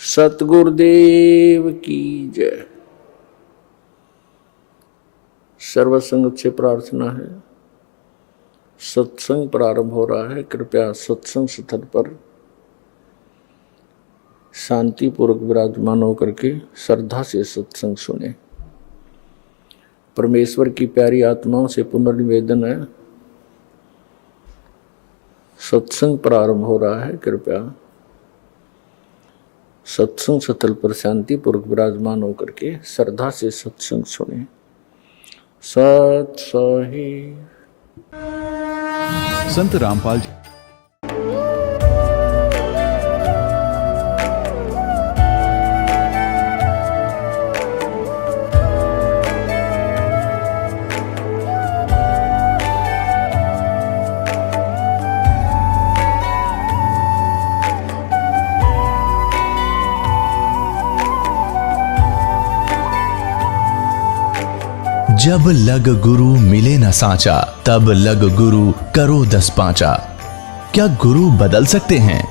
सतगुरुदेव की जय। सर्वसंगत से प्रार्थना है, सत्संग प्रारंभ हो रहा है। कृपया सत्संग स्थल पर शांतिपूर्वक विराजमान होकर के श्रद्धा से सत्संग सुने। परमेश्वर की प्यारी आत्माओं से पुनर्निवेदन है, सत्संग प्रारंभ हो रहा है। कृपया सत्संग स्थल पर शांतिपूर्वक विराजमान होकर के श्रद्धा से सत्संग सुने। सत सही संत रामपाल जी जब लग गुरु मिले न साचा, तब लग गुरु करो 10 पांचा। क्या गुरु बदल सकते हैं?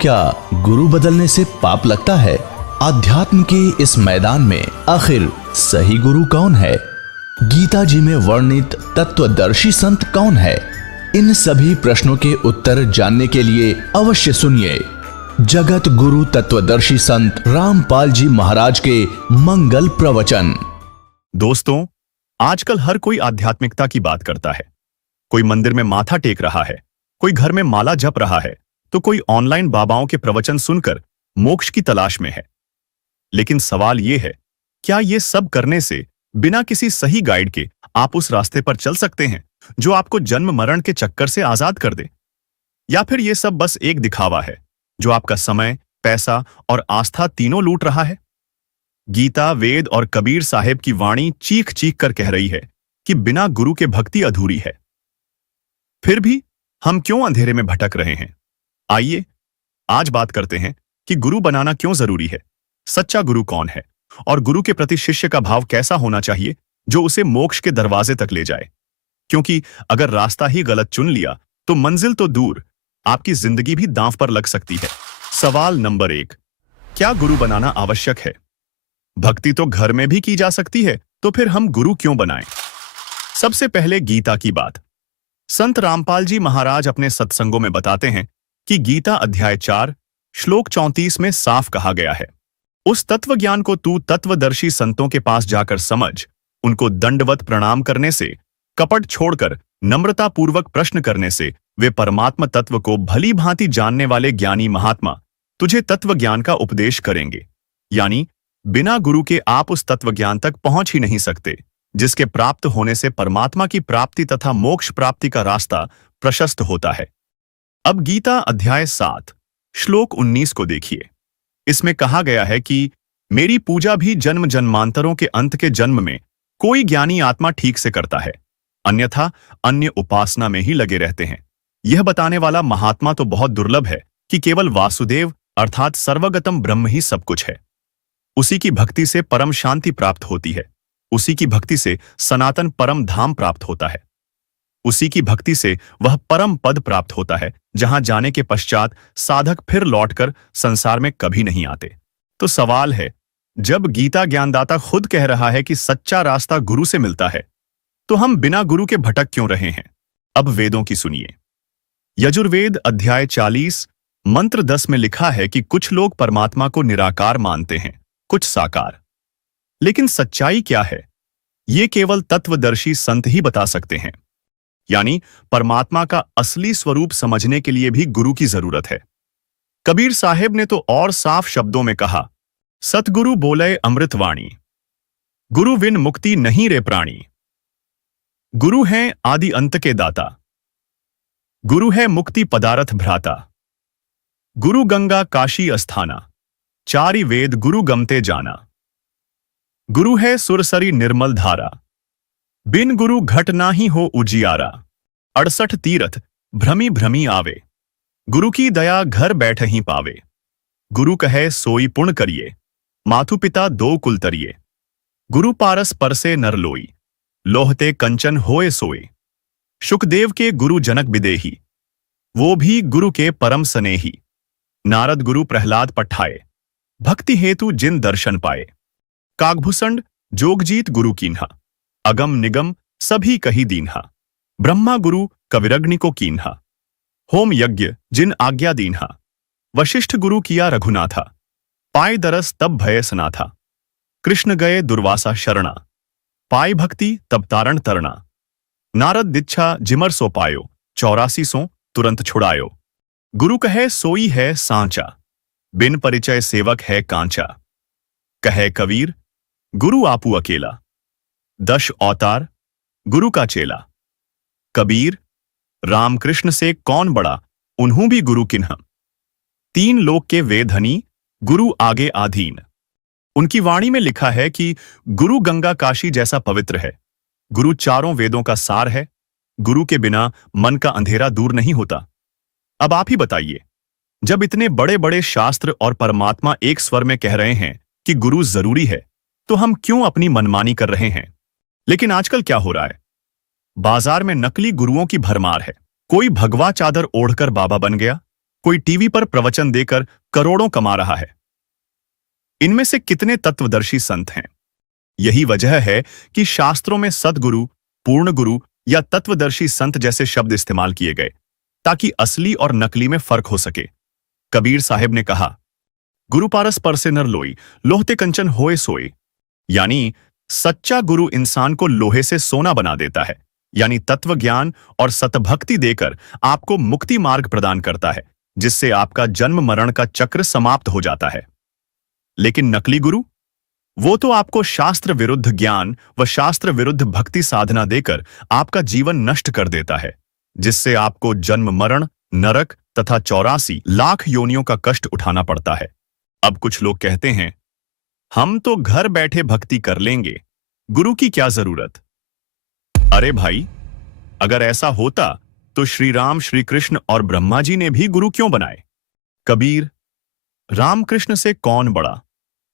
क्या गुरु बदलने से पाप लगता है? आध्यात्म के इस मैदान में आखिर सही गुरु कौन है? गीता जी में वर्णित तत्वदर्शी संत कौन है? इन सभी प्रश्नों के उत्तर जानने के लिए अवश्य सुनिए जगत गुरु तत्वदर्शी संत रामपाल जी महाराज के मंगल प्रवचन। दोस्तों, आजकल हर कोई आध्यात्मिकता की बात करता है। कोई मंदिर में माथा टेक रहा है, कोई घर में माला जप रहा है, तो कोई ऑनलाइन बाबाओं के प्रवचन सुनकर मोक्ष की तलाश में है। लेकिन सवाल यह है, क्या ये सब करने से बिना किसी सही गाइड के आप उस रास्ते पर चल सकते हैं जो आपको जन्म मरण के चक्कर से आजाद कर दे? या फिर यह सब बस एक दिखावा है जो आपका समय, पैसा और आस्था तीनों लूट रहा है? गीता, वेद और कबीर साहेब की वाणी चीख चीख कर कह रही है कि बिना गुरु के भक्ति अधूरी है। फिर भी हम क्यों अंधेरे में भटक रहे हैं? आइए आज बात करते हैं कि गुरु बनाना क्यों जरूरी है, सच्चा गुरु कौन है और गुरु के प्रति शिष्य का भाव कैसा होना चाहिए जो उसे मोक्ष के दरवाजे तक ले जाए। क्योंकि अगर रास्ता ही गलत चुन लिया तो मंजिल तो दूर, आपकी जिंदगी भी दांव पर लग सकती है। सवाल नंबर 1, क्या गुरु बनाना आवश्यक है? भक्ति तो घर में भी की जा सकती है, तो फिर हम गुरु क्यों बनाएं? सबसे पहले गीता की बात। संत रामपाल जी महाराज अपने सत्संगों में बताते हैं कि गीता अध्याय 4 श्लोक 34 में साफ कहा गया है, उस तत्व ज्ञान को तू तत्वदर्शी संतों के पास जाकर समझ। उनको दंडवत प्रणाम करने से, कपट छोड़कर नम्रता पूर्वक प्रश्न करने से वे परमात्मा तत्व को भली भांति जानने वाले ज्ञानी महात्मा तुझे तत्व ज्ञान का उपदेश करेंगे। यानी बिना गुरु के आप उस तत्व ज्ञान तक पहुंच ही नहीं सकते, जिसके प्राप्त होने से परमात्मा की प्राप्ति तथा मोक्ष प्राप्ति का रास्ता प्रशस्त होता है। अब गीता अध्याय 7 श्लोक 19 को देखिए। इसमें कहा गया है कि मेरी पूजा भी जन्म जन्मांतरों के अंत के जन्म में कोई ज्ञानी आत्मा ठीक से करता है, अन्यथा अन्य उपासना में ही लगे रहते हैं। यह बताने वाला महात्मा तो बहुत दुर्लभ है कि केवल वासुदेव अर्थात सर्वगतम ब्रह्म ही सब कुछ है। उसी की भक्ति से परम शांति प्राप्त होती है, उसी की भक्ति से सनातन परम धाम प्राप्त होता है, उसी की भक्ति से वह परम पद प्राप्त होता है जहां जाने के पश्चात साधक फिर लौटकर संसार में कभी नहीं आते। तो सवाल है, जब गीता ज्ञानदाता खुद कह रहा है कि सच्चा रास्ता गुरु से मिलता है, तो हम बिना गुरु के भटक क्यों रहे हैं? अब वेदों की सुनिए। यजुर्वेद अध्याय 40 मंत्र 10 में लिखा है कि कुछ लोग परमात्मा को निराकार मानते हैं, कुछ साकार। लेकिन सच्चाई क्या है, ये केवल तत्वदर्शी संत ही बता सकते हैं। यानी परमात्मा का असली स्वरूप समझने के लिए भी गुरु की जरूरत है। कबीर साहेब ने तो और साफ शब्दों में कहा, सतगुरु बोले अमृतवाणी, गुरु विन मुक्ति नहीं रे प्राणी। गुरु हैं आदि अंत के दाता, गुरु है मुक्ति पदारथ भ्राता। गुरु गंगा काशी अस्थाना, चारि वेद गुरु गमते जाना। गुरु है सुरसरी निर्मल धारा, बिन गुरु घट नाही हो उजियारा। 68 तीरथ भ्रमी भ्रमी आवे, गुरु की दया घर बैठ ही पावे। गुरु कहे सोई पुण्य करिए, मातु पिता दो कुल तरिए। गुरु पारस परसे नर लोई, लोहते कंचन होए सोए। शुकदेव के गुरु जनक बिदेही, वो भी गुरु के परम सनेही। नारद गुरु प्रहलाद पठाए, भक्ति हेतु जिन दर्शन पाए। कागभूषण जोगजीत गुरु कीन्हा, अगम निगम सभी कही दीन्हा। ब्रह्मा गुरु कविरग्नि को कीन्हा, होम यज्ञ जिन आज्ञा दीन्हा। वशिष्ठ गुरु किया रघुनाथा, पाए दरस तब भय सनाथा। कृष्ण गए दुर्वासा शरणा, पाई भक्ति तब तारण तरना। नारद दिच्छा जिमर सो पायो, 84 सो तुरंत छुड़ायो। गुरु कहे सोई है सांचा, बिन परिचय सेवक है कांचा। कहे कबीर गुरु आपू अकेला, 10 अवतार गुरु का चेला। कबीर रामकृष्ण से कौन बड़ा, उन्हों भी गुरु किन्हा। 3 लोक के वे धनी, गुरु आगे आधीन। उनकी वाणी में लिखा है कि गुरु गंगा काशी जैसा पवित्र है। गुरु चारों वेदों का सार है। गुरु के बिना मन का अंधेरा दूर नहीं होता। अब आप ही बताइए, जब इतने बड़े बड़े शास्त्र और परमात्मा एक स्वर में कह रहे हैं कि गुरु जरूरी है, तो हम क्यों अपनी मनमानी कर रहे हैं? लेकिन आजकल क्या हो रहा है? बाजार में नकली गुरुओं की भरमार है। कोई भगवा चादर ओढ़कर बाबा बन गया, कोई टीवी पर प्रवचन देकर करोड़ों कमा रहा है। इनमें से कितने तत्वदर्शी संत हैं? यही वजह है कि शास्त्रों में सद्गुरु, पूर्ण गुरु या तत्वदर्शी संत जैसे शब्द इस्तेमाल किए गए, ताकि असली और नकली में फर्क हो सके। कबीर साहिब ने कहा, गुरु पारस पर से नर लोई, लोहते कंचन होए सोए। यानी सच्चा गुरु इंसान को लोहे से सोना बना देता है, यानी तत्व ज्ञान और सतभक्ति देकर आपको मुक्ति मार्ग प्रदान करता है, जिससे आपका जन्म मरण का चक्र समाप्त हो जाता है। लेकिन नकली गुरु, वो तो आपको शास्त्र विरुद्ध ज्ञान व शास्त्र विरुद्ध भक्ति साधना देकर आपका जीवन नष्ट कर देता है, जिससे आपको जन्म मरण, नरक तथा 84 लाख योनियों का कष्ट उठाना पड़ता है। अब कुछ लोग कहते हैं, हम तो घर बैठे भक्ति कर लेंगे, गुरु की क्या जरूरत? अरे भाई, अगर ऐसा होता तो श्री राम, श्री कृष्ण और ब्रह्मा जी ने भी गुरु क्यों बनाए? कबीर रामकृष्ण से कौन बड़ा,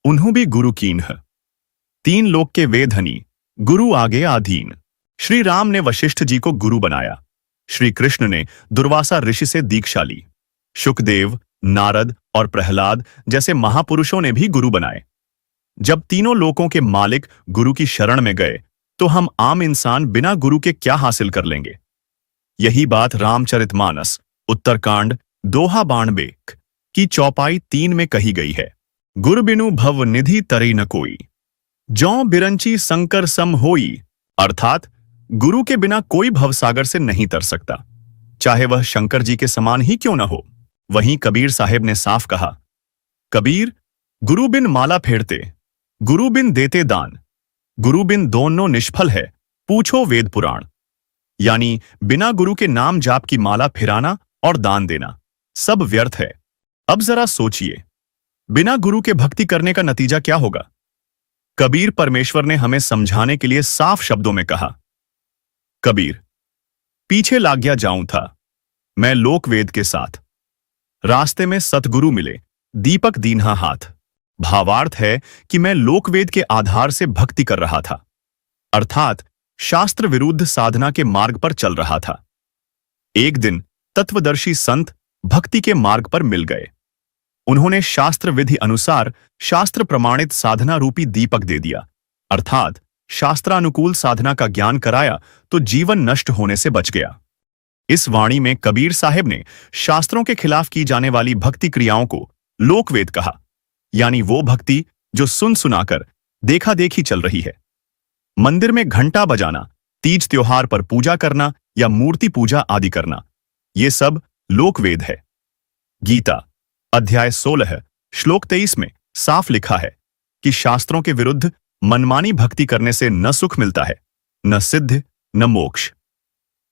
उन्हों भी गुरु कीन्ह। 3 लोक के वे धनी, गुरु आगे आधीन। श्री राम ने वशिष्ठ जी को गुरु बनाया। श्री कृष्ण ने दुर्वासा ऋषि से दीक्षा ली। शुकदेव, नारद और प्रहलाद जैसे महापुरुषों ने भी गुरु बनाए। जब तीनों लोकों के मालिक गुरु की शरण में गए, तो हम आम इंसान बिना गुरु के क्या हासिल कर लेंगे? यही बात रामचरितमानस उत्तरकांड दोहा बाणबेक की चौपाई 3 में कही गई है। गुर बिनु भव निधि तरे न कोई, जौ बिरंची संकर सम होई। अर्थात गुरु के बिना कोई भवसागर से नहीं तर सकता, चाहे वह शंकर जी के समान ही क्यों न हो। वहीं कबीर साहिब ने साफ कहा, कबीर गुरु बिन माला फेरते, गुरु बिन देते दान, गुरु बिन दोनों निष्फल है, पूछो वेद पुराण। यानी बिना गुरु के नाम जाप की माला फिराना और दान देना सब व्यर्थ है। अब जरा सोचिए, बिना गुरु के भक्ति करने का नतीजा क्या होगा? कबीर परमेश्वर ने हमें समझाने के लिए साफ शब्दों में कहा, कबीर पीछे लाग गया जाऊं था मैं लोकवेद के साथ, रास्ते में सतगुरु मिले, दीपक दीन्हा हाथ। भावार्थ है कि मैं लोकवेद के आधार से भक्ति कर रहा था, अर्थात शास्त्र विरुद्ध साधना के मार्ग पर चल रहा था। एक दिन तत्वदर्शी संत भक्ति के मार्ग पर मिल गए। उन्होंने शास्त्र विधि अनुसार शास्त्र प्रमाणित साधना रूपी दीपक दे दिया, अर्थात शास्त्रानुकूल साधना का ज्ञान कराया, तो जीवन नष्ट होने से बच गया। इस वाणी में कबीर साहिब ने शास्त्रों के खिलाफ की जाने वाली भक्ति क्रियाओं को लोकवेद कहा, यानी वो भक्ति जो सुन सुनाकर देखा देखी चल रही है। मंदिर में घंटा बजाना, तीज त्योहार पर पूजा करना या मूर्ति पूजा आदि करना, ये सब लोकवेद है। गीता अध्याय 16 श्लोक 23 में साफ लिखा है कि शास्त्रों के विरुद्ध मनमानी भक्ति करने से न सुख मिलता है, न सिद्ध, न मोक्ष।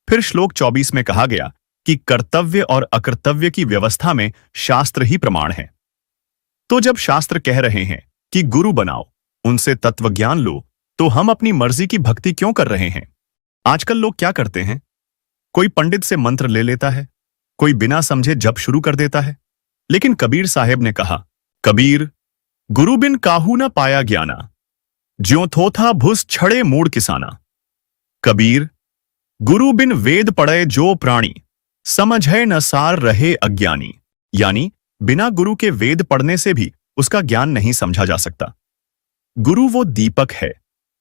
फिर श्लोक 24 में कहा गया कि कर्तव्य और अकर्तव्य की व्यवस्था में शास्त्र ही प्रमाण है। तो जब शास्त्र कह रहे हैं कि गुरु बनाओ, उनसे तत्व ज्ञान लो, तो हम अपनी मर्जी की भक्ति क्यों कर रहे हैं? आजकल लोग क्या करते हैं, कोई पंडित से मंत्र ले लेता है, कोई बिना समझे जप शुरू कर देता है। लेकिन कबीर साहिब ने कहा, कबीर गुरु बिन काहू न पाया ज्ञाना, ज्यों थोथा भुस छड़े मूड किसाना। कबीर गुरु बिन वेद पढ़े जो प्राणी, समझे न सार रहे अज्ञानी। यानी बिना गुरु के वेद पढ़ने से भी उसका ज्ञान नहीं समझा जा सकता। गुरु वो दीपक है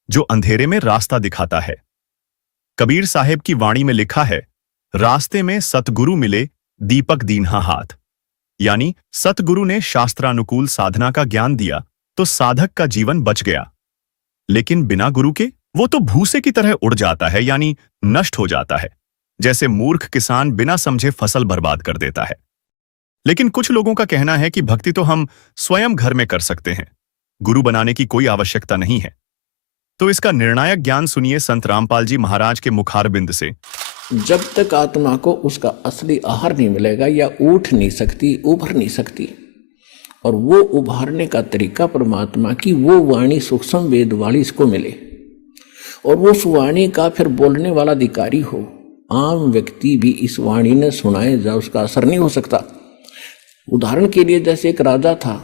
जो अंधेरे में रास्ता दिखाता है। कबीर साहेब की वाणी में लिखा है, रास्ते में सतगुरु मिले दीपक दीन्हा हाथ। यानी सतगुरु ने शास्त्रानुकूल साधना का ज्ञान दिया तो साधक का जीवन बच गया, लेकिन बिना गुरु के वो तो भूसे की तरह उड़ जाता है, यानी नष्ट हो जाता है। जैसे मूर्ख किसान बिना समझे फसल बर्बाद कर देता है। लेकिन कुछ लोगों का कहना है कि भक्ति तो हम स्वयं घर में कर सकते हैं, गुरु बनाने की कोई आवश्यकता नहीं है। तो इसका निर्णायक ज्ञान सुनिए संत रामपाल जी महाराज के मुखारबिंद से। जब तक आत्मा को उसका असली आहार नहीं मिलेगा या उठ नहीं सकती, उभर नहीं सकती, और वो उभारने का तरीका परमात्मा की वो वाणी सूक्ष्म वेद वाणी इसको मिले और वो उस वाणी का फिर बोलने वाला अधिकारी हो। आम व्यक्ति भी इस वाणी ने सुनाए जा उसका असर नहीं हो सकता। उदाहरण के लिए जैसे एक राजा था,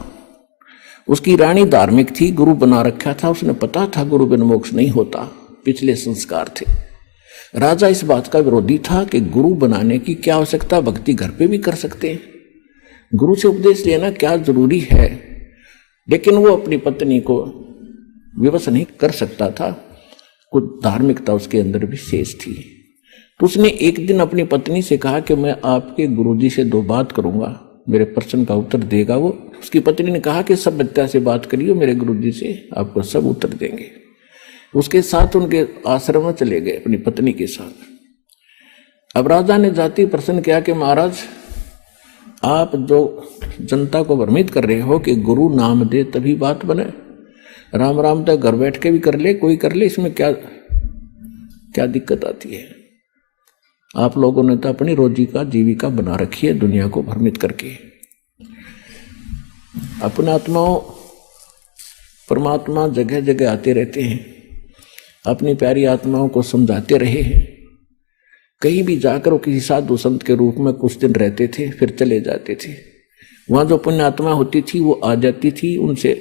उसकी रानी धार्मिक थी, गुरु बना रखा था, उसने पता था गुरु बिन मोक्ष नहीं होता, पिछले संस्कार थे। राजा इस बात का विरोधी था कि गुरु बनाने की क्या आवश्यकता, भक्ति घर पे भी कर सकते हैं, गुरु से उपदेश लेना क्या जरूरी है। लेकिन वो अपनी पत्नी को विवश नहीं कर सकता था, कुछ धार्मिकता उसके अंदर भी शेष थी। तो उसने एक दिन अपनी पत्नी से कहा कि मैं आपके गुरुजी से 2 बात करूंगा, मेरे प्रश्न का उत्तर देगा वो। उसकी पत्नी ने कहा कि सब बच्चा से बात करिए, मेरे गुरुजी से आपको सब उत्तर देंगे। उसके साथ उनके आश्रम में चले गए अपनी पत्नी के साथ। अब राजा ने जाति प्रश्न किया कि महाराज, आप जो जनता को भ्रमित कर रहे हो कि गुरु नाम दे तभी बात बने, राम राम तक घर बैठ के भी कर ले, कोई कर ले, इसमें क्या क्या दिक्कत आती है? आप लोगों ने तो अपनी रोजी का जीविका बना रखी है दुनिया को भ्रमित करके। अपने आत्माओं परमात्मा जगह जगह आते रहते हैं, अपनी प्यारी आत्माओं को समझाते रहे हैं। कहीं भी जाकर वो किसी साधु संत के रूप में कुछ दिन रहते थे, फिर चले जाते थे। वहाँ जो पुण्य आत्मा होती थी वो आ जाती थी, उनसे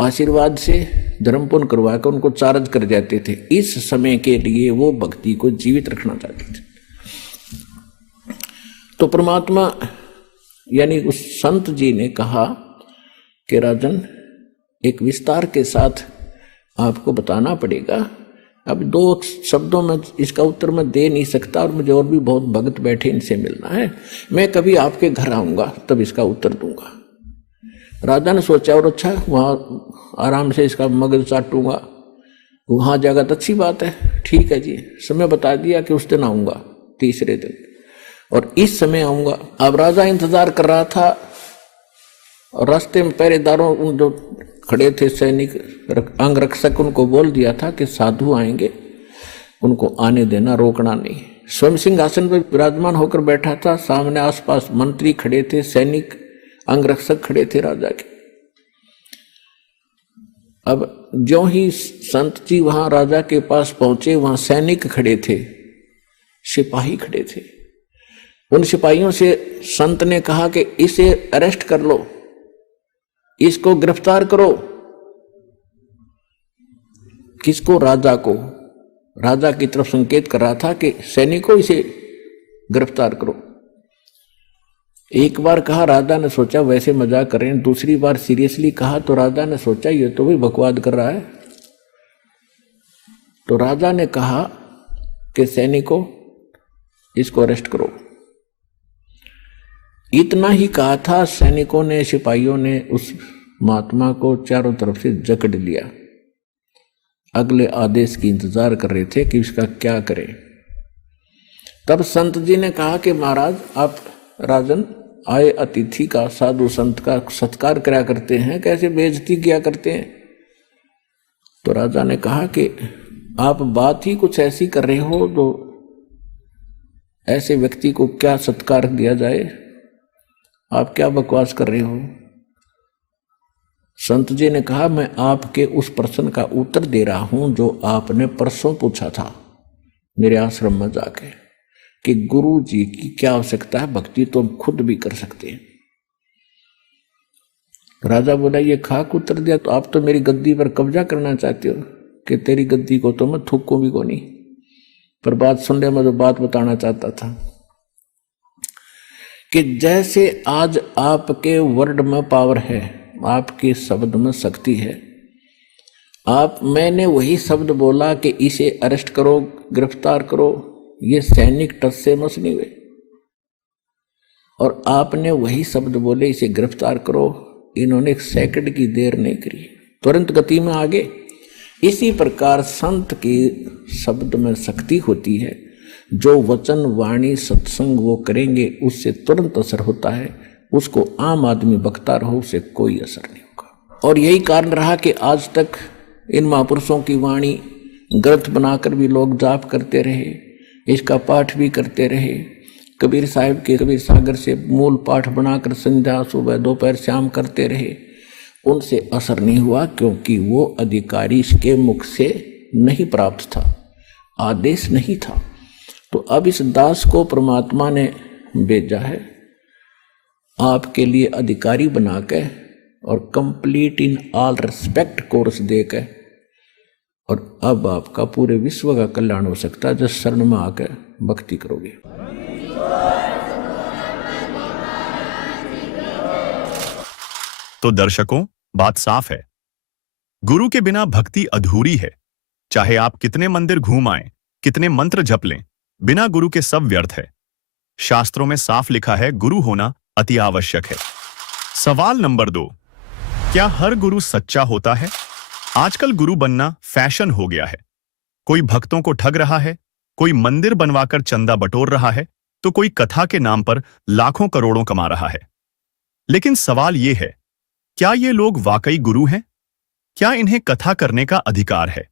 आशीर्वाद से धर्म पुण्य करवा कर उनको चार्ज कर जाते थे। इस समय के लिए वो भक्ति को जीवित रखना चाहते थे। तो परमात्मा यानी उस संत जी ने कहा कि राजन, एक विस्तार के साथ आपको बताना पड़ेगा। अब 2 शब्दों में इसका उत्तर मैं दे नहीं सकता, और मुझे और भी बहुत भक्त बैठे, इनसे मिलना है। मैं कभी आपके घर आऊंगा तब इसका उत्तर दूंगा। राजा ने सोचा, और अच्छा वहाँ आराम से इसका मगज चाटूंगा, वहाँ जाएगा तो अच्छी बात है, ठीक है जी। समय बता दिया कि उस दिन आऊंगा, तीसरे दिन, और इस समय आऊंगा। अब राजा इंतजार कर रहा था, और रास्ते में पहरेदारों उन जो खड़े थे सैनिक अंग रक्षक, उनको बोल दिया था कि साधु आएंगे, उनको आने देना, रोकना नहीं। स्वयं सिंहासन पर विराजमान होकर बैठा था, सामने आसपास मंत्री खड़े थे, सैनिक अंग रक्षक खड़े थे राजा के। अब ज्यों ही संत जी वहां राजा के पास पहुंचे, वहां सैनिक खड़े थे, सिपाही खड़े थे। उन सिपाहियों से संत ने कहा कि इसे अरेस्ट कर लो, इसको गिरफ्तार करो। किसको? राजा को। राजा की तरफ संकेत कर रहा था कि सैनिकों, इसे गिरफ्तार करो। एक बार कहा, राजा ने सोचा वैसे मजाक कर रहे हैं। दूसरी बार सीरियसली कहा तो राजा ने सोचा ये तो भी बकवाद कर रहा है। तो राजा ने कहा कि सैनिकों, इसको अरेस्ट करो। इतना ही कहा था, सैनिकों ने, सिपाहियों ने उस महात्मा को चारों तरफ से जकड़ लिया। अगले आदेश की इंतजार कर रहे थे कि इसका क्या करें। तब संत जी ने कहा कि महाराज, आप राजन आए अतिथि का, साधु संत का सत्कार किया करते हैं, कैसे बेइज्जती किया करते हैं। तो राजा ने कहा कि आप बात ही कुछ ऐसी कर रहे हो तो ऐसे व्यक्ति को क्या सत्कार दिया जाए, आप क्या बकवास कर रहे हो। संत जी ने कहा, मैं आपके उस प्रश्न का उत्तर दे रहा हूं जो आपने परसों पूछा था मेरे आश्रम में जाके, कि गुरु जी की क्या आवश्यकता है, भक्ति तो हम खुद भी कर सकते हैं। राजा बोला, ये खाक उत्तर दिया, तो आप तो मेरी गद्दी पर कब्जा करना चाहते हो कि तेरी गद्दी को तो मैं थूकूं भी को नहीं। पर बात सुनने में जो बात बताना चाहता था कि जैसे आज आपके वर्ड में पावर है आपके शब्द में शक्ति है। मैंने वही शब्द बोला कि इसे अरेस्ट करो, गिरफ्तार करो, ये सैनिक टस से मस नहीं हुए, और आपने वही शब्द बोले इसे गिरफ्तार करो, इन्होंने एक सेकंड की देर नहीं करी, तुरंत गति में आगे। इसी प्रकार संत की शब्द में शक्ति होती है। जो वचन वाणी सत्संग वो करेंगे उससे तुरंत असर होता है, उसको आम आदमी बकता रहो उसे कोई असर नहीं होगा। और यही कारण रहा कि आज तक इन महापुरुषों की वाणी ग्रंथ बनाकर भी लोग जाप करते रहे, इसका पाठ भी करते रहे। कबीर साहिब के कबीर सागर से मूल पाठ बनाकर संध्या सुबह दोपहर शाम करते रहे, उनसे असर नहीं हुआ, क्योंकि वो अधिकारी के मुख से नहीं प्राप्त था, आदेश नहीं था। तो अब इस दास को परमात्मा ने भेजा है आपके लिए अधिकारी बनाकर और complete in all respect course देकर, और अब आपका पूरे विश्व का कल्याण हो सकता है जब शरण में आकर भक्ति करोगे। तो दर्शकों, बात साफ है, गुरु के बिना भक्ति अधूरी है। चाहे आप कितने मंदिर घूम आएं, कितने मंत्र जप लें, बिना गुरु के सब व्यर्थ है। शास्त्रों में साफ लिखा है, गुरु होना अति आवश्यक है। सवाल नंबर 2, क्या हर गुरु सच्चा होता है? आजकल गुरु बनना फैशन हो गया है। कोई भक्तों को ठग रहा है, कोई मंदिर बनवाकर चंदा बटोर रहा है, तो कोई कथा के नाम पर लाखों करोड़ों कमा रहा है। लेकिन सवाल यह है, क्या ये लोग वाकई गुरु हैं? क्या इन्हें कथा करने का अधिकार है?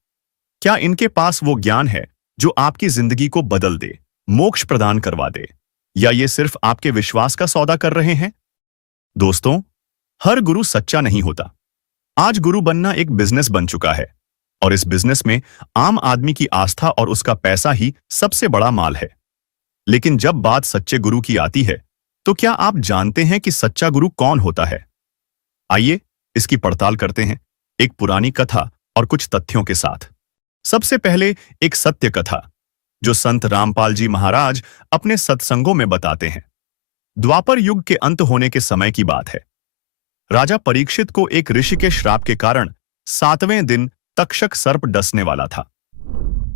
क्या इनके पास वो ज्ञान है जो आपकी जिंदगी को बदल दे, मोक्ष प्रदान करवा दे, या ये सिर्फ आपके विश्वास का सौदा कर रहे हैं? दोस्तों, हर गुरु सच्चा नहीं होता। आज गुरु बनना एक बिजनेस बन चुका है, और इस बिजनेस में आम आदमी की आस्था और उसका पैसा ही सबसे बड़ा माल है। लेकिन जब बात सच्चे गुरु की आती है, तो क्या आप जानते हैं कि सच्चा गुरु कौन होता है? आइए इसकी पड़ताल करते हैं, एक पुरानी कथा और कुछ तथ्यों के साथ। सबसे पहले एक सत्य कथा जो संत रामपाल जी महाराज अपने सत्संगों में बताते हैं। द्वापर युग के अंत होने के समय की बात है। राजा परीक्षित को एक ऋषि के श्राप के कारण 7वें दिन तक्षक सर्प डसने वाला था।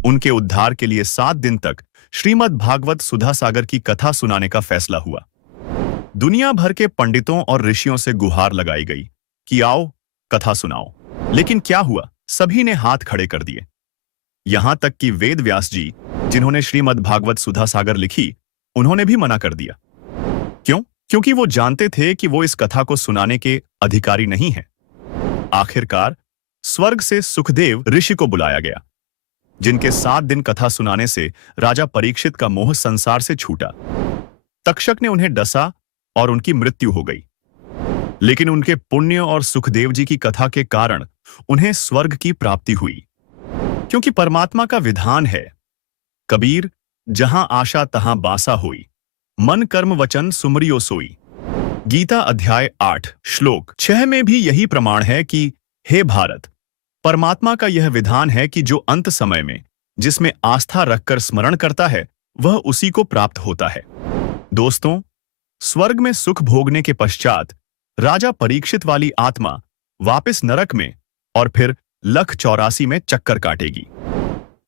उनके उद्धार के लिए 7 दिन तक श्रीमद् भागवत सुधा सागर की कथा सुनाने का फैसला हुआ। दुनिया भर के पंडितों और ऋषियों से गुहार लगाई गई कि आओ कथा सुनाओ, लेकिन क्या हुआ, सभी ने हाथ खड़े कर दिए। यहां तक कि वेद व्यास जी, जिन्होंने श्रीमद् भागवत सुधा सागर लिखी, उन्होंने भी मना कर दिया। क्यों? क्योंकि वो जानते थे कि वो इस कथा को सुनाने के अधिकारी नहीं हैं। आखिरकार स्वर्ग से सुखदेव ऋषि को बुलाया गया, जिनके 7 दिन कथा सुनाने से राजा परीक्षित का मोह संसार से छूटा। तक्षक ने उन्हें डसा और उनकी मृत्यु हो गई। लेकिन उनके पुण्य और सुखदेव जी की कथा के कारण उन्हें स्वर्ग की प्राप्ति हुई, क्योंकि परमात्मा का विधान है, कबीर जहां आशा तहां बासा होई, मन कर्म वचन सुमरियो सोई। गीता अध्याय 8 श्लोक 6 में भी यही प्रमाण है कि हे भारत, परमात्मा का यह विधान है कि जो अंत समय में जिसमें आस्था रखकर स्मरण करता है, वह उसी को प्राप्त होता है। दोस्तों, स्वर्ग में सुख भोगने के पश्चात राजा परीक्षित वाली आत्मा वापस नरक में और फिर 1,84 में चक्कर काटेगी।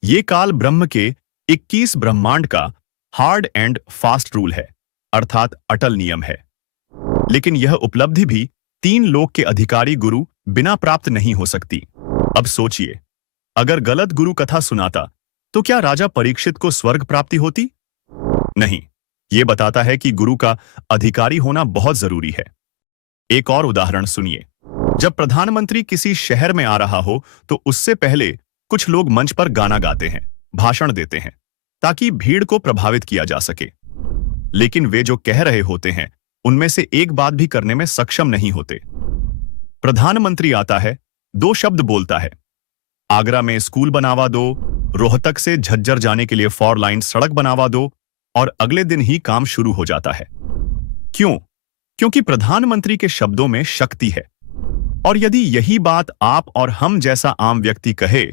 ये काल ब्रह्म के 21 ब्रह्मांड का हार्ड एंड फास्ट रूल है, अर्थात अटल नियम है। लेकिन यह उपलब्धि भी 3 लोक के अधिकारी गुरु बिना प्राप्त नहीं हो सकती। अब सोचिए, अगर गलत गुरु कथा सुनाता तो क्या राजा परीक्षित को स्वर्ग प्राप्ति होती? नहीं। यह बताता है कि गुरु का अधिकारी होना बहुत जरूरी है। एक और उदाहरण सुनिए। जब प्रधानमंत्री किसी शहर में आ रहा हो तो उससे पहले कुछ लोग मंच पर गाना गाते हैं, भाषण देते हैं, ताकि भीड़ को प्रभावित किया जा सके। लेकिन वे जो कह रहे होते हैं उनमें से एक बात भी करने में सक्षम नहीं होते। प्रधानमंत्री आता है, 2 शब्द बोलता है, आगरा में स्कूल बनावा दो, रोहतक से झज्जर जाने के लिए 4 लाइन सड़क बनावा दो, और अगले दिन ही काम शुरू हो जाता है। क्यों? क्योंकि प्रधानमंत्री के शब्दों में शक्ति है। और यदि यही बात आप और हम जैसा आम व्यक्ति कहे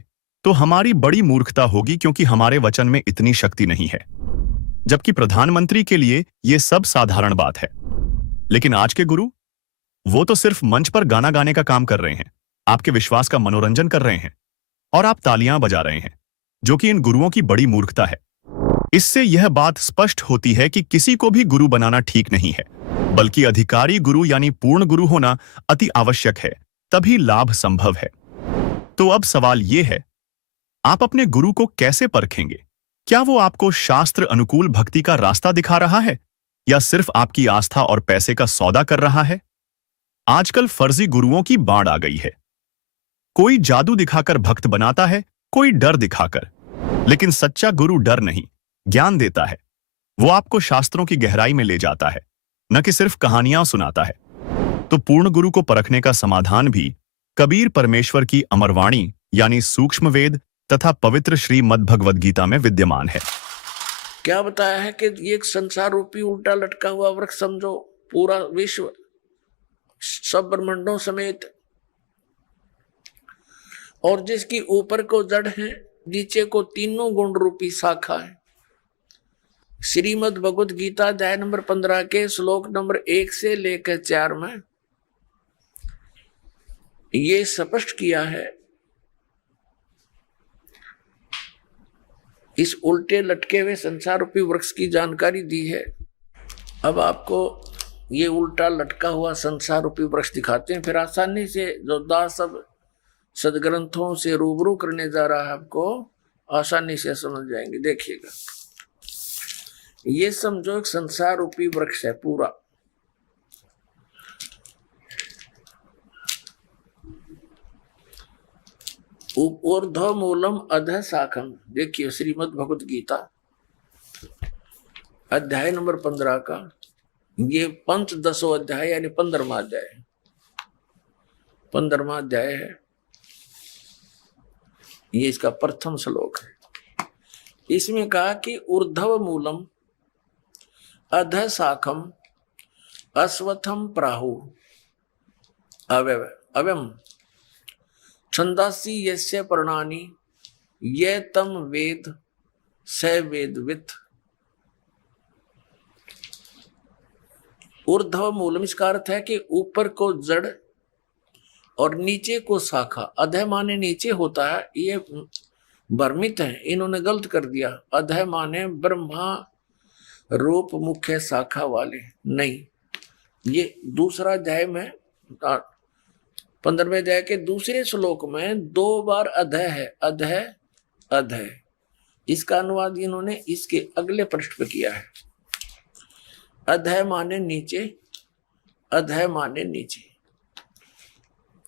तो हमारी बड़ी मूर्खता होगी, क्योंकि हमारे वचन में इतनी शक्ति नहीं है। जबकि प्रधानमंत्री के लिए यह सब साधारण बात है। लेकिन आज के गुरु वो तो सिर्फ मंच पर गाना गाने का काम कर रहे हैं, आपके विश्वास का मनोरंजन कर रहे हैं, और आप तालियां बजा रहे हैं, जो कि इन गुरुओं की बड़ी मूर्खता है। इससे यह बात स्पष्ट होती है कि किसी को भी गुरु बनाना ठीक नहीं है, बल्कि अधिकारी गुरु यानी पूर्ण गुरु होना अति आवश्यक है, तभी लाभ संभव है। तो अब सवाल यह है, आप अपने गुरु को कैसे परखेंगे? क्या वो आपको शास्त्र अनुकूल भक्ति का रास्ता दिखा रहा है, या सिर्फ आपकी आस्था और पैसे का सौदा कर रहा है? आजकल फर्जी गुरुओं की बाढ़ आ गई है। कोई जादू दिखाकर भक्त बनाता है, कोई डर दिखाकर। लेकिन सच्चा गुरु डर नहीं, ज्ञान देता है। वो आपको शास्त्रों की गहराई में ले जाता है, न कि सिर्फ कहानियां सुनाता है। तो पूर्ण गुरु को परखने का समाधान भी कबीर परमेश्वर की अमरवाणी यानी सूक्ष्म वेद तथा पवित्र श्रीमद् भगवद गीता में विद्यमान है। क्या बताया है कि ये एक संसार रूपी उल्टा लटका हुआ वृक्ष समझो, पूरा विश्व सब ब्रह्मांडों समेत, और जिसकी ऊपर को जड़ है, नीचे को तीनों गुण रूपी शाखा है। श्रीमद् भगवद गीता अध्याय नंबर 15 के श्लोक नंबर 1 से लेकर 4 में ये स्पष्ट किया है। इस उल्टे लटके हुए संसार रूपी वृक्ष की जानकारी दी है। अब आपको ये उल्टा लटका हुआ संसार रूपी वृक्ष दिखाते हैं, फिर आसानी से जो दास सब सदग्रंथों से रूबरू करने जा रहा है, आपको आसानी से समझ जाएंगे। देखिएगा, ये समझो एक संसार रूपी वृक्ष है पूरा। ऊर्ध्व मूलम अधः शाखम। देखिए श्रीमद् भगवद गीता अध्याय नंबर 15 का ये पंचदशो अध्याय यानी 15वां अध्याय, 15वां अध्याय है। ये इसका प्रथम श्लोक है। इसमें कहा कि ऊर्ध्व मूलम अधः शाखम अश्वत्थम प्राहु अव्यम छंदासी यस्य पर्णानि ये तम वेद स वेदवित्। ऊर्ध्व मूलम इसका अर्थ है कि ऊपर को जड़ और नीचे को शाखा। अधः माने नीचे होता है, ये भ्रमित है, इन्होंने गलत कर दिया। अधः माने ब्रह्मा रूप मुख्य शाखा वाले, नहीं। ये दूसरा अध्याय में 15वें अध्याय के दूसरे श्लोक में 2 बार अधः है, अधः अधः। इसका अनुवाद इन्होंने इसके अगले पृष्ठ पे किया है। अधः माने नीचे, अधः माने नीचे,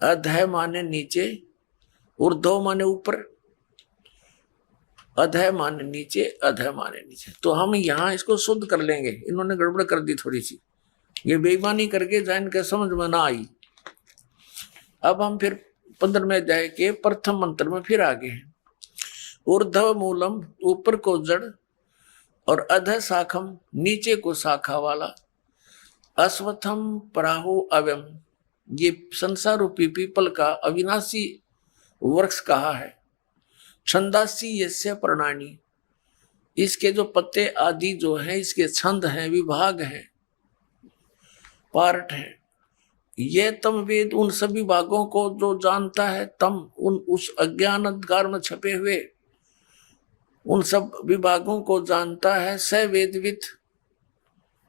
अधः माने नीचे, ऊर्ध्व माने ऊपर, अधः माने नीचे, अधः माने नीचे। तो हम यहाँ इसको शुद्ध कर लेंगे, इन्होंने गड़बड़ कर दी थोड़ी सी, ये बेईमानी करके जान के समझ में ना आई। अब हम फिर 15वें अध्याय के प्रथम मंत्र में फिर आगे हैं। ऊर्ध्व मूलम ऊपर को जड़ और अधः शाखम नीचे को शाखा वाला, अश्वत्थम प्राहु अव्यम ये संसार रूपी पीपल का अविनाशी वृक्ष कहा है। छंदासी यस्य पर्णानि इसके जो पत्ते आदि जो है, इसके छंद हैं, विभाग हैं, पार्ट हैं। ये तम वेद उन सभी भागों को जो जानता है, तम उन उस अज्ञान अंधकार में छपे हुए उन सब विभागों को जानता है। स वेदवित्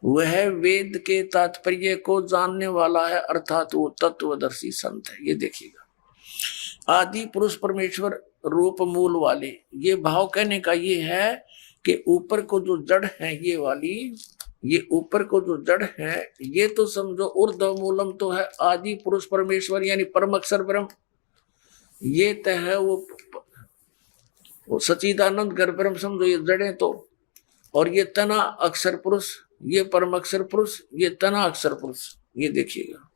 वह वेद के तात्पर्य को जानने वाला है, अर्थात वो तत्वदर्शी संत है। ये देखिएगा, आदि पुरुष परमेश्वर रूप मूल वाले, ये भाव कहने का ये है कि ऊपर को जो जड़ है ये वाली, ये ऊपर को जो जड़ है ये तो समझो ऊर्ध्व मूलम तो है आदि पुरुष परमेश्वर यानी परम अक्षर ब्रह्म, ये तो है वो सच्चिदानंद घर ब्रह्म समझो, ये जड़ें तो। और ये तना अक्षर पुरुष, ये परम अक्षर पुरुष, ये तना अक्षर पुरुष। ये देखिएगा,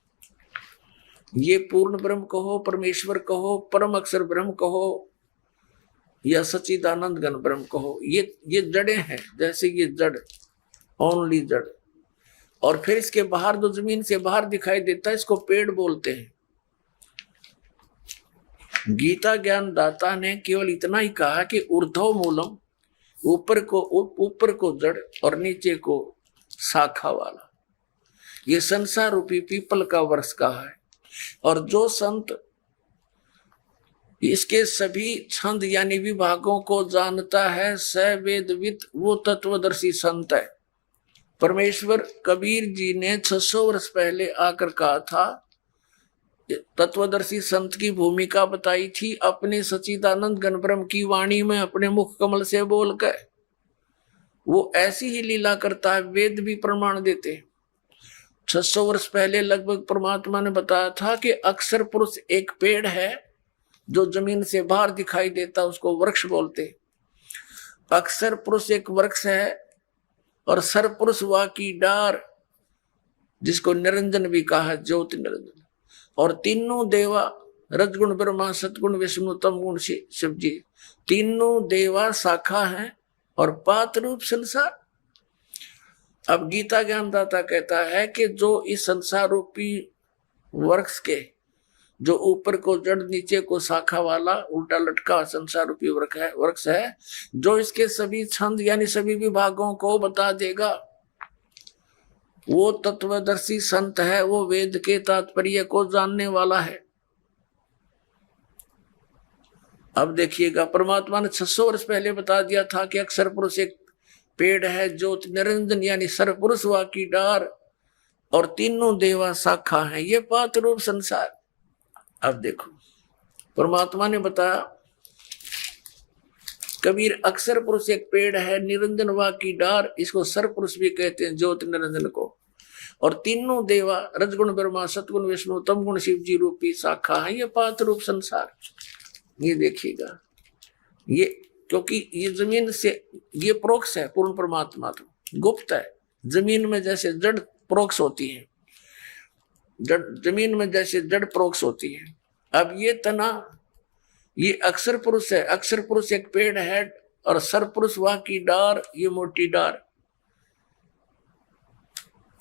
ये पूर्ण ब्रह्म कहो, परमेश्वर कहो, परम अक्षर ब्रह्म कहो या सच्चिदानंद घन ब्रह्म कहो, ये जड़ें हैं। जैसे ये जड़, ओनली जड़, और फिर इसके बाहर जो जमीन से बाहर दिखाई देता है इसको पेड़ बोलते हैं। गीता ज्ञान दाता ने केवल इतना ही कहा कि ऊर्ध्व मूलम ऊपर को जड़ और नीचे को शाखा वाला। ये संसार रूपी पीपल का वृक्ष का है। और जो संत इसके सभी छंद यानी विभागों को जानता है, स वेदविद, वो तत्वदर्शी संत है। परमेश्वर कबीर जी ने 600 वर्ष पहले आकर कहा था, तत्वदर्शी संत की भूमिका बताई थी अपने सच्चिदानंद घन ब्रह्म की वाणी में अपने मुख कमल से बोलकर। वो ऐसी ही लीला करता है, वेद भी प्रमाण देते। 600 वर्ष पहले लगभग परमात्मा ने बताया था कि अक्षर पुरुष एक पेड़ है जो जमीन से बाहर दिखाई देता, उसको वृक्ष बोलते। अक्षर पुरुष एक वृक्ष है और सर पुरुष वा की डार, जिसको निरंजन भी कहा है, ज्योति निरंजन। और तीनों देवा, रजगुण ब्रह्मा, सतगुण विष्णु, तम गुण शिव जी, तीनों देवा शाखा हैं और पात रूप संसार। अब गीता ज्ञानदाता कहता है कि जो इस संसार रूपी वृक्ष के, जो ऊपर को जड़ नीचे को शाखा वाला उल्टा लटका संसार रूपी वृक्ष है, जो इसके सभी छंद यानी सभी विभागों को बता देगा, वो तत्वदर्शी संत है, वो वेद के तात्पर्य को जानने वाला है। अब देखिएगा, परमात्मा ने 600 वर्ष पहले बता दिया था कि अक्षर पुरुष एक पेड़ है, ज्योति निरंजन यानी सरपुरुष वा की डार, और तीनों देवा शाखा है, ये पात रूप संसार। अब देखो, परमात्मा ने बताया, कबीर अक्षर पुरुष एक पेड़ है, निरंजन वा की डार, इसको सरपुरुष भी कहते हैं, ज्योति निरंजन को। और तीनों देवा, रजगुण ब्रह्मा, सतगुण विष्णु, तम गुण शिव जी रूपी शाखा है, ये पात रूप संसार। ये देखिएगा, ये क्योंकि ये जमीन से, ये प्रोक्ष है, पूर्ण परमात्मा तो गुप्त है। जमीन में जैसे जड़ प्रोक्ष होती है, जमीन में जैसे जड़ प्रोक्ष होती है। अब ये तना, ये अक्षर पुरुष है, अक्षर पुरुष एक पेड़ है और सरपुरुष वह की डार, ये मोटी डार।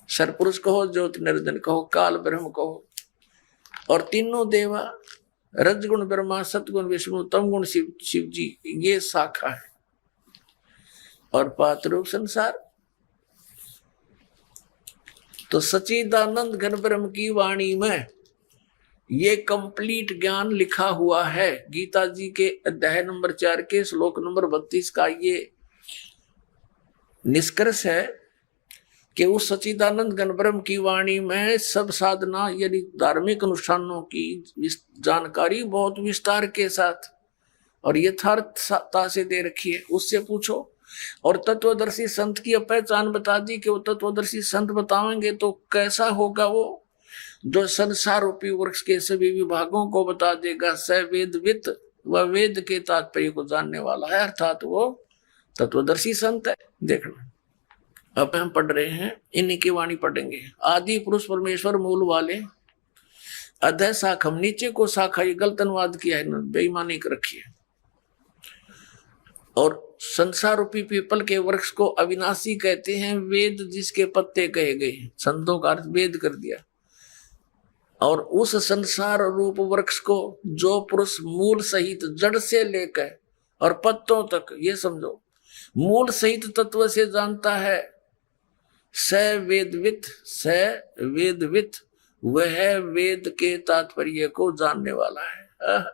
सरपुरुष कहो, ज्योति निरंजन कहो, काल ब्रह्म कहो। और तीनों देवा, रजगुण ब्रह्मा, सतगुण विष्णु, तम गुण शिव जी, ये शाखा है। और पात रूप संसार, तो सच्चिदानंद घन ब्रह्म की वाणी में ये कंप्लीट ज्ञान लिखा हुआ है। गीता जी के अध्याय नंबर 4 के श्लोक नंबर 32 का ये निष्कर्ष है कि उस सच्चिदानंद घन ब्रह्म की वाणी में सब साधना यानी धार्मिक अनुष्ठानों की जानकारी बहुत विस्तार के साथ और यथार्थता से दे रखी है। उससे पूछो। और तत्वदर्शी संत की पहचान बता दी कि वो तत्वदर्शी संत बताएंगे तो कैसा होगा, वो जो संसार रूपी वृक्ष के सभी विभागों को बता देगा। स वेदवित, वह वेद के तात्पर्य को जानने वाला है, अर्थात वो तत्वदर्शी संत है। देखना, अब हम पढ़ रहे हैं, इन्हीं की वाणी पढ़ेंगे। आदि पुरुष परमेश्वर मूल वाले, अधः शाखम, नीचे को शाखा, ये गलत अनुवाद किया है, बेईमानी कर रखी है। और संसार रूपी पीपल के वृक्ष को अविनाशी कहते हैं, वेद जिसके पत्ते कहे गए, संतों का अर्थ वेद कर दिया। और उस संसार रूप वृक्ष को जो पुरुष मूल सहित जड़ से लेकर और पत्तों तक, ये समझो, मूल सहित तत्व से जानता है, स वेदवित, स वेदवित, वह वेद के तात्पर्य को जानने वाला है।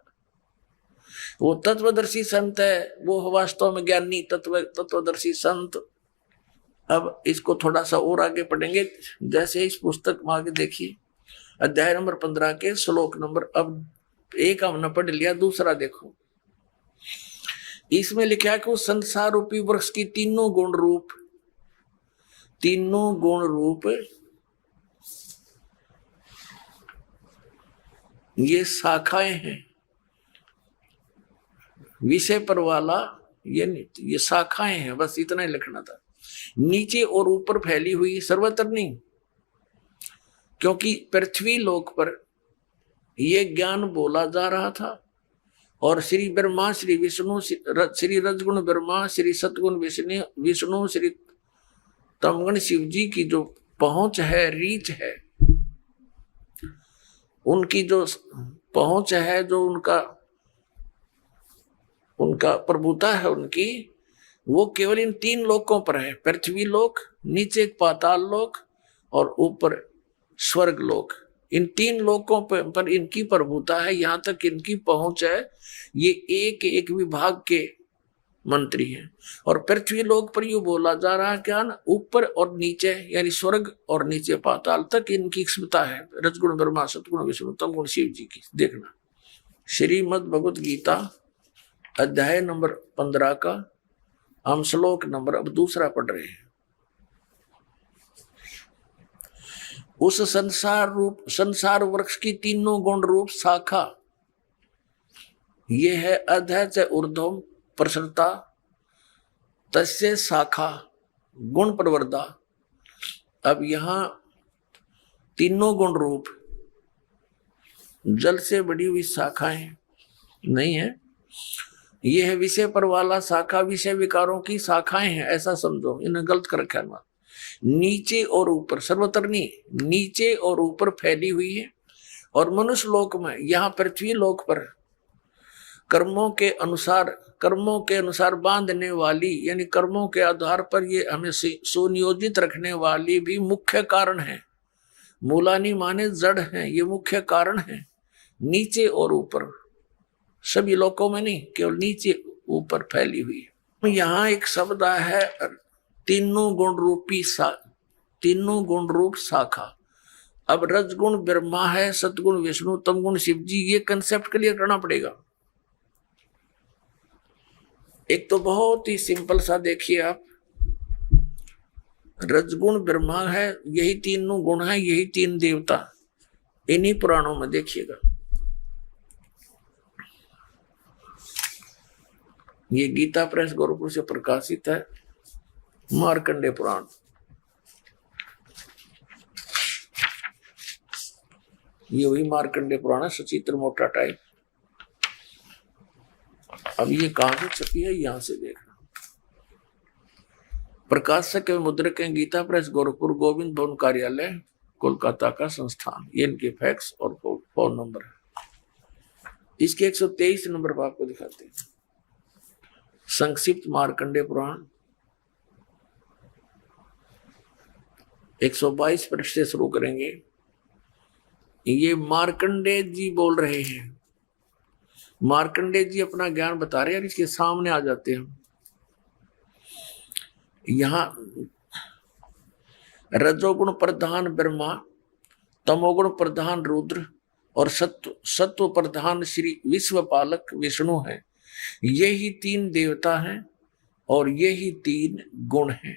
वो तत्वदर्शी संत है, वो वास्तव में ज्ञानी तत्वदर्शी संत। अब इसको थोड़ा सा और आगे पढ़ेंगे, जैसे इस पुस्तक में आगे देखिए, अध्याय नंबर 15 के श्लोक नंबर, अब एक हमने पढ़ लिया, दूसरा देखो। इसमें लिखा है कि उस संसार रूपी वृक्ष की तीनों गुण रूप ये शाखाएं हैं। विषय पर वाला ये शाखाएं हैं, बस इतना ही लिखना था। नीचे और ऊपर फैली हुई, सर्वत्र नहीं, क्योंकि पृथ्वी लोक पर ये ज्ञान बोला जा रहा था। और श्री ब्रह्मा, श्री विष्णु, श्री रजगुण ब्रह्मा, श्री सतगुण विष्णु, श्री तमगुण शिव जी की जो पहुंच है, रीच है, उनकी जो पहुंच है, जो उनका प्रभुता है उनकी, वो केवल इन 3 लोकों पर है। पृथ्वी लोक, नीचे पाताल लोक और ऊपर स्वर्ग लोक, इन 3 लोकों पर इनकी प्रभुता है, यहां तक इनकी पहुंच है। ये एक एक विभाग के मंत्री हैं। और पृथ्वी लोक पर यू बोला जा रहा है क्या ना, ऊपर और नीचे यानी स्वर्ग और नीचे पाताल तक इनकी क्षमता है। रजगुण ब्रह्मा, सतगुण विष्णु, तमगुण शिव जी की। देखना श्रीमद् भगवत गीता अध्याय नंबर 15 का हम श्लोक नंबर अब दूसरा पढ़ रहे हैं। उस संसार वृक्ष की तीनों गुण रूप शाखा, ये है अधः च ऊर्ध्वम प्रसरता तस्य शाखा गुण प्रवर्धा। अब यहां तीनों गुण रूप जल से बड़ी हुई शाखाएं नहीं है, यह है विषय पर वाला शाखा, विषय विकारों की शाखाएं हैं, ऐसा समझो। इन्हें गलत कर रखा है। नीचे और ऊपर, सर्वत्र नहीं, नीचे और ऊपर फैली हुई है। और मनुष्य लोक में, यहाँ पृथ्वी लोक पर कर्मों के अनुसार बांधने वाली, यानी कर्मों के आधार पर ये हमें सुनियोजित रखने वाली भी मुख्य कारण है। मूलानी माने जड़ है, ये मुख्य कारण है। नीचे और ऊपर, सभी लोकों में नहीं, केवल नीचे ऊपर फैली हुई है। यहाँ एक शब्द है तीनों गुण रूप शाखा। अब रजगुण ब्रह्मा है, सतगुण विष्णु, तमगुण शिव जी, ये कंसेप्ट क्लियर करना पड़ेगा। एक तो बहुत ही सिंपल सा देखिए आप, रजगुण ब्रह्मा है, यही तीनों गुण है, यही 3 देवता, इन्हीं पुराणों में देखिएगा। ये गीता प्रेस गोरखपुर से प्रकाशित है, मार्कंडे पुराण। ये वही मार्कंडे पुराण है, सचित्र मोटा टाइप। अब ये कहां से छपी है, यहां से देखना। प्रकाशक एवं मुद्रक हैं गीता प्रेस गोरखपुर, गोविंद भवन कार्यालय, कोलकाता का संस्थान। ये इनके फैक्स और फोन नंबर है। इसके 123 नंबर पर आपको दिखाते हैं। संक्षिप्त मार्कंडे पुराण 122 पृष्ठ से शुरू करेंगे। ये मार्कंडे जी बोल रहे हैं, मार्कंडे जी अपना ज्ञान बता रहे हैं, इसके सामने आ जाते हैं। यहां रजोगुण प्रधान ब्रह्मा, तमोगुण प्रधान रुद्र और सत्व प्रधान श्री विश्वपालक विष्णु है। यही 3 देवता हैं और यही 3 गुण हैं।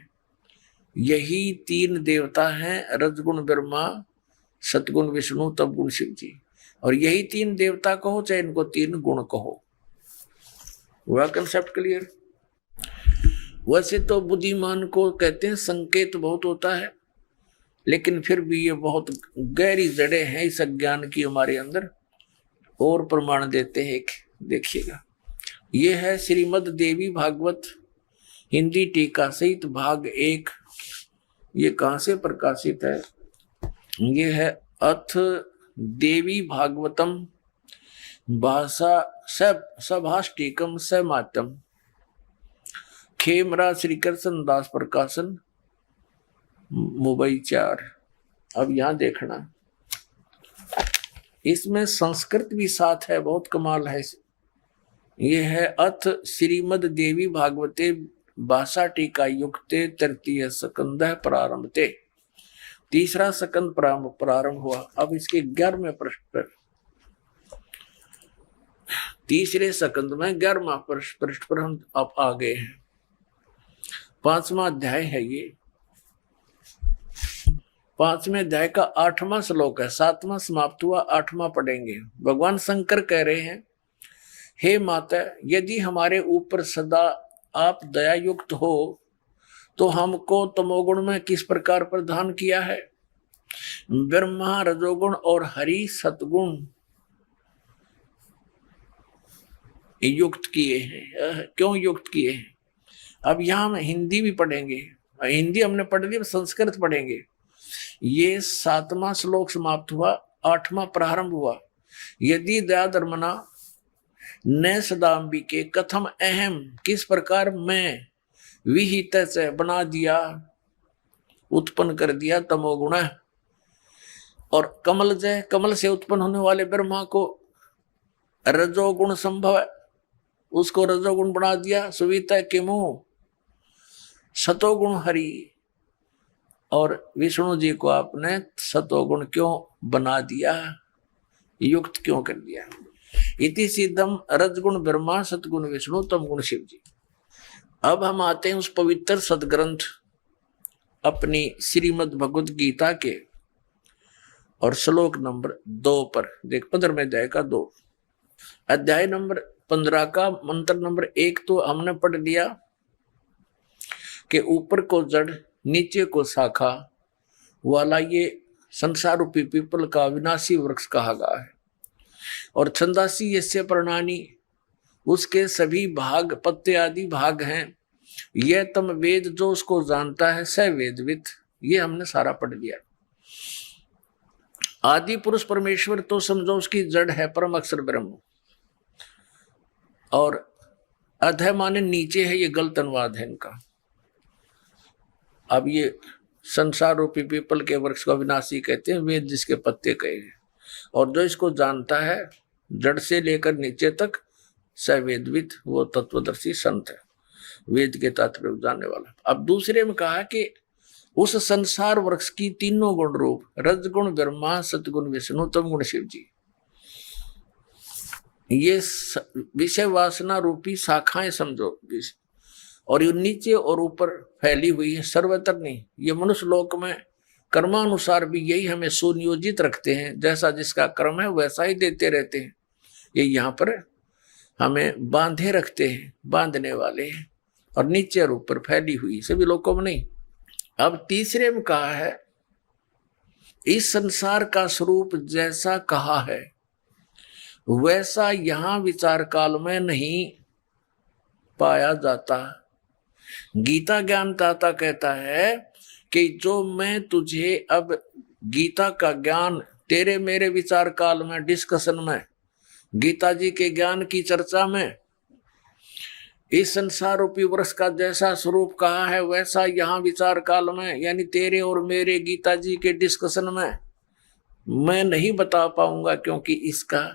यही 3 देवता हैं, रजगुण ब्रह्मा, सतगुण विष्णु, तमगुण शिव जी। और यही 3 देवता कहो चाहे इनको 3 गुण कहो। हुआ कंसेप्ट क्लियर? वैसे तो बुद्धिमान को कहते हैं संकेत बहुत होता है, लेकिन फिर भी ये बहुत गहरी जड़ें हैं इस अज्ञान की हमारे अंदर, और प्रमाण देते हैं। देखिएगा, ये है श्रीमद् देवी भागवत हिंदी टीका सहित भाग 1। ये कहां से प्रकाशित है? ये है अथ देवी भागवतम भाषा सभाष्टिकम समातम, खेमरा श्री कृष्ण दास प्रकाशन, मुंबई 4। अब यहां देखना, इसमें संस्कृत भी साथ है, बहुत कमाल है। ये है अथ श्रीमद् देवी भागवते भाषा टीका युक्ते तृतीय स्कंध प्रारंभते। 3रा स्कंद प्रारंभ हुआ। अब इसके 11वें पृष्ठ पर, 3रे स्कंद में 11वां पृष्ठ पर हम अब आ गए हैं। 5वां अध्याय है ये। 5वें अध्याय का 8वां श्लोक है, 7वां समाप्त हुआ, 8वां पढ़ेंगे। भगवान शंकर कह रहे हैं, हे माता, यदि हमारे ऊपर सदा आप दया युक्त हो तो हमको तमोगुण में किस प्रकार प्रदान किया है? ब्रह्मा रजोगुण और हरि सतगुण युक्त किए हैं। क्यों युक्त किए हैं? अब यहां हम हिंदी भी पढ़ेंगे। हिंदी हमने पढ़ ली, संस्कृत पढ़ेंगे। ये 7वां श्लोक समाप्त हुआ, 8वां प्रारंभ हुआ। यदि दया धर्मना न सदाम्बिके कथम अहम, किस प्रकार मैं विहित से बना दिया, उत्पन्न कर दिया तमोगुण, और कमलजय, कमल से उत्पन्न होने वाले ब्रह्मा को रजोगुण संभव है, उसको रजोगुण बना दिया। सुविता किमु सतोगुण हरि, और विष्णु जी को आपने सतोगुण क्यों बना दिया, युक्त क्यों कर दिया। इति सिद्धम रजगुण ब्रह्मा सतगुण विष्णु तम गुण शिव जी। अब हम आते हैं उस पवित्र सदग्रंथ अपनी श्रीमद् भगवद गीता के और श्लोक नंबर 2 पर देख, 15वें अध्याय का 2, अध्याय नंबर 15 का मंत्र नंबर 1 तो हमने पढ़ लिया कि ऊपर को जड़ नीचे को शाखा वाला ये संसार रूपी पीपल का विनाशी वृक्ष कहा गया है। और छंदासी यस्य प्रणानी, उसके सभी भाग पत्ते आदि भाग हैं। यह तम वेद, जो उसको जानता है, स वेदविद, ये हमने सारा पढ़ लिया। आदि पुरुष परमेश्वर तो समझो उसकी जड़ है परम अक्षर ब्रह्म, और अधः माने नीचे है, ये गलत अनुवाद है इनका। अब ये संसार रूपी पीपल के वृक्ष को विनाशी कहते हैं, वेद जिसके पत्ते कहे हैं। और जो इसको जानता है जड़ से लेकर नीचे तक, सवेदविद, वो तत्वदर्शी संत है, वेद के तात्पर्य जानने वाला। अब दूसरे में कहा कि उस संसार वृक्ष की तीनों गुण रूप रजगुण ब्रह्मा सतगुण विष्णु तम गुण शिव जी, ये विषय वासना रूपी शाखाएं समझो, और ये नीचे और ऊपर फैली हुई है, सर्वत्र नहीं। ये मनुष्य लोक में कर्मानुसार भी यही हमें सुनियोजित रखते हैं, जैसा जिसका कर्म है वैसा ही देते रहते हैं। ये यहाँ पर हमें बांधे रखते हैं, बांधने वाले हैं, और नीचे और ऊपर फैली हुई सभी लोगों में नहीं। अब तीसरे में कहा है इस संसार का स्वरूप जैसा कहा है वैसा यहाँ विचार काल में नहीं पाया जाता। गीता ज्ञानदाता कहता है कि जो मैं तुझे अब गीता का ज्ञान तेरे मेरे विचार काल में डिस्कशन में, गीता जी के ज्ञान की चर्चा में, इस संसार रूपी वृक्ष का जैसा स्वरूप कहा है वैसा यहाँ विचार काल में, यानी तेरे और मेरे गीता जी के डिस्कशन में मैं नहीं बता पाऊंगा, क्योंकि इसका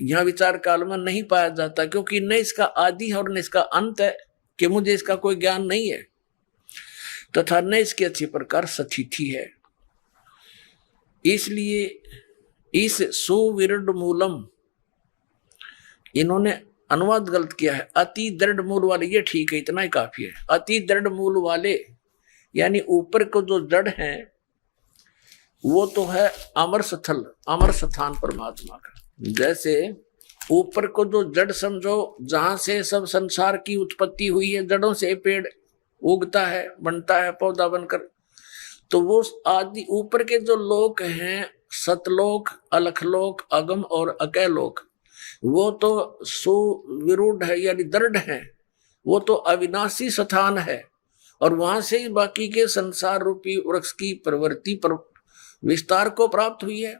यहाँ विचार काल में नहीं पाया जाता, क्योंकि न इसका आदि है और न इसका अंत है, कि मुझे इसका कोई ज्ञान नहीं है, तथा न इसकी अच्छी प्रकार सथिति है। इसलिए इस सुविरुद्ध मूलम, इन्होंने अनुवाद गलत किया है, अति दृढ़ मूल वाले, ये ठीक है, इतना ही काफी है। अति दृढ़ मूल वाले यानी ऊपर को जो जड़ है वो तो है अमर स्थल, अमर स्थान परमात्मा का। जैसे ऊपर को जो जड़ समझो, जहां से सब संसार की उत्पत्ति हुई है, जड़ों से पेड़ उगता है, बनता है पौधा बनकर, तो वो आदि ऊपर के जो लोक हैं, सतलोक, अलखलोक, अगम और अकैलोक, वो तो सुविरूढ़ है यानी दृढ़ है, वो तो अविनाशी स्थान है, और वहां से ही बाकी के संसार रूपी वृक्ष की प्रवृत्ति पर विस्तार को प्राप्त हुई है,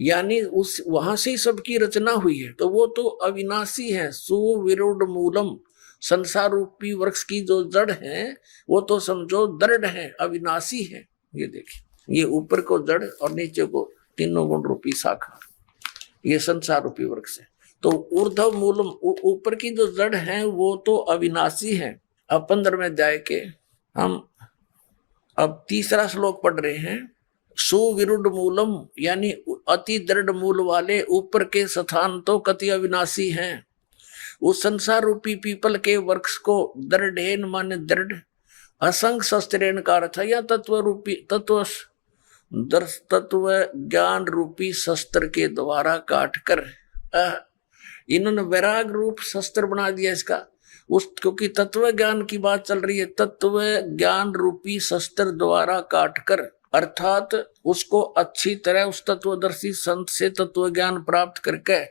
यानी उस वहां से ही सबकी रचना हुई है, तो वो तो अविनाशी है। सुविरूढ़ मूलम, संसार रूपी वृक्ष की जो जड़ है वो तो समझो दृढ़ है, अविनाशी है। ये देखिए, ये ऊपर को जड़ और नीचे को तीनों गुण रूपी शाखा, ये संसार रूपी वृक्ष है। तो ऊर्ध्व मूलम, ऊपर की जो जड़ है वो तो अविनाशी है। अब 15वें अध्याय के हम अब तीसरा श्लोक पढ़ रहे हैं। सुविरुद्ध मूलम यानी अति दृढ़ मूल वाले ऊपर के स्थान तो कति अविनाशी हैं। उस संसार रूपी पीपल के वृक्ष को दृढ़ेन माने दृढ़, असंग शस्त्रेण का अर्थ है या तत्व रूपी तत्व ज्ञान रूपी शस्त्र के द्वारा काट कर, इन्होंने वैराग रूप शस्त्र बना दिया इसका, उस क्योंकि तत्व ज्ञान की बात चल रही है, तत्व ज्ञान रूपी शस्त्र द्वारा काट कर, अर्थात उसको अच्छी तरह उस तत्वदर्शी संत से तत्व ज्ञान प्राप्त करके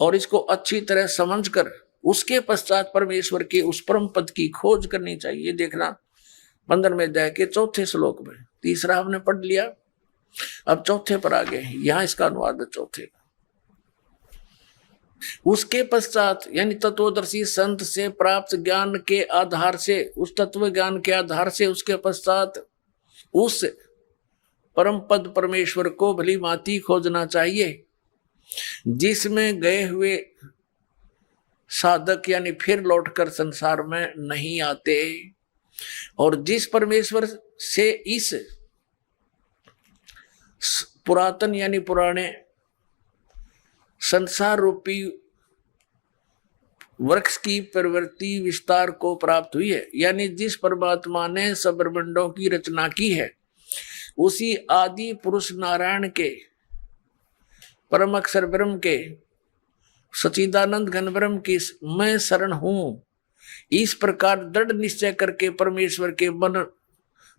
और इसको अच्छी तरह समझकर उसके पश्चात परमेश्वर के उस परम पद की खोज करनी चाहिए। देखना 15वें अध्याय के 4थे श्लोक में, तीसरा हमने पढ़ लिया, अब 4थे पर आ गए। यहां इसका अनुवाद है 4थे। उसके पश्चात यानी तत्वदर्शी संत से प्राप्त ज्ञान के आधार से, उस तत्व ज्ञान के आधार से उसके पश्चात उस परम पद परमेश्वर को भली भांति खोजना चाहिए, जिसमें गए हुए साधक यानी फिर लौटकर संसार में नहीं आते, और जिस परमेश्वर से इस पुरातन यानी पुराने संसार रूपी वृक्ष की प्रवृत्ति विस्तार को प्राप्त हुई है, यानी जिस परमात्मा ने सब ब्रह्मांडों की रचना की है, उसी आदि पुरुष नारायण के परम अक्षर ब्रह्म के सच्चिदानंद घन ब्रह्म की मैं शरण हूं, इस प्रकार दृढ़ निश्चय करके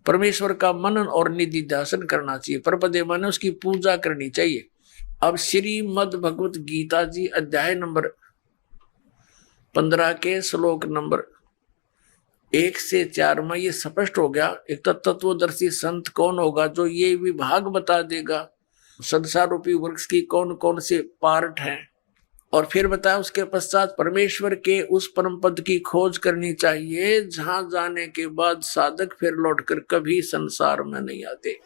परमेश्वर का मनन और निधि ध्यान करना चाहिए। परपदे माने उसकी पूजा करनी चाहिए। अब श्रीमद् भगवत गीता जी अध्याय नंबर 15 के श्लोक नंबर 1 से 4 में ये स्पष्ट हो गया। एक तो तत्वदर्शी संत कौन होगा जो ये विभाग बता देगा संसार रूपी वृक्ष की कौन कौन से पार्ट हैं, और फिर बताया उसके पश्चात परमेश्वर के उस परम पद की खोज करनी चाहिए जहां जाने के बाद साधक फिर लौटकर कभी संसार में नहीं आते।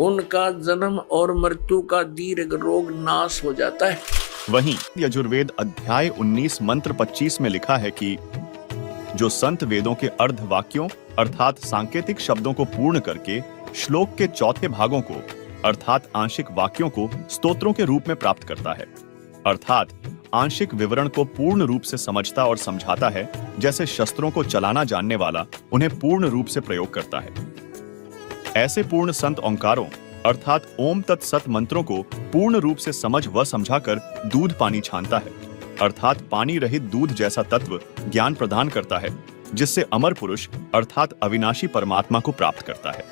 उनका जन्म और मृत्यु का दीर्घ रोग नाश हो जाता है। वहीं यजुर्वेद अध्याय 19 मंत्र 25 में लिखा है कि जो संत वेदों के अर्ध वाक्यों अर्थात सांकेतिक शब्दों को पूर्ण करके श्लोक के चौथे भागों को अर्थात आंशिक वाक्यों को स्तोत्रों के रूप में प्राप्त करता है, अर्थात आंशिक विवरण को पूर्ण रूप से समझता और समझाता है, जैसे शस्त्रों को चलाना जानने वाला उन्हें पूर्ण रूप से प्रयोग करता है। ऐसे पूर्ण संत ओंकारों अर्थात ओम तत्सत मंत्रों को पूर्ण रूप से समझ व समझाकर दूध पानी छानता है, अर्थात पानी रहित दूध जैसा तत्व ज्ञान प्रदान करता है, जिससे अमर पुरुष अर्थात अविनाशी परमात्मा को प्राप्त करता है।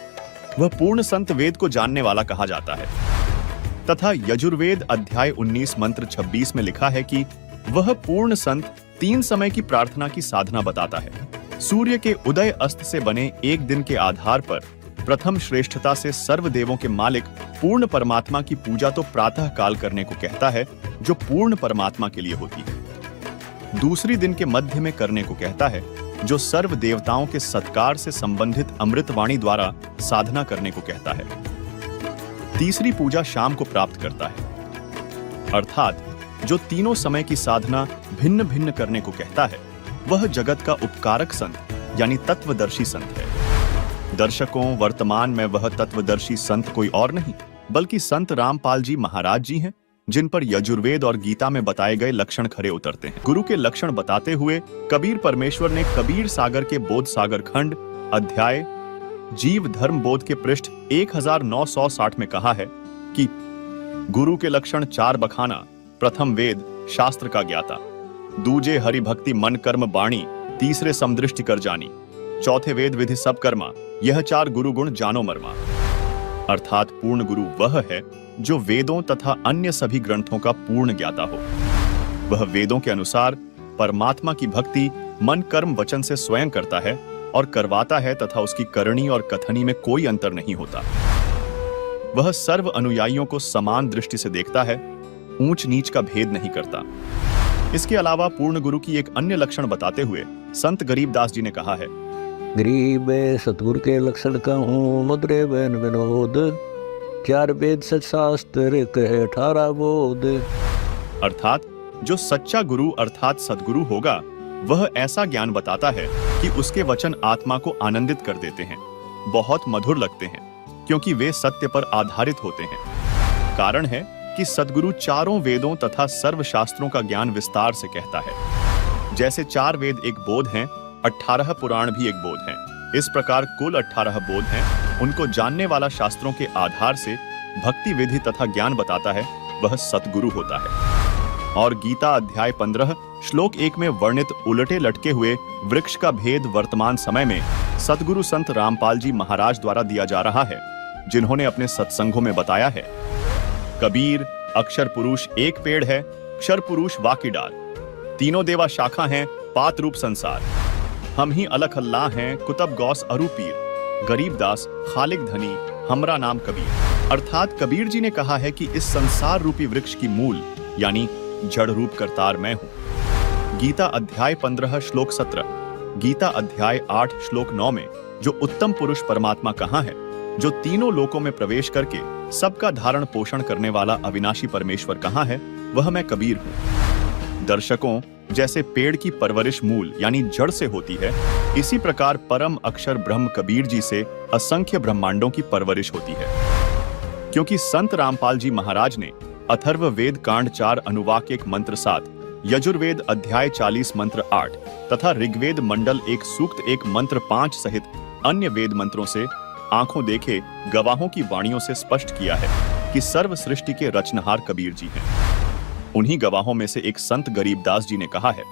वह पूर्ण संत वेद को जानने वाला कहा जाता है। तथा यजुर्वेद अध्याय 19 मंत्र 26 में लिखा है कि वह पूर्ण संत 3 समय की प्रार्थना की साधना बताता है। सूर्य के उदय अस्त से बने एक दिन के आधार पर प्रथम श्रेष्ठता से सर्व देवों के मालिक पूर्ण परमात्मा की पूजा तो प्रातः काल करने को कहता है, जो पूर्ण परमात्मा के लिए होती है। दूसरी दिन के मध्य में करने को कहता है, जो सर्व देवताओं के सत्कार से संबंधित अमृतवाणी द्वारा साधना करने को कहता है। तीसरी पूजा शाम को प्राप्त करता है, अर्थात जो तीनों समय की साधना भिन्न भिन्न करने को कहता है, वह जगत का उपकारक संत यानी तत्वदर्शी संत है। दर्शकों, वर्तमान में वह तत्वदर्शी संत कोई और नहीं बल्कि संत रामपाल जी महाराज जी हैं, जिन पर यजुर्वेद और गीता में बताए गए लक्षण खरे उतरते हैं। गुरु के लक्षण बताते हुए कबीर परमेश्वर ने कबीर सागर के बोध सागर खंड अध्याय जीव धर्म बोध के पृष्ठ 1960 में कहा है कि गुरु के लक्षण 4 बखाना। प्रथम वेद शास्त्र का ज्ञाता, दूजे हरि भक्ति मन कर्म बाणी, तीसरे समदृष्टि कर जानी, चौथे वेद विधि सब कर्मा, यह 4 गुरु गुण जानो मर्मा। अर्थात पूर्ण गुरु वह है जो वेदों तथा अन्य सभी ग्रंथों का पूर्ण ज्ञाता हो। वह वेदों के अनुसार परमात्मा की भक्ति मन कर्म वचन से स्वयं करता है और करवाता है तथा उसकी करनी और कथनी में कोई अंतर नहीं होता। वह सर्व अनुयायियों को समान दृष्टि से देखता है, ऊंच नीच का भेद नहीं करता। इसके अलावा पूर्ण गुरु की एक अन्य लक्षण बताते हुए संत गरीबदास जी ने कहा है, गरीब सतगुरु के लक्षण कहूँ मुद्रे बन विनोद, 4 वेद सच शास्त्र कहे 18 बोध। अर्थात जो सच्चा गुरु अर्थात सदगुरु होगा वह ऐसा ज्ञान बताता है कि उसके वचन आत्मा को आनंदित कर देते हैं, बहुत मधुर लगते हैं, क्योंकि वे सत्य पर आधारित होते हैं। कारण है कि सदगुरु 4 वेदों तथा सर्व शास्त्रों का ज्ञान विस्तार से कहता है। जैसे 4 वेद एक बोध हैं, 18 पुराण भी एक बोध हैं। इस प्रकार कुल 18 बोध हैं। उनको जानने वाला शास्त्रों के आधार से भक्ति विधि तथा ज्ञान बताता है, वह सतगुरु होता है। और गीता अध्याय 15 श्लोक 1 में वर्णित उलटे लटके हुए वृक्ष का भेद वर्तमान समय में सतगुरु संत रामपाल जी महाराज द्वारा दिया जा रहा है, जिन्होंने अपने सत्संगों में बताया है। कबीर अक्षर पुरुष एक पेड़ है, क्षर पुरुष वाकी डाल, तीनों देवा शाखा हैं, पात रूप संसार, हम ही अलख अल्लाह हैं, कुतब गौस अरू पीर, गरीबदास खालिक धनी, हमरा नाम कबीर। अर्थात कबीर जी ने कहा है कि इस संसार रूपी वृक्ष की मूल यानी जड़ रूप करतार मैं हूं। गीता अध्याय 15 श्लोक 17, गीता अध्याय 8 श्लोक 9 में जो उत्तम पुरुष परमात्मा कहाँ है, जो तीनों लोकों में प्रवेश करके सबका धारण पोषण करने वाला अविनाशी परमेश्वर कहाँ है, वह मैं कबीर हूँ। दर्शकों, जैसे पेड़ की परवरिश मूल यानी जड़ से होती है, इसी प्रकार परम अक्षर ब्रह्म कबीर जी से असंख्य ब्रह्मांडों की परवरिश होती है। क्योंकि संत रामपाल जी महाराज ने अथर्व वेद कांड 4 अनुवाक 1 मंत्र 7, यजुर्वेद अध्याय 40 मंत्र 8 तथा ऋग्वेद मंडल 1 सूक्त 1 मंत्र 5 सहित अन्य वेद मंत्रों से आंखों देखे गवाहों की वाणियों से स्पष्ट किया है कि सर्व सृष्टि के रचनहार कबीर जी हैं। उन्हीं गवाहों में से एक संत गरीबदास जी ने कहा है,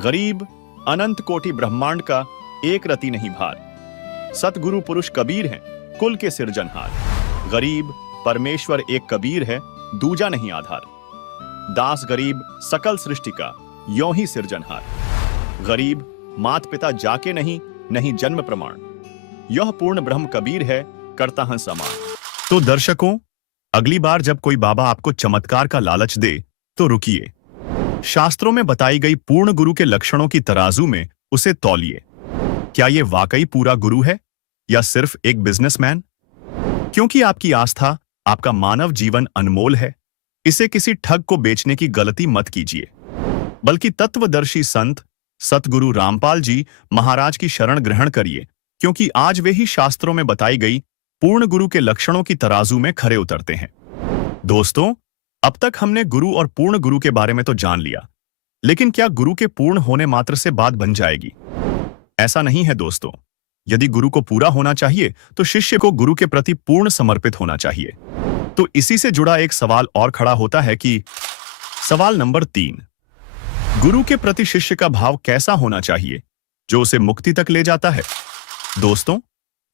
गरीब अनंत कोटि ब्रह्मांड का एक रति नहीं भार, सतगुरु पुरुष कबीर हैं कुल के सिरजनहार। गरीब परमेश्वर एक कबीर है, दूजा नहीं आधार, दास गरीब सकल सृष्टि का यों ही सिरजनहार। गरीब मात पिता जाके नहीं, नहीं जन्म प्रमाण, यह पूर्ण ब्रह्म कबीर है करता हं समान। तो दर्शकों, अगली बार जब कोई बाबा आपको चमत्कार का लालच दे तो रुकिए, शास्त्रों में बताई गई पूर्ण गुरु के लक्षणों की तराजू में उसे तौलिए। क्या यह वाकई पूरा गुरु है या सिर्फ एक बिजनेसमैन? क्योंकि आपकी आस्था, आपका मानव जीवन अनमोल है, इसे किसी ठग को बेचने की गलती मत कीजिए, बल्कि तत्वदर्शी संत सतगुरु रामपाल जी महाराज की शरण ग्रहण करिए, क्योंकि आज वे ही शास्त्रों में बताई गई पूर्ण गुरु के लक्षणों की तराजू में खरे उतरते हैं। दोस्तों, अब तक हमने गुरु और पूर्ण गुरु के बारे में तो जान लिया, लेकिन क्या गुरु के पूर्ण होने मात्र से बात बन जाएगी? ऐसा नहीं है दोस्तों। यदि गुरु को पूरा होना चाहिए तो शिष्य को गुरु के प्रति पूर्ण समर्पित होना चाहिए। तो इसी से जुड़ा एक सवाल और खड़ा होता है कि सवाल नंबर 3, गुरु के प्रति शिष्य का भाव कैसा होना चाहिए जो उसे मुक्ति तक ले जाता है? दोस्तों,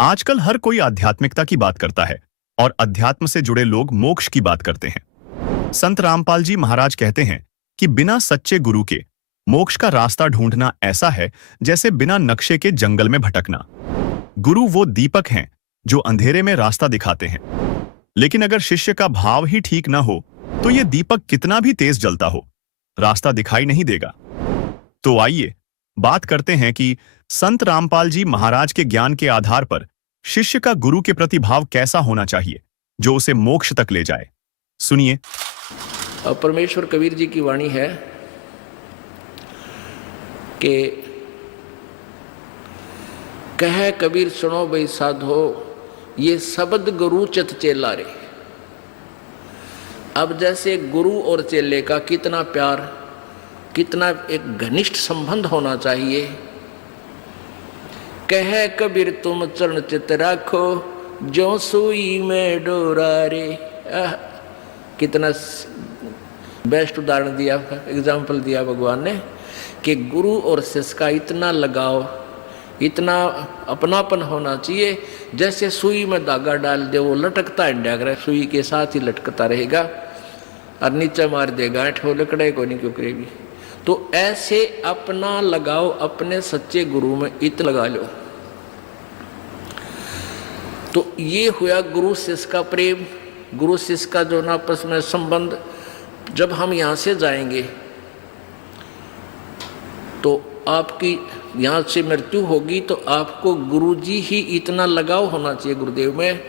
आजकल हर कोई आध्यात्मिकता की बात करता है और अध्यात्म से जुड़े लोग मोक्ष की बात करते हैं। संत रामपाल जी महाराज कहते हैं कि बिना सच्चे गुरु के मोक्ष का रास्ता ढूंढना ऐसा है जैसे बिना नक्शे के जंगल में भटकना। गुरु वो दीपक हैं जो अंधेरे में रास्ता दिखाते हैं, लेकिन अगर शिष्य का भाव ही ठीक ना हो तो यह दीपक कितना भी तेज जलता हो, रास्ता दिखाई नहीं देगा। तो आइए बात करते हैं कि संत रामपाल जी महाराज के ज्ञान के आधार पर शिष्य का गुरु के प्रति भाव कैसा होना चाहिए जो उसे मोक्ष तक ले जाए। सुनिए। अब परमेश्वर कबीर जी की वाणी है कि कह कबीर सुनो भाई साधो, ये शब्द गुरु चित चेला रे। अब जैसे गुरु और चेले का कितना प्यार, कितना एक घनिष्ठ संबंध होना चाहिए। कह कबीर तुम चरण चित राखो, जो सुई में डोरा रे। कितना बेस्ट उदाहरण दिया, एग्जाम्पल दिया भगवान ने कि गुरु और शिष्य का इतना लगाव, इतना अपनापन होना चाहिए जैसे सुई में धागा डाल दे, वो लटकता है, सुई के साथ ही लटकता रहेगा और नीचे मार देगा, ठो लकड़े को नहीं क्यों करेगी। तो ऐसे अपना लगाओ अपने सच्चे गुरु में इत लगा लो। तो ये हुआ गुरु शिष्य का प्रेम, गुरु शिष्य का जो ना आपस में संबंध। जब हम यहाँ से जाएंगे तो आपकी यहाँ से मृत्यु होगी तो आपको गुरु जी ही इतना लगाव होना चाहिए गुरुदेव में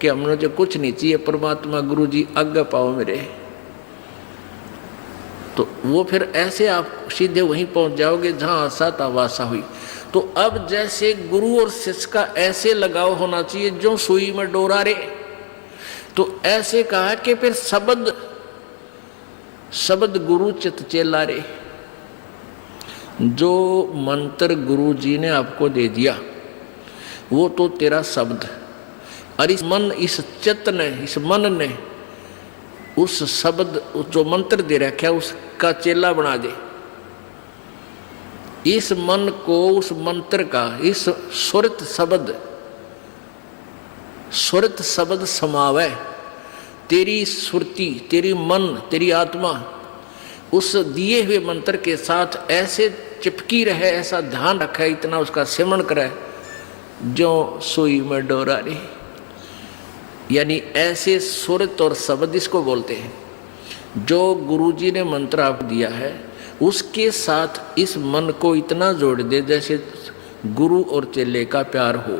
कि हमने जो कुछ नहीं चाहिए, परमात्मा गुरु जी आज्ञा पाओ मेरे। तो वो फिर ऐसे आप सीधे वहीं पहुंच जाओगे जहाँ आशा था वासा हुई। तो अब जैसे गुरु और शिष्य का ऐसे लगाव होना चाहिए जो सुई में डोरा रे। तो ऐसे कहा कि फिर शब्द गुरु चित चेला रे। जो मंत्र गुरु जी ने आपको दे दिया वो तो तेरा शब्द, और इस मन, इस चित्त ने, इस मन ने उस शब्द जो मंत्र दे रखा उसका चेला बना दे। इस मन को उस मंत्र का, इस सुरत शब्द समावे। तेरी सुरती, तेरी मन, तेरी आत्मा उस दिए हुए मंत्र के साथ ऐसे चिपकी रहे, ऐसा ध्यान रखे, इतना उसका सिमरण करे जो सुई में डोरा रे। यानी ऐसे सुरत और शब्द इसको बोलते हैं। जो गुरुजी ने मंत्र आप दिया है उसके साथ इस मन को इतना जोड़ दे जैसे गुरु और चेले का प्यार हो।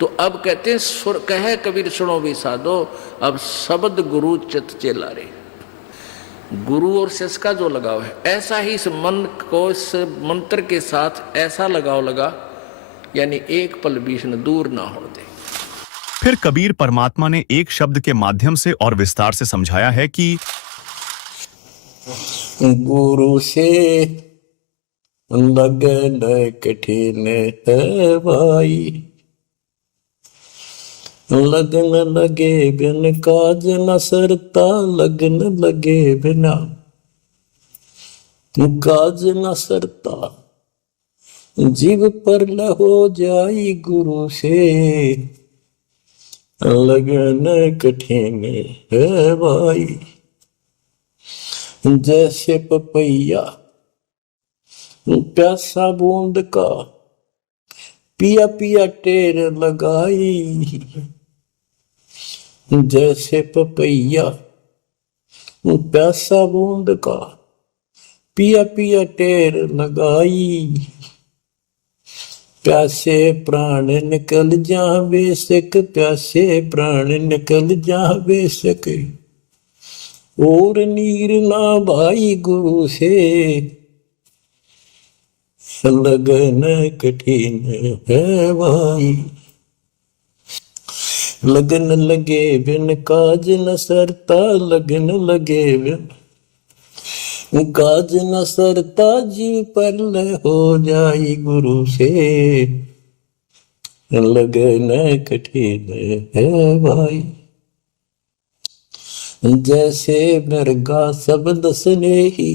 तो अब कहते हैं सुर कहे कबीर सुनो भी साधो, अब शब्द गुरु चित चेला रे। गुरु और शिष्य का जो लगाव है, ऐसा ही इस मन को इस मंत्र के साथ ऐसा लगाव लगा, यानी एक पल बीच न दूर ना हो दे। फिर कबीर परमात्मा ने एक शब्द के माध्यम से और विस्तार से समझाया है कि गुरु से लगन कठिन है भाई, लगन लगे बिन काज न सरता, लगन लगे बिना काज न सरता, जीव पर हो जाई गुरु से लगन कठिन है भाई। जैसे पपैया प्यासा बूंद का, पिया पिया टेर लगाई, जैसे पपैया प्यासा बूंद का, पिया पिया टेर लगाई, प्यासे प्राण निकल जा बेशक, प्यासे प्राण निकल जा बेशक, और नीर ना भाई गुरु से लगन कठिन है भाई। लगन लगे बिन काज न सरता, लगन लगे बिन काज न सरता, जीव पर हो जाई गुरु से लगन कठिन है भाई। जैसे मृगा शब्द स्नेही,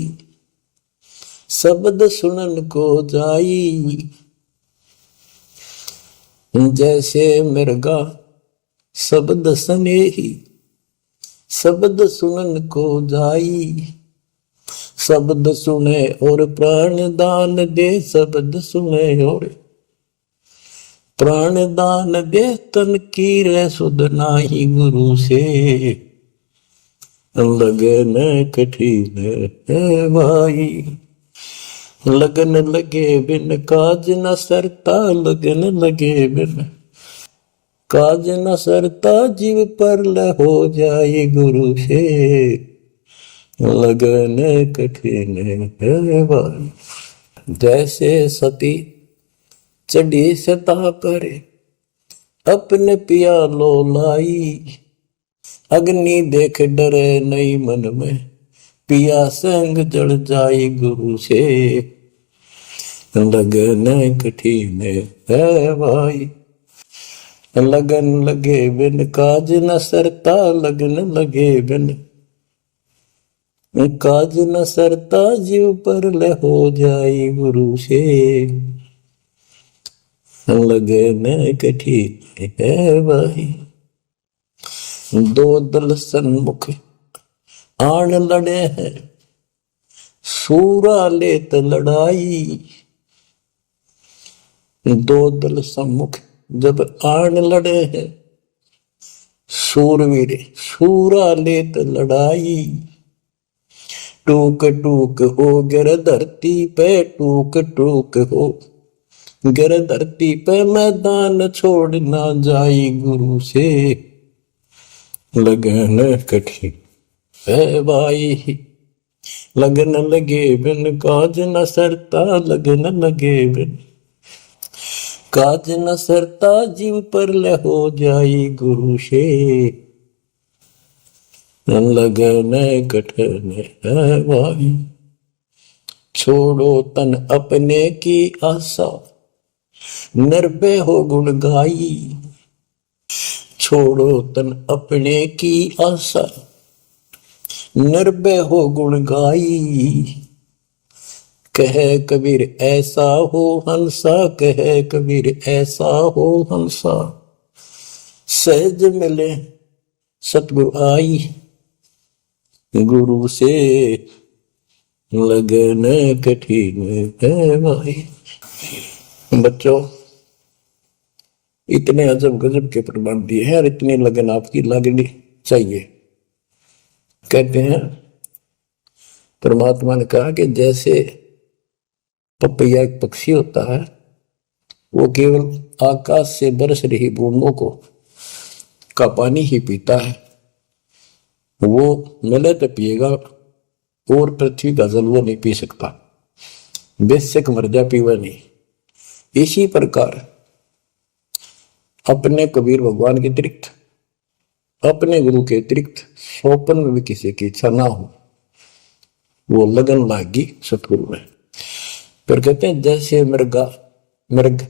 शब्द सुनन को जाई, जैसे मृगा शब्द स्नेही, शब्द सुनन को जाई, शब्द सुने और प्राण दान दे, शब्द सुने और प्राण दान दे, तन की रे सुध नाही गुरु से लगन कठिन है भाई। लगन लगे बिन काज न सरता, लगन लगे बिन काज न सरता, जीव पर हो जाए गुरु से लगन कठिन है भाई। जैसे सती चढ़ी सता करे, अपने पिया लो लाई, अग्नि देख डरे नहीं मन में, पिया संग जड़ जाई गुरु से लगन कठिन है भाई। लगन लगे बिन काज न सरता, लगन लगे बिन काज न सरता, जीव पर हो जाई गुरु से लगन कठिन है भाई। दो दल सन्मुख आन लड़े हैं, सूरा लेत लड़ाई, दो दल सम्मुख जब आन लड़े हैं, सूरवीर सूरा लेत लड़ाई, टूक टूक हो गिर धरती पे, टूक टूक हो गिर धरती पे, मैदान छोड़ ना जाई गुरु से लगन कठिन है भाई। लगन लगे बिन काज न सरता, लगन लगे बिन काज न सरता, जीव पर हो जाई गुरु से लगन कठिन है भाई। छोड़ो तन अपने की आशा, निर्भय हो गुण गाई, छोड़ो तन अपने की आशा, निर्भय हो गुण गाई, कहे कबीर ऐसा हो हंसा, कहे कबीर ऐसा हो हंसा, सहज मिले सतगुरु आई, गुरु से लगन कठिन है भाई। बच्चों, इतने अजब गजब के प्रमाण दिए हैं और इतनी लगन आपकी लगनी चाहिए। कहते हैं परमात्मा ने कहा कि जैसे पपैया एक पक्षी होता है, वो केवल आकाश से बरस रही बूंदों को का पानी ही पीता है। वो मिले तो पिएगा, और पृथ्वी का जल वो नहीं पी सकता। बेशक मर जा पीवा नहीं। इसी प्रकार अपने कबीर भगवान के अतिरिक्त, अपने गुरु के अतिरिक्त सोपन में भी किसी की इच्छा ना हो, वो लगन लागी सतगुरु में। फिर कहते हैं जैसे मृग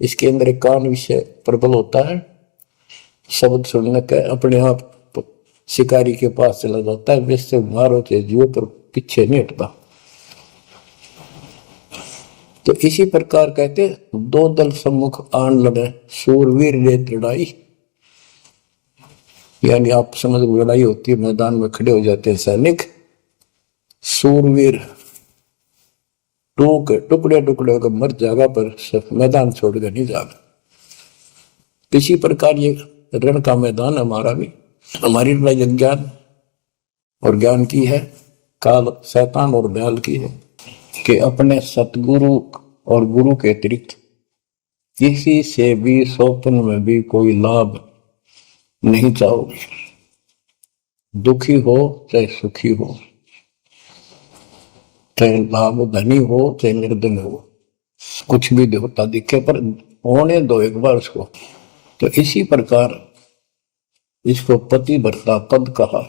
इसके अंदर एक कान विषय प्रबल होता है, शब्द सुनने का अपने आप शिकारी के पास चला जाता है, वैसे मारो चाहे जीव पर पीछे नहीं हटता। तो इसी प्रकार कहते दो दल सम्मुख आन लड़े शूरवीर रेत लड़ाई, यानी आप समझ लड़ाई होती है, मैदान में खड़े हो जाते हैं सैनिक, शूरवीर टुकड़े टुकड़े होकर मर जाएगा पर मैदान छोड़कर नहीं जाएगा। इसी प्रकार ये रण का मैदान हमारा भी, हमारी लड़ाई अज्ञान और ज्ञान की है, काल शैतान और दयाल की है कि अपने सतगुरु और गुरु के अतिरिक्त किसी से भी स्वप्न में भी कोई लाभ नहीं चाहोगे। दुखी हो चाहे सुखी हो, चाहे लाभ धनी हो चाहे निर्धन हो, कुछ भी देवता दिखे पर होने दो एक बार उसको। तो इसी प्रकार इसको पतिव्रता पद कहा।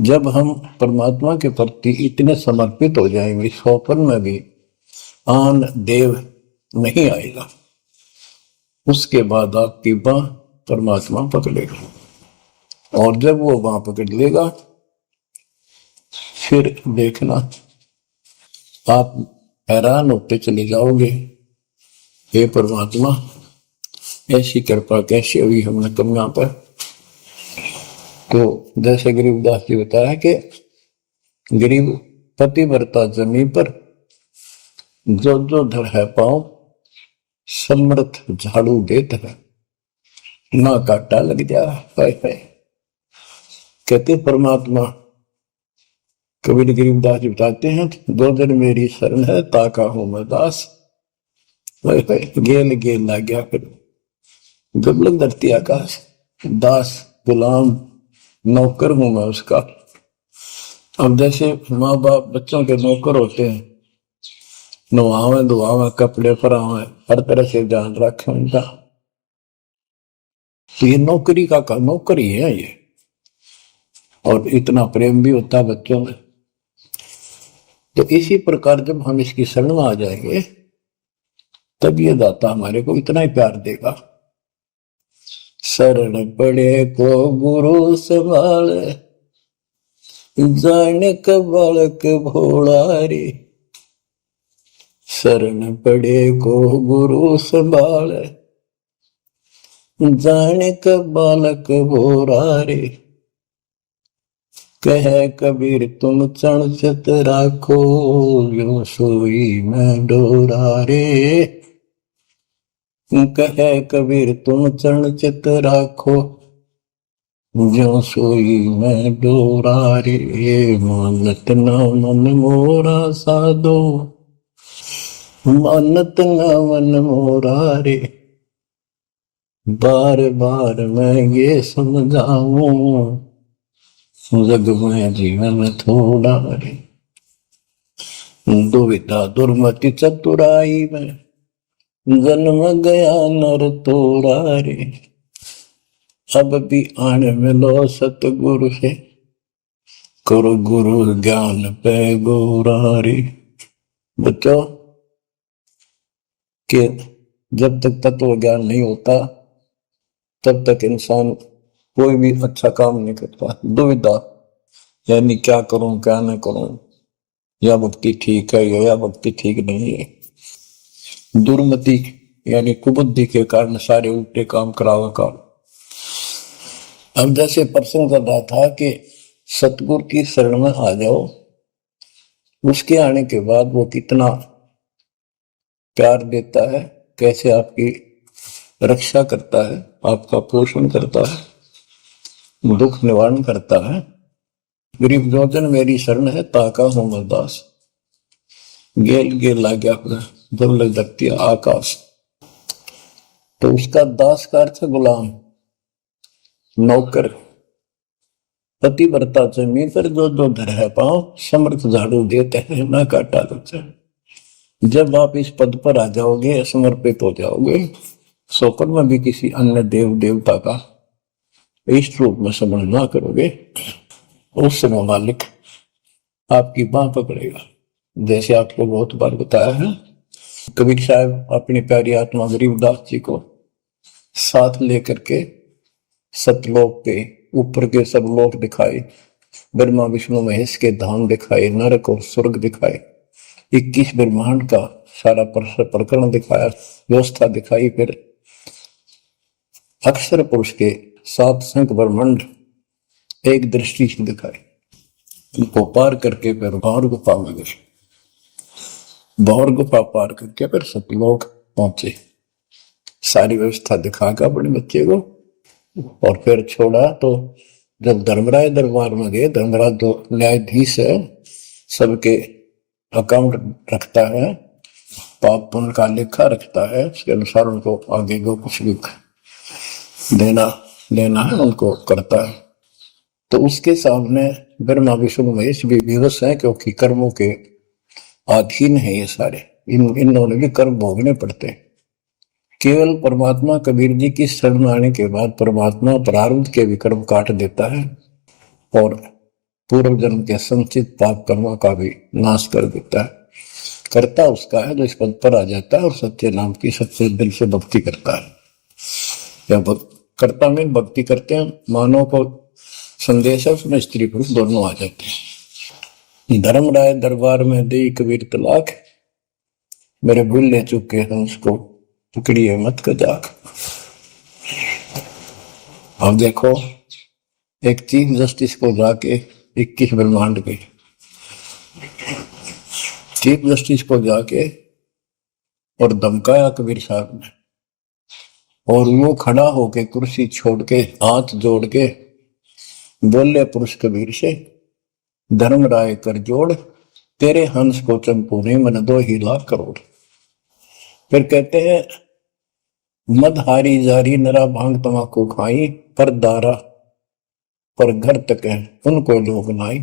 जब हम परमात्मा के प्रति इतने समर्पित हो जाएंगे, स्वप्न में भी आन देव नहीं आएगा, उसके बाद आपकी बांह परमात्मा पकड़ेगा, और जब वो बांह पकड़ लेगा फिर देखना आप हैरान होते चले जाओगे, हे परमात्मा ऐसी कृपा कैसे हुई हमने कन्या पर। तो जैसे गरीबदास जी बताया कि गरीब पतिव्रता जमीन पर जो जो धर है पाँव, समर्थ झाड़ू देत है, ना काटा लग जा। कहते परमात्मा कबीर गरीबदास जी बताते हैं, दो दिन मेरी शरण है ताका हूं मैं दास। गेल गेल ला गया फिर गबलन धरती आकाश, दास गुलाम नौकर हूं मैं उसका। अब जैसे माँ बाप बच्चों के नौकर होते हैं, नवावे धुआवे कपड़े परावे हर तरह से ध्यान रखें उनका, तो ये नौकरी का नौकर ही है ये, और इतना प्रेम भी होता है बच्चों में। तो इसी प्रकार जब हम इसकी शरण में आ जाएंगे तब ये दाता हमारे को इतना ही प्यार देगा। शरण पड़े को गुरु संभाले, जाने का बालक भोला रे। शरण पड़े को गुरु संभाले, जाने का बालक भोला रे। कह कबीर तुम चण चित राखो, यो सोई मैं डोरा रे। कह कबीर तुम चरण चित राखो, जो सोई मैं डोरा रे। मानत न मन मोरा साधो, मानत न मन मोरा रे। बार बार मैं ये समझाऊं, जग में जीवन थोड़ा रे। दुविधा दुर्मति चतुराई में, जन्म गया नर तोड़ा रे। अब भी आन मिलो सतगुरु से, करो गुरु ज्ञान पे गोरा रे। बच्चों कि जब तक तत्व ज्ञान नहीं होता तब तक इंसान कोई भी अच्छा काम नहीं करता। दुविधा यानी क्या करूं क्या न करूं, या भक्ति ठीक है या भक्ति ठीक नहीं है। दुर्मति यानी कुबुद्धि के कारण सारे उल्टे काम करावा काम। अब जैसे प्रसंग कर रहा था कि सतगुरु की शरण में आ जाओ, उसके आने के बाद वो कितना प्यार देता है, कैसे आपकी रक्षा करता है, आपका पोषण करता है, दुख निवारण करता है। गरीब जोजन मेरी शरण है ताका हूं मैं दास, गेल गेल ला गया। जब लग जाती है आकाश। तो उसका दास का अर्थ गुलाम, नौकर। पतिव्रता जमीन पर जो जो धर है पाँव, समर्थ झाड़ू देते हैं ना काटा देते हैं। जब आप इस पद पर आ जाओगे, समर्पित हो जाओगे, स्वप्न में भी किसी अन्य देव देवता का इष्ट रूप में समझना करोगे, उस समय मालिक आपकी बाह पकड़ेगा। जैसे आपको बहुत बार बताया है, कबीर साहब अपनी प्यारी आत्मा गरीबदास जी को साथ लेकर के सतलोक पे ऊपर के सब लोक दिखाए, ब्रह्मा विष्णु महेश के धाम दिखाए, नरक और स्वर्ग दिखाए, 21 ब्रह्मांड का सारा प्रकरण दिखाया, व्यवस्था दिखाई। फिर अक्षर पुरुष के 7 संख ब्रह्मांड एक दृष्टि से दिखाए। उनको पार करके फिर भौर गुफा में गए, भौर गुफा पार करके फिर सतलोक पहुंचे, सारी व्यवस्था दिखाकर अपने बच्चे को, और फिर छोड़ा। तो जब धर्मराज दरबार में गए, धर्मराज जो न्यायाधीश है, सबके अकाउंट रखता है, पाप पुण्य का लेखा रखता है, उसके अनुसार उनको आगे को कुछ भी देना लेना है उनको करता है। तो उसके सामने ब्रह्मा विष्णु महेश भी विवश है, क्योंकि कर्मों के अधीन है ये सारे, इन्होंने भी कर्म भोगने पड़ते हैं। केवल परमात्मा कबीर जी की शरण आने के बाद परमात्मा प्रारब्ध के भी कर्म काट देता है और पूर्व जन्म के संचित पाप कर्मों का भी नाश कर देता है। करता उसका है जो इस पद पर आ जाता है और सच्चे नाम की सच्चे दिल से भक्ति करता है। या करता में भक्ति करते हैं, मानव को संदेश है, उसमें स्त्री पुरुष दोनों आ जाते हैं। धर्मराय दरबार में दे कबीर तलाक, मेरे भूल ले चुके हैं उसको पकड़िए मत कजाक। अब देखो, एक चीफ जस्टिस को जाके 21 ब्रह्मांड के चीफ जस्टिस को जाके और धमकाया कबीर साहब ने, और वो खड़ा होके कुर्सी छोड़ के हाथ जोड़ के बोले पुरुष कबीर से, धर्मराय कर जोड़, तेरे हंस को चंपू ने मन 2 लाख करोड़। फिर कहते हैं, मद हारी जारी नरा भांग तमाकू खाई, पर दारा पर घर तक है उनको लोग नाई।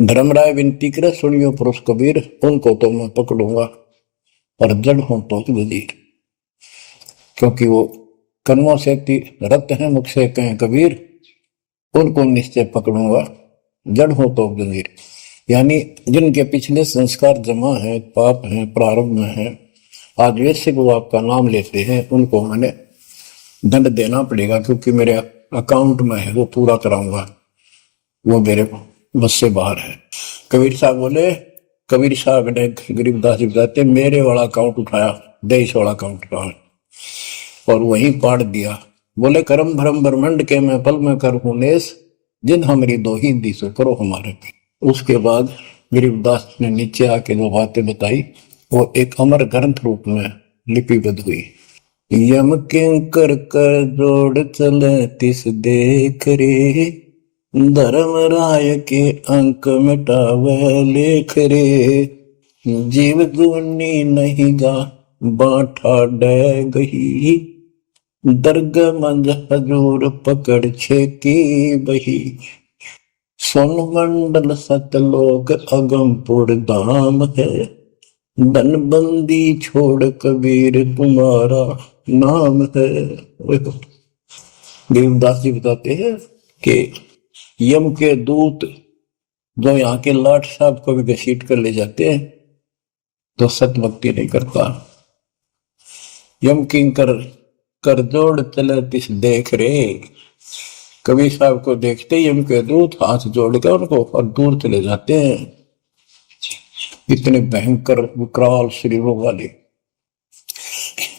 धर्मराय विनती करे, सुनियो पुरुष कबीर, उनको तो मैं पकड़ूंगा और जड़ हूं तो वजीर। क्योंकि वो कर्मों से रत है, मुख से कहें कबीर, उनको निश्चय पकड़ूंगा, जड़ हो तो वजीर। यानी जिनके पिछले संस्कार जमा है, पाप है, प्रारंभ में है, आज वैसे वो आपका नाम लेते हैं, उनको मैंने दंड देना पड़ेगा, क्योंकि मेरे अकाउंट में है, वो पूरा कराऊंगा, वो मेरे बस से बाहर है। कबीर साहब बोले, कबीर साहब ने गरीबदास जी बताते, मेरे वाला अकाउंट उठाया, देश वाला अकाउंट उठाया और वहीं पाड़ दिया। बोले, कर्म भ्रम ब्रह्मंड के मैं पल में कर हूं नेस, जिन हमारी 2 ही दिशो करो हमारे पे। उसके बाद गरीबदास ने नीचे आके जो बातें बताई, वो एक अमर ग्रंथ रूप में लिपिबद्ध हुई। यम किंकर कर जोड़ चले तिस देख रे, धर्म राय के अंक मिटावे लेख रे, जीव दूनी नहीं गा बांटा डे गही, दर्ग मंज हजूर पकड़ छे की बही, सोन मंडल सतलोक अगमपुर धाम है, धनबंदी छोड़ कबीर तुम्हारा नाम है। देवदास जी बताते हैं कि यम के दूत जो यहाँ के लाट साहब को भी घसीट कर ले जाते हैं तो सत भक्ति नहीं करता। यम किंकर कर जोड़ चले तिस देख रे, कबीर साहब को देखते यम के दूत हाथ जोड़ कर उनको और दूर चले जाते हैं। इतने भयंकर विकराल शरीरों वाले,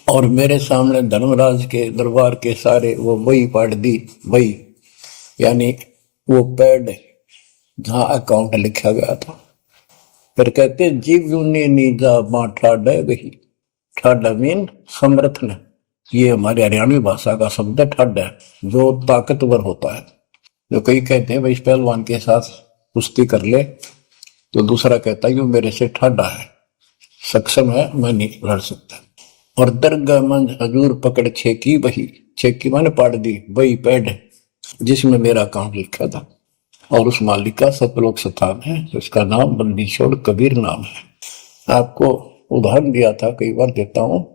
और मेरे सामने धर्मराज के दरबार के सारे वो वही पाड़ दी, वही यानी वो पैड जहां अकाउंट लिखा गया था। फिर कहते जीव यूनी नीजा मां ठाडा गही, ठाडा मीन समर्थन, ये हमारे हरियाणवी भाषा का शब्द है ठाडा, जो ताकतवर होता है। जो कई कहते हैं भाई इस पहलवान के साथ कुश्ती कर ले, तो दूसरा कहता है कि वो मेरे से ठाडा है। सक्षम है, मैं नहीं लड़ सकता। और दरगाह मंज हजूर पकड़ छेकी वही, छेकी मैंने पाड़ दी वही पैड जिसमें मेरा काम लिखा था। और उस मालिक का सतलोक स्थान है, उसका नाम बंदी छोड़ कबीर नाम है। आपको उदाहरण दिया था, कई बार देता हूँ।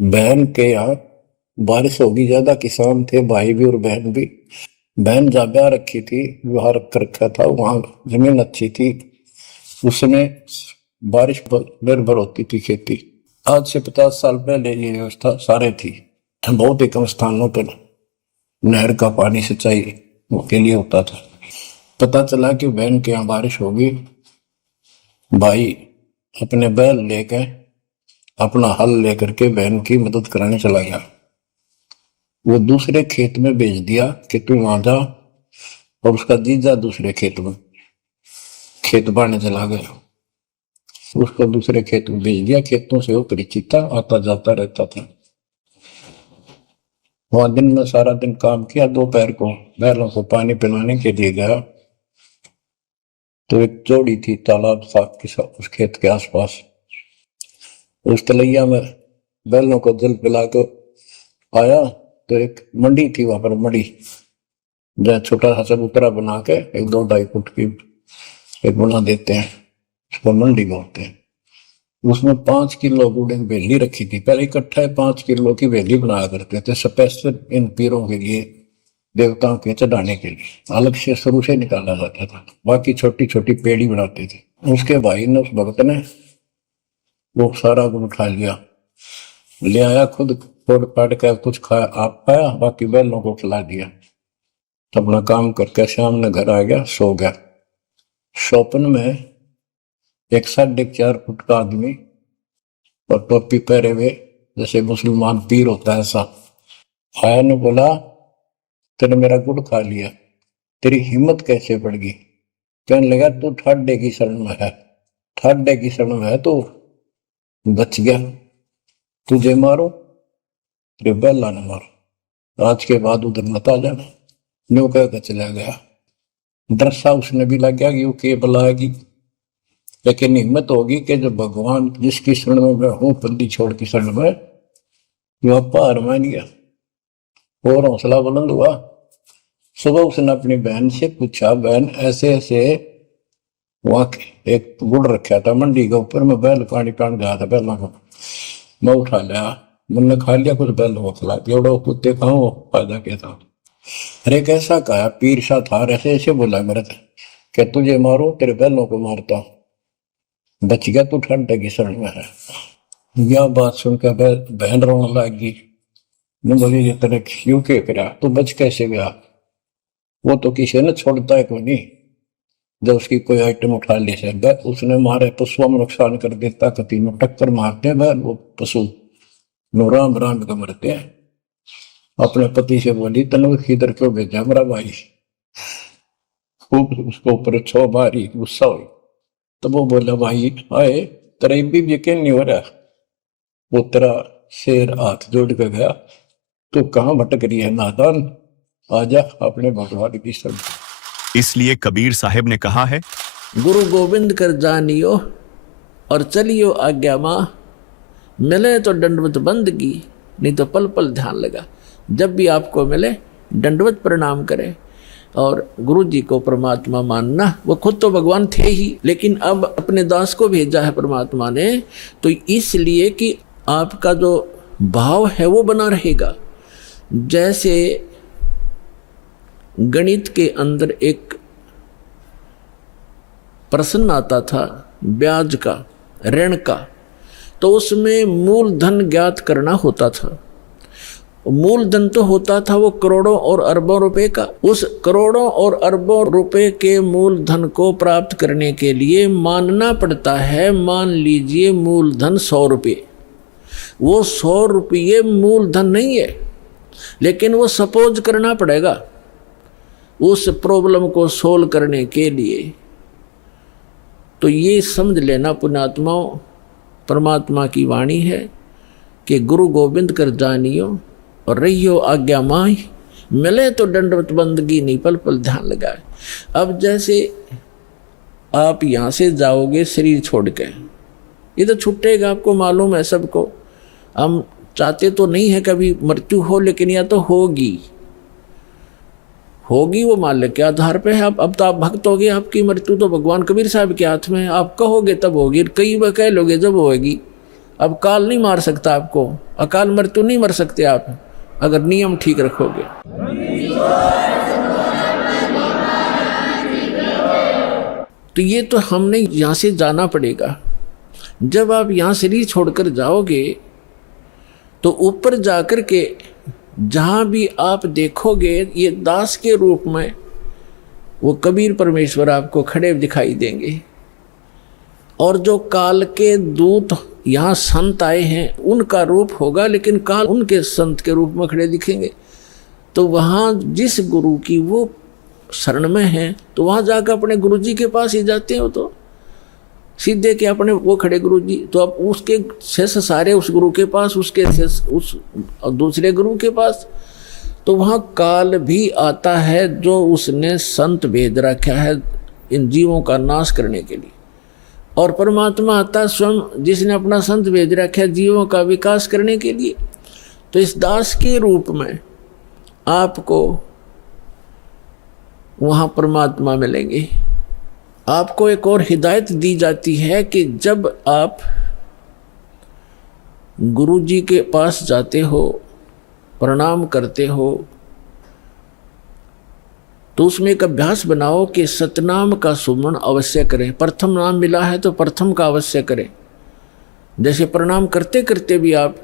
बहन के यहाँ बारिश होगी ज्यादा, किसान थे, भाई भी और बहन भी। बहन जहाँ ब्याह रखी थी, विवाह रख रखा था, वहां जमीन अच्छी थी, उसमें बारिश पर निर्भर होती थी खेती। आज से 50 साल पहले ये व्यवस्था सारे थी। बहुत ही कम स्थानों पर नहर का पानी सिंचाई के लिए होता था। पता चला कि बहन के यहाँ बारिश होगी, भाई अपने बैल लेकर, अपना हल लेकर के बहन की मदद कराने चला गया। वो दूसरे खेत में भेज दिया कि तू वहां जा, और उसका जीजा दूसरे खेत में खेत बांटने चला गया। उसको दूसरे खेत में भेज दिया। खेतों से वो परिचित था, आता जाता रहता था। वहां दिन में सारा दिन काम किया। दोपहर को बैलों को पानी पिलाने के लिए गया तो एक जोड़ी थी, तालाब था उस खेत के आसपास। उस तलैया में बैलों को जल पिला के आया तो एक मंडी थी, वहां पर मंडी, जहाँ छोटा सा चबूतरा बना के 1-2 फुट की एक बना देते हैं, उसको मंडी बोलते हैं। उसमें 5 किलो गुड़ की बेली रखी थी। पहले इकट्ठा 5 किलो की बेली बनाया करते थे, स्पेशल इन पीरों के लिए, देवताओं के चढ़ाने के लिए अलग से शुरू से निकाला जाता था। बाकी छोटी छोटी पेड़ी बनाते थे। उसके भाई ने, उस भक्त ने, वो सारा गुड़ उठा लिया, ले आया, खुद फोड़ पाड़ कर कुछ खाया, आप खाया, बाकी बैलों को खिला दिया। अपना काम करके शाम में घर आ गया, सो गया। स्वप्न में एक 4.5 फुट का आदमी और टोपी पहरे हुए, जैसे मुसलमान पीर होता है ऐसा, आया ने बोला, तेने मेरा गुड़ खा लिया, तेरी हिम्मत कैसे बढ़ गई? कहने लगा, तू ठाडे की शरण में है, ठाडे की शरण में है तो बच गया, तुझे मारो तेरे बैला न मारो, आज के बाद उधर मत आ जाना। न्यू कहकर चला गया। दरसा उसने भी लग गया कि वो के बुलाएगी, लेकिन हिम्मत होगी कि जब भगवान जिसकी शरण में मैं हूं, बंदी छोड़ की शरण में, जो पार मान गया और हौसला बुलंद हुआ। सुबह उसने अपनी बहन से पूछा, बहन ऐसे ऐसे, वहां एक गुड़ रखा था मंडी के ऊपर, मैं बैल पानी पान गया था, बैलों को मैं उठा लिया, मैंने खा लिया, कुछ बैलों को खिला दिया, और कुत्ते कहा वो फायदा क्या था? अरे कैसा कहा, पीर सा था, ऐसे ऐसे बोला मेरे कि तुझे मारो तेरे बैलों को मारता, बच गया, तू ठंडे की शरण में है। यह बात सुनकर बहन रोने लगी। बोली, ये तेरे क्यों के करा, तू बच कैसे गया? वो तो किसी ने छोड़ता है कोई नहीं, जब उसकी कोई आइटम उठा ली से उसने मारे पशुओं में नुकसान कर देता, कति में टक्कर मारते हैं, वो पशु राम राम का मरते हैं। अपने पति से बोली, तनु इधर क्यों भेजा मेरा भाई? खूब उसको ऊपर 6 मारी, गुस्सा हुई। तो वो बोला, भाई आए तेरा भी यकीन नहीं हो रहा, वो तेरा शेर हाथ जोड़ के गया, तू कहाँ भटक रही है नादान, आजा अपने भगवान की शरण। इसलिए कबीर साहब ने कहा है, गुरु गोविंद कर जानियो और चलियो आज्ञा माँ, मिले तो दंडवत बंदगी, नहीं तो पल पल ध्यान लगा। जब भी आपको मिले दंडवत प्रणाम करें और गुरु जी को परमात्मा मानना। वो खुद तो भगवान थे ही, लेकिन अब अपने दास को भेजा है परमात्मा ने, तो इसलिए कि आपका जो भाव है वो बना रहेगा। जैसे गणित के अंदर एक प्रश्न आता था ब्याज का, ऋण का, तो उसमें मूलधन ज्ञात करना होता था। मूलधन तो होता था वो करोड़ों और अरबों रुपए का। उस करोड़ों और अरबों रुपए के मूलधन को प्राप्त करने के लिए मानना पड़ता है, मान लीजिए मूलधन 100 रुपये। वो 100 रुपये मूलधन नहीं है, लेकिन वो सपोज करना पड़ेगा उस प्रॉब्लम को सोल्व करने के लिए। तो ये समझ लेना पुण्यात्माओं, परमात्मा की वाणी है कि गुरु गोविंद कर जानियो और रहियो आज्ञा माही, मिले तो दंडवत बंदगी, नहीं पल पल ध्यान लगाए। अब जैसे आप यहाँ से जाओगे शरीर छोड़ के, ये तो छूटेगा, आपको मालूम है सबको। हम चाहते तो नहीं है कभी मृत्यु हो, लेकिन यह तो होगी होगी। वो माल्य के आधार पे है। अब तो आप भक्त हो गए, आपकी मृत्यु तो भगवान कबीर साहब के हाथ में है। आप कहोगे तब होगी, कई बार कह लोगे जब होगी। अब काल नहीं मार सकता आपको, अकाल मृत्यु नहीं मर सकते आप, अगर नियम ठीक रखोगे। तो ये तो हमने यहाँ से जाना पड़ेगा। जब आप यहाँ शरीर छोड़कर जाओगे तो ऊपर जाकर के जहाँ भी आप देखोगे ये दास के रूप में वो कबीर परमेश्वर आपको खड़े दिखाई देंगे। और जो काल के दूत यहाँ संत आए हैं उनका रूप होगा, लेकिन काल उनके संत के रूप में खड़े दिखेंगे। तो वहाँ जिस गुरु की वो शरण में है तो वहाँ जाकर अपने गुरु जी के पास ही जाते हो, तो सीधे के अपने वो खड़े गुरु जी, तो अब उसके शिष्य सारे उस गुरु के पास, उसके शिष्य उस दूसरे गुरु के पास। तो वहाँ काल भी आता है जो उसने संत भेज रखा है इन जीवों का नाश करने के लिए, और परमात्मा आता स्वयं जिसने अपना संत भेज रखा है जीवों का विकास करने के लिए। तो इस दास के रूप में आपको वहाँ परमात्मा मिलेंगे। आपको एक और हिदायत दी जाती है कि जब आप गुरु जी के पास जाते हो, प्रणाम करते हो, तो उसमें एक अभ्यास बनाओ कि सतनाम का सुमरण अवश्य करें। प्रथम नाम मिला है तो प्रथम का अवश्य करें। जैसे प्रणाम करते करते भी आप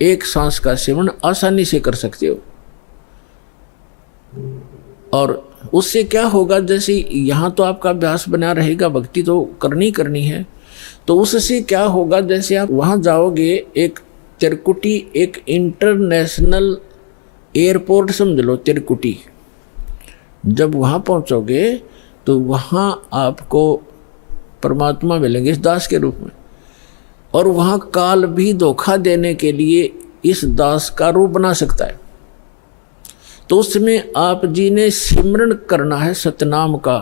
एक सांस का सेवन आसानी से कर सकते हो। और उससे क्या होगा, जैसे यहाँ तो आपका अभ्यास बना रहेगा, भक्ति तो करनी है, तो उससे क्या होगा, जैसे आप वहाँ जाओगे, एक तिरकुटी एक इंटरनेशनल एयरपोर्ट समझ लो तिरकुटी, जब वहाँ पहुँचोगे तो वहाँ आपको परमात्मा मिलेंगे इस दास के रूप में। और वहाँ काल भी धोखा देने के लिए इस दास का रूप बना सकता है। तो उसमें आप जी ने सिमरन करना है सतनाम का,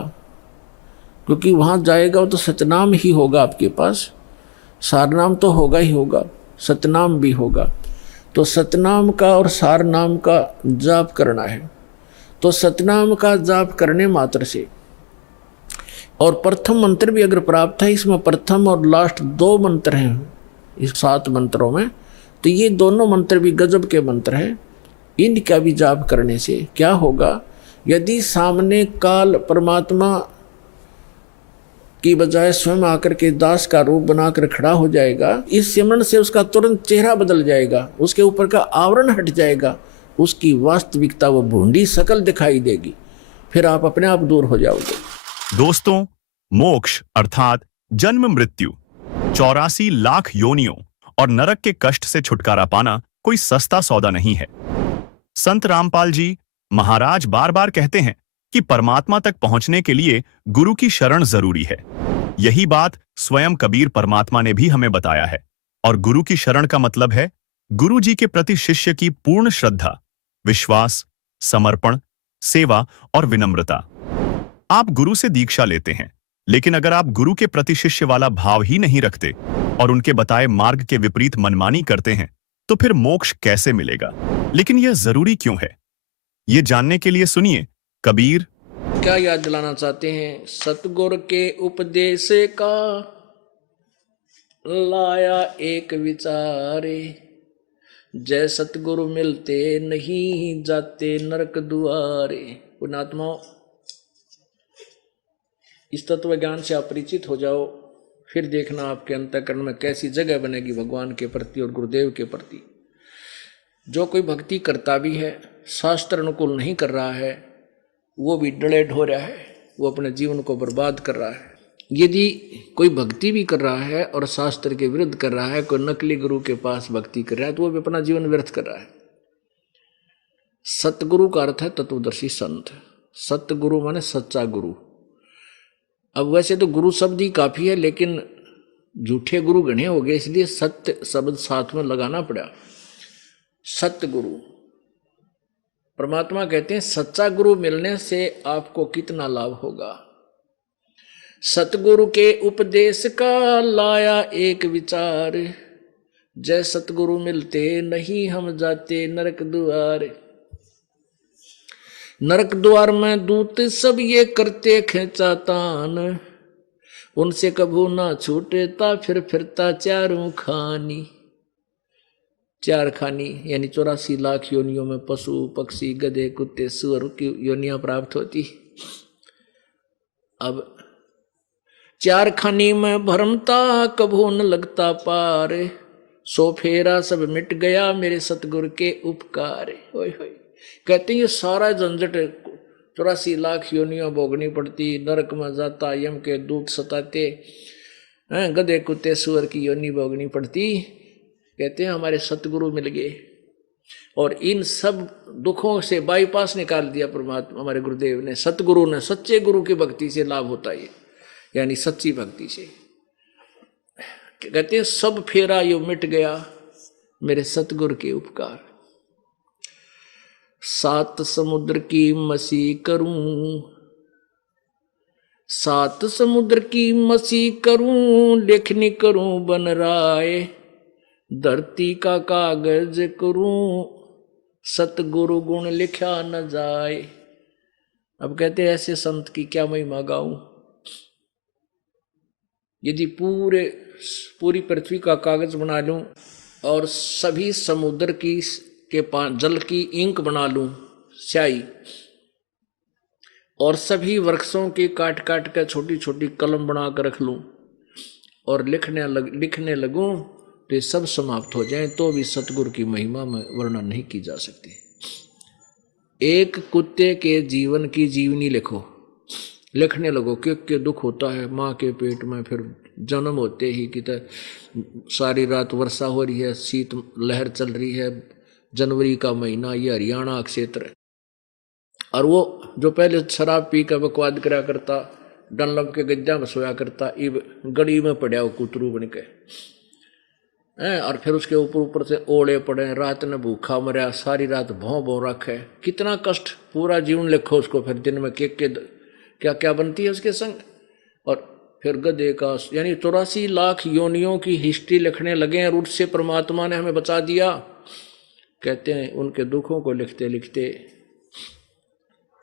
क्योंकि वहाँ जाएगा तो सतनाम ही होगा आपके पास, सारनाम तो होगा ही होगा, सतनाम भी होगा। तो सतनाम का और सारनाम का जाप करना है। तो सतनाम का जाप करने मात्र से, और प्रथम मंत्र भी अगर प्राप्त है, इसमें प्रथम और लास्ट 2 मंत्र हैं इस 7 मंत्रों में, तो ये दोनों मंत्र भी गजब के मंत्र हैं। इनका भी जाप करने से क्या होगा, यदि सामने काल परमात्मा की बजाय स्वयं आकर के दास का रूप बनाकर खड़ा हो जाएगा, इस सिमरन से उसका तुरंत चेहरा बदल जाएगा, उसके ऊपर का आवरण हट जाएगा, उसकी वास्तविकता वो भूंडी शकल दिखाई देगी, फिर आप अपने आप दूर हो जाओगे। दोस्तों, मोक्ष अर्थात जन्म मृत्यु, 84 लाख योनियों और नरक के कष्ट से छुटकारा पाना कोई सस्ता सौदा नहीं है। संत रामपाल जी महाराज बार बार कहते हैं कि परमात्मा तक पहुंचने के लिए गुरु की शरण जरूरी है। यही बात स्वयं कबीर परमात्मा ने भी हमें बताया है। और गुरु की शरण का मतलब है गुरु जी के प्रति शिष्य की पूर्ण श्रद्धा, विश्वास, समर्पण, सेवा और विनम्रता। आप गुरु से दीक्षा लेते हैं, लेकिन अगर आप गुरु के प्रति शिष्य वाला भाव ही नहीं रखते और उनके बताए मार्ग के विपरीत मनमानी करते हैं, तो फिर मोक्ष कैसे मिलेगा? लेकिन यह जरूरी क्यों है, ये जानने के लिए सुनिए कबीर क्या याद दिलाना चाहते हैं। सतगुर के उपदेश का लाया एक विचारे, जय सतगुरु मिलते नहीं जाते नरक दुआरे। पुण्यात्माओं, इस तत्व ज्ञान से आप परिचित हो जाओ, फिर देखना आपके अंतःकरण में कैसी जगह बनेगी भगवान के प्रति और गुरुदेव के प्रति। जो कोई भक्ति करता भी है, शास्त्र अनुकूल नहीं कर रहा है, वो भी डलेड हो रहा है, वो अपने जीवन को बर्बाद कर रहा है। यदि कोई भक्ति भी कर रहा है और शास्त्र के विरुद्ध कर रहा है, कोई नकली गुरु के पास भक्ति कर रहा है, तो वो भी अपना जीवन व्यर्थ कर रहा है। सतगुरु का अर्थ है तत्वदर्शी संत। सतगुरु माने सच्चा गुरु। अब वैसे तो गुरु शब्द ही काफी है, लेकिन झूठे गुरु घने हो गए, इसलिए सत्य शब्द साथ में लगाना पड़ा। सतगुरु परमात्मा कहते हैं सच्चा गुरु मिलने से आपको कितना लाभ होगा। सतगुरु के उपदेश का लाया एक विचार, जय सतगुरु मिलते नहीं हम जाते नरक द्वार। नरक द्वार में दूत सब ये करते खेचा तान, उनसे कभू ना छूटेता फिर फिरता चारों खानी। चार खानी यानी 84 लाख योनियों में पशु पक्षी गधे कुत्ते सुअर की योनियां प्राप्त होती। अब चार खानी में भरमता कभू न लगता पार, सो फेरा सब मिट गया मेरे सतगुरु के उपकार। ओए होए, कहते हैं ये सारा झंझट 84 लाख योनियां भोगनी पड़ती, नरक में जाता, यम के दूत सताते, गधे कुत्ते सुअर की योनि भोगनी पड़ती। कहते हैं हमारे सतगुरु मिल गए और इन सब दुखों से बाईपास निकाल दिया परमात्मा हमारे गुरुदेव ने, सतगुरु ने। सच्चे गुरु की भक्ति से लाभ होता है, यानी सच्ची भक्ति से। कहते हैं सब फेरा यो मिट गया मेरे सतगुरु के उपकार। 7 समुद्र की मसी करूं, 7 समुद्र की मसी करूं, लेखनी करूं बन राय, धरती का कागज करूं, सतगुरु गुण लिखा न जाए। अब कहते हैं ऐसे संत की क्या महिमा गाऊं। यदि पूरी पृथ्वी का कागज बना लूं और सभी समुद्र की के जल की इंक बना लूं, स्याही, और सभी वृक्षों की काट काट कर छोटी छोटी कलम बना कर रख लूं और लिखने लगूं, तो सब समाप्त हो जाएं, तो भी सतगुरु की महिमा में वर्णन नहीं की जा सकती। एक कुत्ते के जीवन की जीवनी लिखने लगो, क्या दुख होता है माँ के पेट में, फिर जन्म होते ही कि सारी रात वर्षा हो रही है, शीत लहर चल रही है, जनवरी का महीना, ये हरियाणा क्षेत्र, और वो जो पहले शराब पी कर बकवाद करा करता, डनलप के गद्दा में सोया करता, इब गड़ी में पड़ा वो कुतरू बन के, और फिर उसके ऊपर से ओले पड़े, रात ने भूखा मरा, सारी रात भौं रखे, कितना कष्ट, पूरा जीवन लिखो उसको, फिर दिन में क्या क्या बनती है उसके संग। और फिर गधे का, यानी 84 लाख योनियों की हिस्ट्री लिखने लगे और उससे परमात्मा ने हमें बचा दिया। कहते हैं उनके दुखों को लिखते लिखते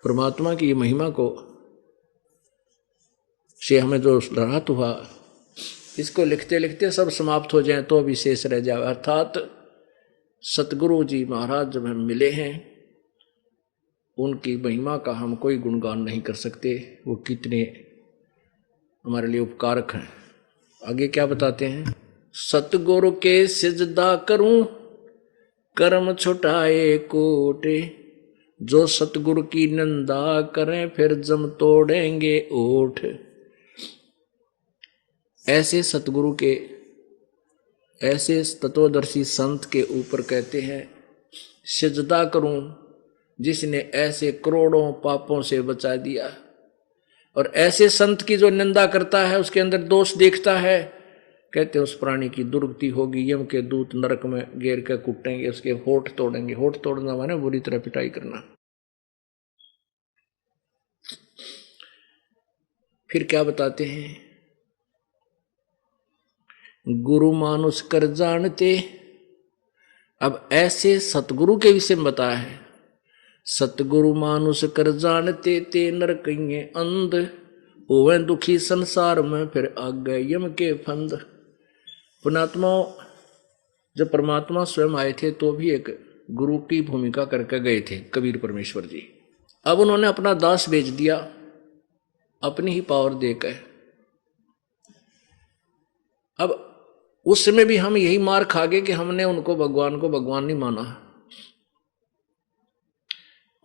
परमात्मा की महिमा को से हमें जो राहत हुआ, इसको लिखते लिखते सब समाप्त हो जाएं तो भी शेष रह जाए। अर्थात सतगुरु जी महाराज जब हम मिले हैं, उनकी महिमा का हम कोई गुणगान नहीं कर सकते, वो कितने हमारे लिए उपकारक हैं। आगे क्या बताते हैं, सतगुरु के सिजदा करूं कर्म छुटाए कोटे, जो सतगुरु की निंदा करें फिर जम तोड़ेंगे ओठ। ऐसे सतगुरु के, ऐसे तत्वदर्शी संत के ऊपर कहते हैं सिजदा करूं, जिसने ऐसे करोड़ों पापों से बचा दिया। और ऐसे संत की जो निंदा करता है, उसके अंदर दोष देखता है, कहते हैं उस प्राणी की दुर्गति होगी, यम के दूत नरक में घेर कर कुटेंगे, उसके होठ तोड़ेंगे। होठ तोड़ना माने बुरी तरह पिटाई करना। फिर क्या बताते हैं, गुरु मानुष कर जानते। अब ऐसे सतगुरु के विषय में बताया है, सतगुरु मानुष कर जानते ते नरकइये अंध, होवे दुखी संसार में फिर आगे यम के फंद। पुणात्मा जब परमात्मा स्वयं आए थे तो भी एक गुरु की भूमिका करके गए थे कबीर परमेश्वर जी। अब उन्होंने अपना दास भेज दिया अपनी ही पावर देकर। अब उस समय भी हम यही मार खा गए कि हमने उनको भगवान को भगवान नहीं माना,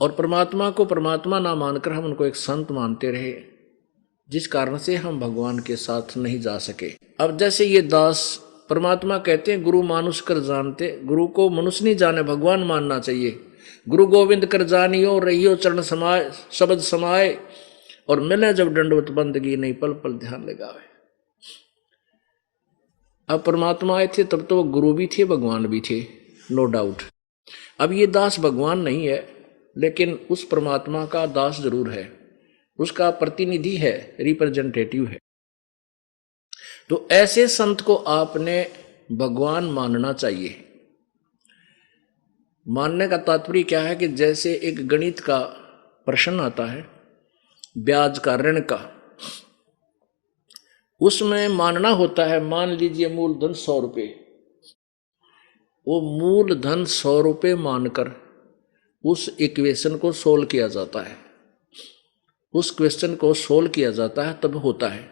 और परमात्मा को परमात्मा ना मानकर हम उनको एक संत मानते रहे, जिस कारण से हम भगवान के साथ नहीं जा सके। अब जैसे ये दास, परमात्मा कहते हैं गुरु मानुष कर जानते, गुरु को मनुष्य नहीं जाने, भगवान मानना चाहिए। गुरु गोविंद कर जानियो रहियो चरण समाए शब्द समाए, और मिले जब दंडवत बंदगी नहीं पल पल ध्यान लगावे। अब परमात्मा आए थे तब तो गुरु भी थे भगवान भी थे, नो डाउट। अब ये दास भगवान नहीं है, लेकिन उस परमात्मा का दास जरूर है, उसका प्रतिनिधि है, रिप्रेजेंटेटिव है। तो ऐसे संत को आपने भगवान मानना चाहिए। मानने का तात्पर्य क्या है कि जैसे एक गणित का प्रश्न आता है ब्याज का, ऋण का, उसमें मानना होता है, मान लीजिए मूलधन 100 रुपये, वो मूलधन 100 रुपये मानकर उस इक्वेशन को सोल्व किया जाता है, उस क्वेश्चन को सोल्व किया जाता है, तब होता है।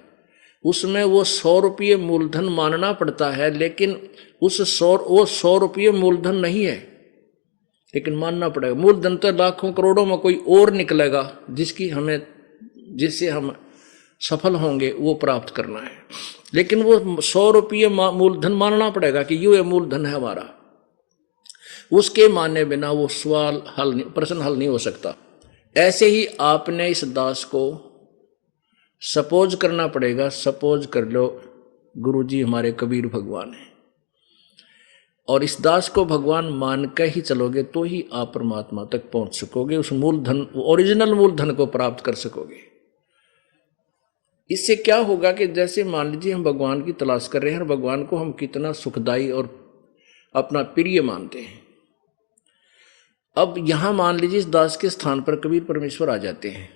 उसमें वो 100 रुपये मूलधन मानना पड़ता है, लेकिन वो 100 रुपये मूलधन नहीं है, लेकिन मानना पड़ेगा। मूलधन तो लाखों करोड़ों में कोई और निकलेगा जिससे हम सफल होंगे, वो प्राप्त करना है। लेकिन वो 100 रुपये मूलधन मानना पड़ेगा कि ये मूलधन है हमारा। उसके मानने बिना वो प्रश्न हल नहीं हो सकता। ऐसे ही आपने इस दास को सपोज करना पड़ेगा। सपोज कर लो गुरुजी हमारे कबीर भगवान है, और इस दास को भगवान मान कर ही चलोगे तो ही आप परमात्मा तक पहुंच सकोगे, उस मूलधन, ओरिजिनल मूलधन को प्राप्त कर सकोगे। इससे क्या होगा कि जैसे मान लीजिए हम भगवान की तलाश कर रहे हैं और भगवान को हम कितना सुखदाई और अपना प्रिय मानते हैं। अब यहां मान लीजिए इस दास के स्थान पर कबीर परमेश्वर आ जाते हैं,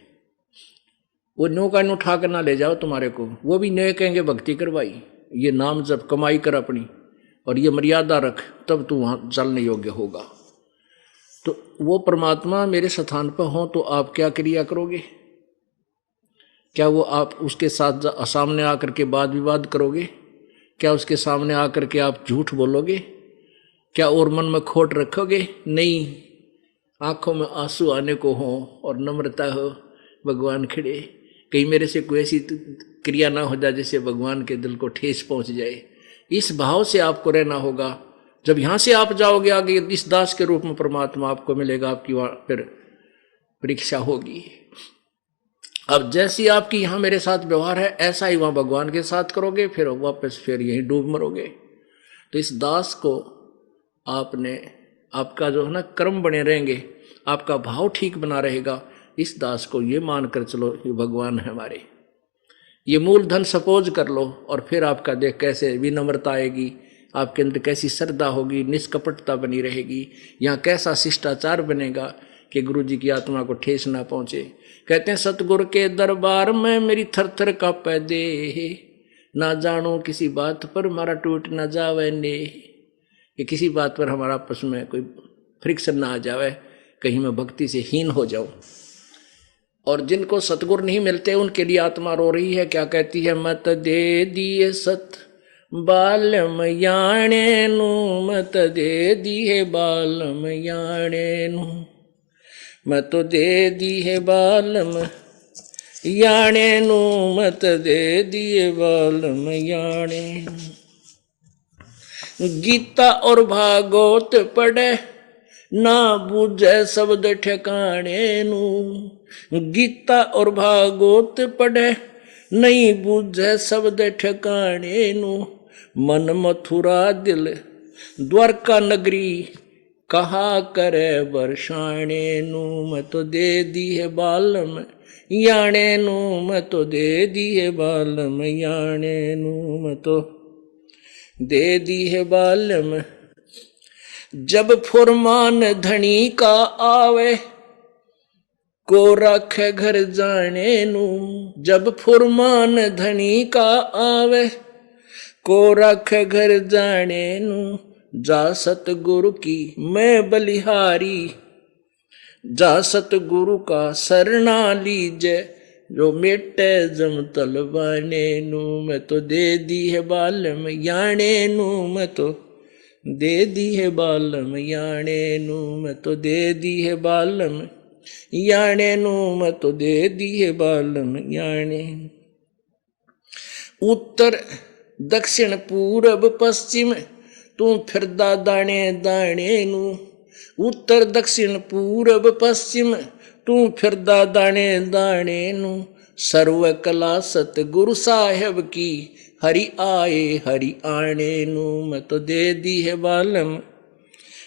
वो नो का नो उठा कर ना ले जाओ तुम्हारे को, वो भी नो कहेंगे भक्ति करवाई, ये नाम जब कमाई कर अपनी और ये मर्यादा रख, तब तू वहां चलने योग्य होगा। तो वो परमात्मा मेरे स्थान पर हो तो आप क्या क्रिया करोगे? क्या वो आप उसके साथ सामने आकर के वाद विवाद करोगे? क्या उसके सामने आकर के आप झूठ बोलोगे? क्या और मन में खोट रखोगे? नहीं, आंखों में आंसू आने को हो और नम्रता हो, भगवान खड़े, कहीं मेरे से कोई ऐसी क्रिया ना हो जाए जिससे भगवान के दिल को ठेस पहुंच जाए। इस भाव से आपको रहना होगा। जब यहां से आप जाओगे आगे, इस दास के रूप में परमात्मा आपको मिलेगा, आपकी फिर परीक्षा होगी। अब जैसी आपकी यहां मेरे साथ व्यवहार है, ऐसा ही वहां भगवान के साथ करोगे, फिर वापस फिर यहीं डूब मरोगे। तो इस दास को आपका जो है ना कर्म बने रहेंगे, आपका भाव ठीक बना रहेगा। इस दास को ये मानकर चलो ये भगवान है हमारे, ये मूलधन सपोज कर लो, और फिर आपका देख कैसे विनम्रता आएगी, आपके अंदर कैसी श्रद्धा होगी, निष्कपटता बनी रहेगी, यहाँ कैसा शिष्टाचार बनेगा कि गुरु जी की आत्मा को ठेस ना पहुंचे। कहते हैं सतगुरु के दरबार में मेरी थर थर कांपे देह, ना जानो किसी बात पर हमारा टूट ना जावे ने, कि किसी बात पर हमारा आपस में कोई फ्रिक्शन ना आ जावे, कहीं मैं भक्ति से हीन हो जाऊं। और जिनको सतगुरु नहीं मिलते उनके लिए आत्मा रो रही है, क्या कहती है? मत दे दिए सत बालम याणे नू, मत दे दिए बालम याणे नू, मत दे दिए बालम याणे नू, मत दे दिए बालम याणे। गीता और भागवत पढ़े ना बूझे शब्द ठिकाने नू, गीता और भागवत पढ़े नहीं बूझे शब्द ठिकाने नू, मन मथुरा दिल द्वारका नगरी कहा करे बरसाने नू, मैं तो दे दी है बालम याणे नू, मैं तो दे दी है बालम याणे नू, मैं तो दे दी है बालम। जब फुरमान धनी का आवे को रखे घर जाने नू, जब फुरमान धनी का आवे को रखे घर जाने नू, जा सतगुरु की मैं बलिहारी, जा सतगुरु का शरणा लीजे, जो मेटे जम तलवाने नू, मैं तो दे दी है बालम याणे नू, मैं तो दे दी है बालम याणे नू, मैं तो दे दी है बालम याणे नू, मैं तो दे दी है बालम याणे। उत्तर दक्षिण पूरब पश्चिम तू फिरदा दाणे दाणे नू, उत्तर दक्षिण पूरब पश्चिम तू फिरदा दाणे दाणे नू, सर्व कला सतगुरु साहेब की हरि आए हरि आने नू, मैं तो दे दी है बालम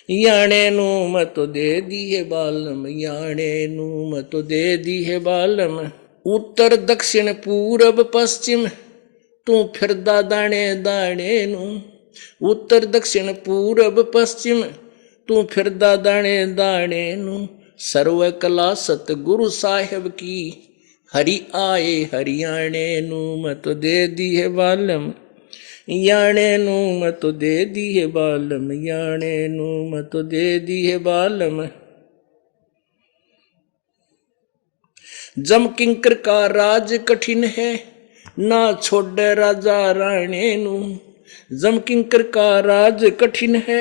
याणे नू, मैं तो दे दी है बालम याणे नू, मैं तो दे दी है बालम। उत्तर दक्षिण पूरब पश्चिम तू फिरदा दाणे दाणे नू, उत्तर दक्षिण पूरब पश्चिम तू फिरदा दाणे दाणे नू, सर्व कला सतगुरु साहिब की, हरि आए हरियाणे नू, मैं तो दे दी है बालम याणे नू, मैं तो दे दी है बालम याणे नू, मैं तो दे दी है बालम। जम किंकर का राज कठिन है, ना छोड़े राजा राणे नू, जम किंकर का राज कठिन है,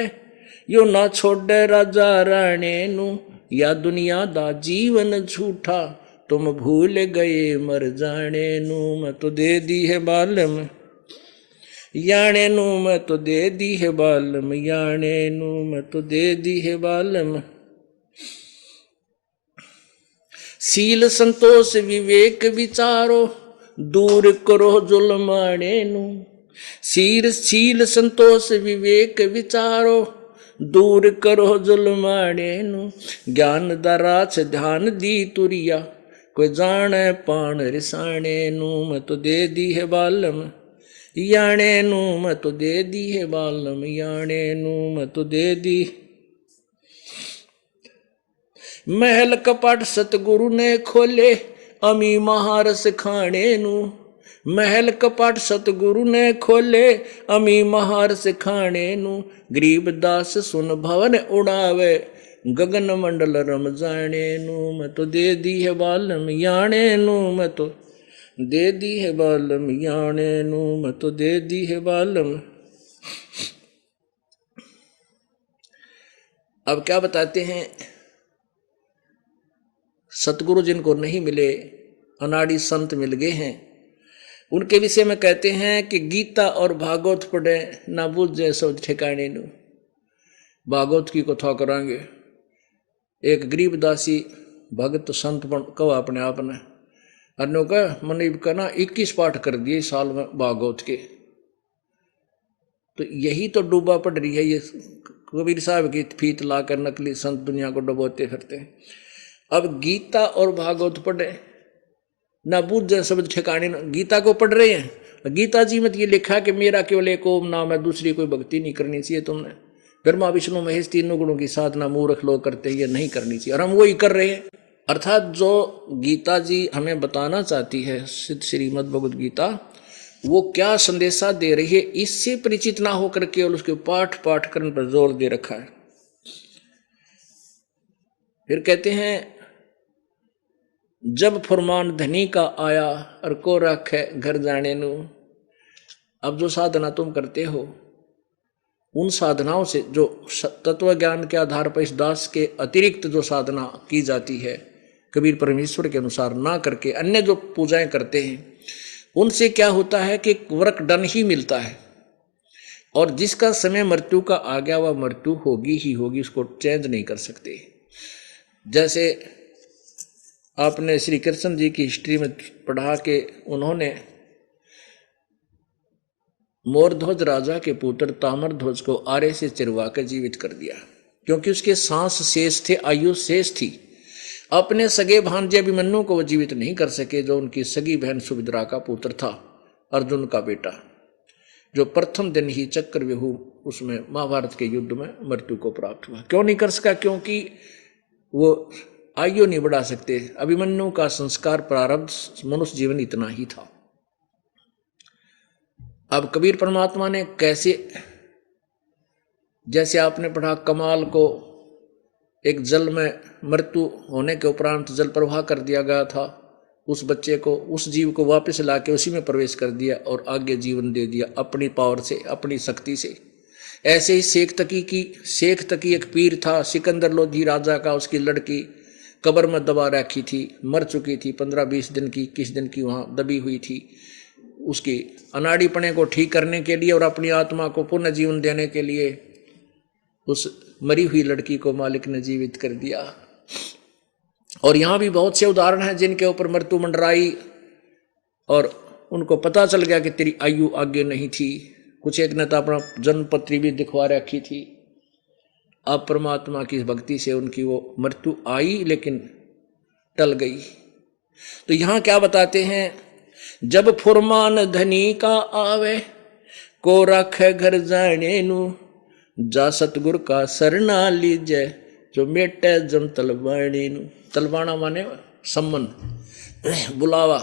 यो ना छोड़े राजा राणे नू, या दुनिया दा जीवन झूठा, तुम भूल गए मर जाने नू, मैं तो दे दी है बालम याणे नू, मैं तो दे दी है बालम याणे नू, मैं तो दे दी है बालम। सील संतोष विवेक विचारो, दूर करो जुल्माणे नू, सील संतोष विवेक विचारो, दूर करो जुल्माणे नू, ज्ञान दराच ध्यान दी तुरिया, कोई जाने पान रिसाणे नू, मैं तो दे दी है बालम याणे नू, मैं तो दे दी है बालम याणे नू, मैं तो दे दी। महल कपट सतगुरु ने खोले, अमी महारस खाने नू, महल कपट सतगुरु ने खोले, अमी महारस खाने नू, गरीब दास सुन भवन उड़ावे, गगन मंडल रम जाने नू, मैं तो दे दी है बालम याणे नू, मैं तो दे दी है बालम याणे नू, मैं तो दे दी है बालम। अब क्या बताते हैं, सतगुरु जिनको नहीं मिले, अनाड़ी संत मिल गए हैं, उनके विषय में कहते हैं कि गीता और भागवत पढ़े, ना बूझे सब ठिकाने नू। भागवत की कथा करांगे, एक गरीब दासी भगत संत कहो अपने आप ने, अन्यों का मन का ना 21 पाठ कर दिए साल में भागवत के, तो यही तो डूबा पड़ रही है ये कबीर साहब की फीत लाकर नकली संत दुनिया को डुबोते फिरते हैं। अब गीता और भागवत पढ़े, ना बूझे शब्द ठिकाने, गीता को पढ़ रहे हैं, गीता जी में ये लिखा कि मेरा केवल एक ओम नाम है, दूसरी कोई भक्ति नहीं करनी चाहिए तुमने, ब्रह्मा विष्णु महेश तीनों गुणों की साधना मूर्ख लोग करते हैं, ये नहीं करनी चाहिए, और हम वही कर रहे हैं। अर्थात जो गीता जी हमें बताना चाहती है, सिद्ध श्रीमद् भगवद गीता, वो क्या संदेशा दे रही है, इससे परिचित ना होकर केवल उसके पाठ करने पर जोर दे रखा है। फिर कहते हैं, जब फरमान धनी का आया, और को रखे घर जाने नू। अब जो साधना तुम करते हो, उन साधनाओं से जो तत्व ज्ञान के आधार पर इस दास के अतिरिक्त जो साधना की जाती है, कबीर परमेश्वर के अनुसार ना करके अन्य जो पूजाएं करते हैं, उनसे क्या होता है कि वर्क डन ही मिलता है, और जिसका समय मृत्यु का आ गया वह मृत्यु होगी ही होगी, उसको चेंज नहीं कर सकते। जैसे आपने श्री कृष्ण जी की हिस्ट्री में पढ़ा के उन्होंने मोरध्वज राजा के पुत्र ताम्रध्वज को आरे से चिरवा कर जीवित कर दिया, क्योंकि उसके सांस शेष थे, आयु शेष थी। अपने सगे भांजे अभिमन्यु को वो जीवित नहीं कर सके, जो उनकी सगी बहन सुभद्रा का पुत्र था, अर्जुन का बेटा, जो प्रथम दिन ही चक्रव्यूह उसमें महाभारत के युद्ध में मृत्यु को प्राप्त हुआ। क्यों नहीं कर सका? क्योंकि वो आयु नहीं बढ़ा सकते। अभिमन्यु का संस्कार प्रारब्ध मनुष्य जीवन इतना ही था। अब कबीर परमात्मा ने कैसे, जैसे आपने पढ़ा, कमाल को एक जल में मृत्यु होने के उपरांत जल प्रवाह कर दिया गया था, उस बच्चे को, उस जीव को वापस लाके उसी में प्रवेश कर दिया और आगे जीवन दे दिया अपनी पावर से, अपनी शक्ति से। ऐसे ही शेख तकी एक पीर था, सिकंदर लोधी राजा का, उसकी लड़की कब्र में दबा रखी थी, मर चुकी थी, 15-20 दिन की, किस दिन की वहाँ दबी हुई थी। उसकी अनाड़ीपने को ठीक करने के लिए और अपनी आत्मा को पुनः जीवन देने के लिए उस मरी हुई लड़की को मालिक ने जीवित कर दिया। और यहाँ भी बहुत से उदाहरण हैं जिनके ऊपर मृत्यु मंडराई और उनको पता चल गया कि तेरी आयु आगे नहीं थी। कुछ एक ने तो अपना जन्म पत्री भी दिखवा रखी थी। अब परमात्मा की भक्ति से उनकी वो मृत्यु आई लेकिन टल गई। तो यहाँ क्या बताते हैं, जब फुरमान धनी का आवे, को रखे घर जाने नु, जा सतगुर का सरना लीजे, जो मेटे जम तलवाणी नु। तलवाना माने सम्मन, बुलावा,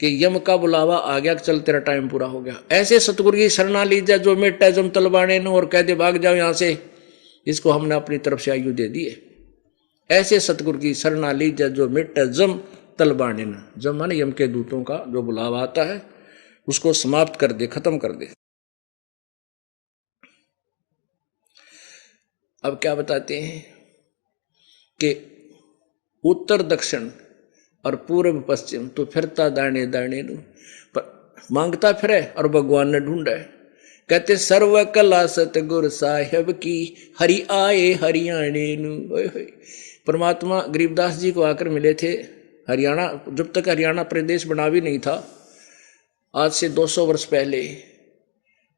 कि यम का बुलावा आ गया, चल तेरा टाइम पूरा हो गया। ऐसे सतगुरु की शरणा लीजिए जो मेटे जम तलवाने नु, और कह दे भाग जाओ यहां से, इसको हमने अपनी तरफ से आयु दे दिए। ऐसे सतगुरु की शरणा लीजिए जो मेटे जम तलवाने न। जम माने यम के दूतों का जो बुलावा आता है उसको समाप्त कर दे, खत्म कर दे। अब क्या बताते हैं कि उत्तर दक्षिण और पूर्व पश्चिम तो फिरता दाने दाने नु, पर मांगता फिरे और भगवान ने ढूंढा है। कहते सर्व कला सतगुर साहेब की, हरि आए हरियाणे नु। परमात्मा गरीबदास जी को आकर मिले थे हरियाणा, जब तक हरियाणा प्रदेश बना भी नहीं था, आज से 200 वर्ष पहले।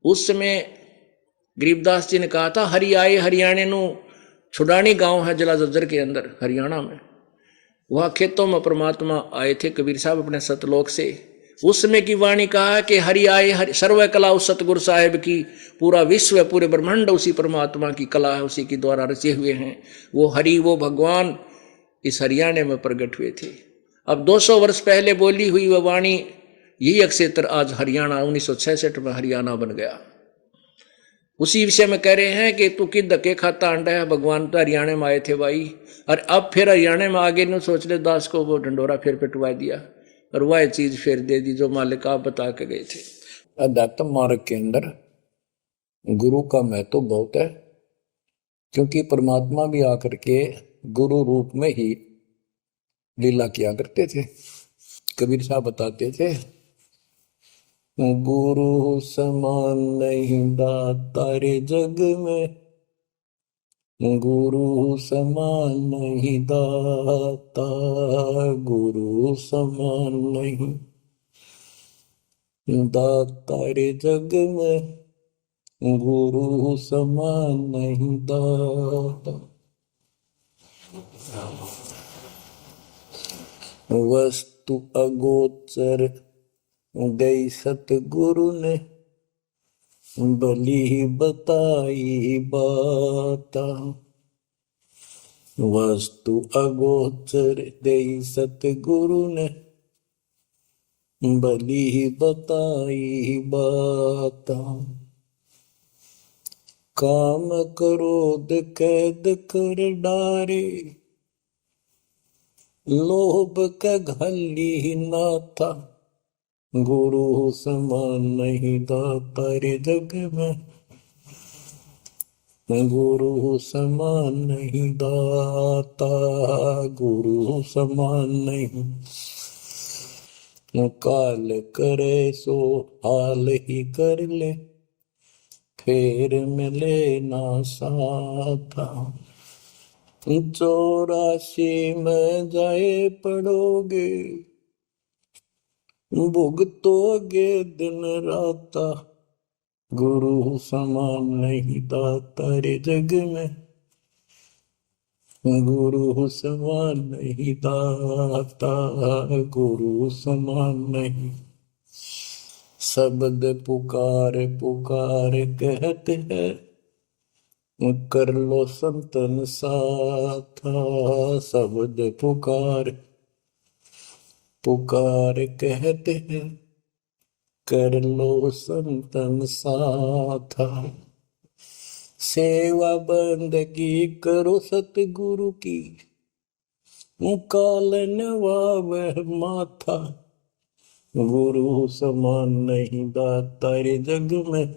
उस समय गरीबदास जी ने कहा था हरि आए हरियाणे नु। छुडानी गांव है जिला झज्जर के अंदर हरियाणा में, वहां खेतों में परमात्मा आए थे कबीर साहब अपने सतलोक से। उस समय की वाणी कहा कि हरि आए हरि, सर्व कला उस सतगुरु साहेब की, पूरा विश्व पूरे ब्रह्मांड उसी परमात्मा की कला है, उसी की द्वारा रचे हुए हैं। वो हरि वो भगवान इस हरियाणे में प्रकट हुए थे। अब 200 वर्ष पहले बोली हुई वह वाणी, यही अक्षेत्र आज हरियाणा 1966 में हरियाणा बन गया। उसी विषय में कह रहे हैं कि तू कि धक्के खाता अंडा है, भगवान तो हरियाणा में आए थे भाई, और अब फिर हरियाणा में आगे न सोच ले, दास को वो ढंडोरा फिर पिटवा दिया और वह चीज फिर दे दी जो मालिक आप बता के गए थे। अध्यात्म मार्ग के अंदर गुरु का महत्व तो बहुत है, क्योंकि परमात्मा भी आकर के गुरु रूप में ही लीला किया करते थे। कबीर साहब बताते थे, गुरु समान नहीं दाता रे जग में, गुरु समान नहीं दाता, गुरु समान नहीं दाता रे जग में, गुरु समान नहीं दाता। वस्तु अगोचर गई सतगुरु ने, भली बताई बाता। वस्तु अगोचर गई सतगुरु ने, भली बताई बाता। काम क्रोध कैद कर डारे, लोभ का घली ना था, गुरु समान नहीं दाता रे जग में, गुरु समान नहीं दाता, गुरु समान नहीं। काल करे सो हाल ही कर ले, फिर मिले ना साथा। 84 में जाए पड़ोगे, भुगतोगे दिन राता, गुरु समान नहीं दाता रे जग में, गुरु समान नहीं दाता, गुरु समान नहीं। शब्द पुकार पुकार कहते हैं, कर लो संतन साथा। शब्द पुकार पुकार कहते हैं, कर लो संतन साथा। सेवा बंदगी करो सतगुरु की, कालन वह माथा, गुरु समान नहीं दाता रे जग में,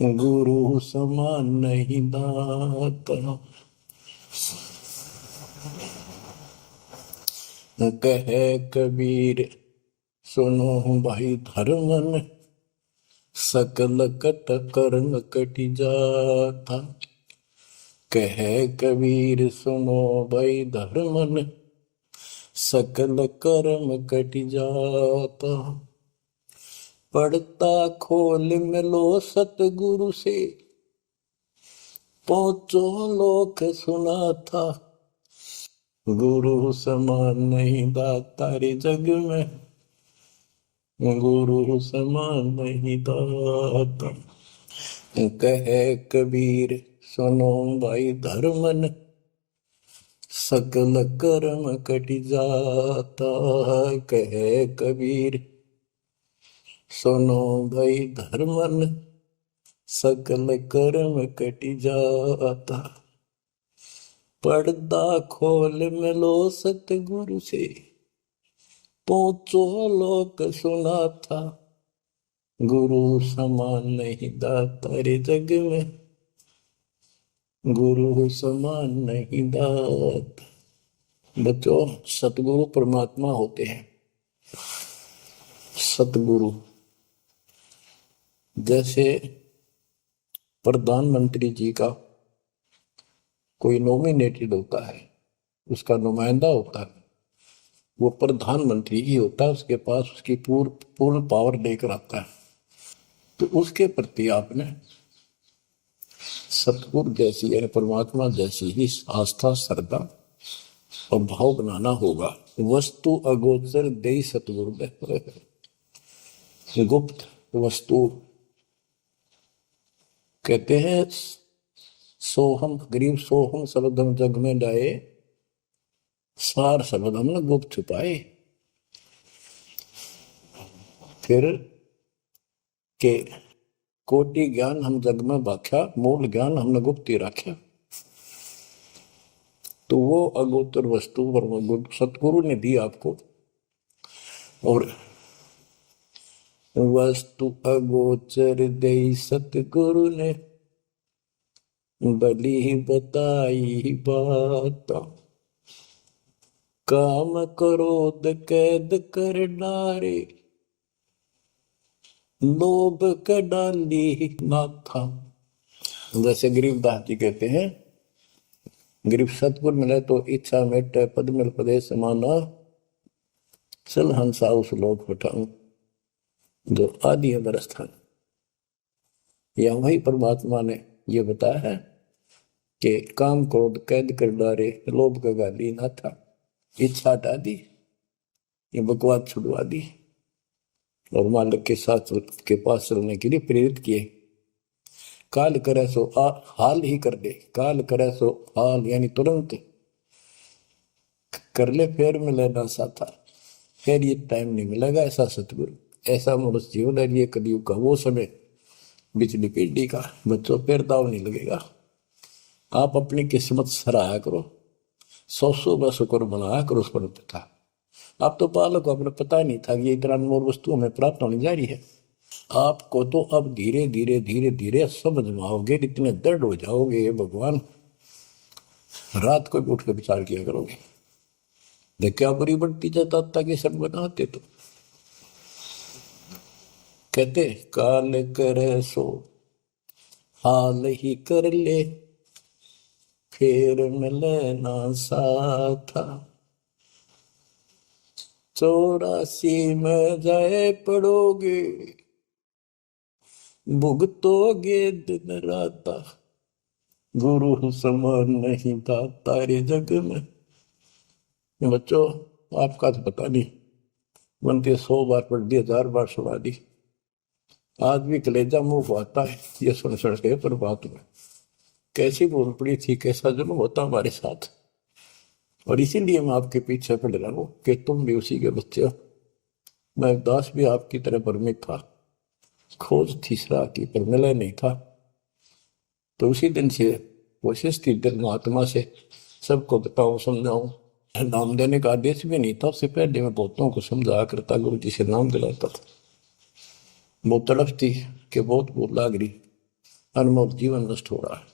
गुरु समान नहीं दाता। कहे कबीर सुनो भाई धर्मन, सकल कट कर्म कटि जाता। कहे कबीर सुनो भाई धर्मन, सकल कर्म कटि जाता। पढ़ता खोल मिलो सतगुरु से, पहुंचो लोक सुना था, गुरु समान नहीं दाता रे जग में, गुरु समान नहीं दाता। कहे कबीर सुनो भाई धर्मन, सकल कर्म कट जाता। कहे कबीर सुनो भाई धर्मन, सकल कर्म कट जाता। पर्दा खोल मिलो सतगुरु से, पहुंचो लोक सुना था। गुरु समान नहीं दाता रे जग में, गुरु समान नहीं दाता। बच्चों, सतगुरु परमात्मा होते हैं। सतगुरु जैसे प्रधानमंत्री जी का कोई नॉमिनेटेड होता है, उसका नुमाइंदा होता है, वो प्रधानमंत्री ही होता है, उसके पास उसकी पूर्ण पावर लेकर आता है। तो उसके प्रति आपने सतगुरु जैसी यानी परमात्मा जैसी ही आस्था, श्रद्धा और भाव बनाना होगा। वस्तु अगोचर दे सतगुरु दे, गुप्त वस्तु कहते हैं। सोहम गरीब सोहम शब्दम जग में डाए, सार शब्द हमने गुप्त छुपाए। फिर के कोटि ज्ञान हम जग में बाख्या, मूल ज्ञान हमने गुप्त ही रखा। तो वो अगोचर वस्तु सतगुरु ने दी आपको। और वस्तु अगोचर दे सतगुरु ने, बली बताई बात। काम क्रोध कैद कर डारे, लोभ का डाली नाथा। जैसे गरीबदास जी कहते हैं, गरीब सतगुरु मिले तो इच्छा मेटे, पद मिल पदे समाना, चल हंसा उस लोक पठाऊं जो आदि है बरस्थान। या वही परमात्मा ने ये बताया है कि काम क्रोध कैद कर डारे, लोभ का गाली ना था, इच्छा हटा दी, ये बकवास छुड़वा दी और मालिक के साथ के पास चलने के लिए प्रेरित किए। काल करे सो हाल ही कर दे, काल करे सो हाल यानी तुरंत कर ले, फिर मिले ना साथा, फिर ये टाइम नहीं मिलेगा। ऐसा सतगुरु, ऐसा मनुष्य जीवन है ये कलयुग का वो समय, बिजली पीढ़ी का। बच्चों फिर दाव नहीं लगेगा। आप अपनी किस्मत सराहा करो, 100 बस शुक्र बनाया करो उस पर पिता। आप तो बालक को अपने पता ही नहीं था कि ये इतना अनमोल वस्तु हमें प्राप्त होने जा रही है। आपको तो अब धीरे धीरे धीरे धीरे समझ में आओगे, इतने दृढ़ हो जाओगे ये भगवान, रात को भी उठ के विचार किया करोगे। देख क्या बुरी बढ़ती जाता ताकि सब बनाते। तो कहते काल करे सो हाल ही कर ले, फिर मिले ना साथा। 84 में जाए पड़ोगे, भुगतोगे दिन राता। गुरु समान नहीं दाता रे जग में। बच्चों, आपका तो पता नहीं, बनते 100 बार पढ़ दी, 1000 बार सुना दी, आज भी कलेजा मुंह को आता है ये सुन सुन के। पर बात में कैसी बोल पड़ी थी, कैसा जुल्म होता हमारे साथ। और इसीलिए मैं आपके पीछे पड़ रहा हूँ कि तुम भी उसी के बच्चे हो। मैं दास भी आपकी तरह भ्रमित था, खोज थी सराह की पर मिला नहीं था। तो उसी दिन से कोशिश थी दिल आत्मा से सबको बताऊं, समझाऊं। नाम देने का आदेश भी नहीं था, उससे पहले मैं बहुतों को समझाया करता, गुरु जी से नाम दिलाता था। बहुत तड़फ थी कि बहुत भूल लाग रही, अनमोल जीवन नष्ट हो रहा है।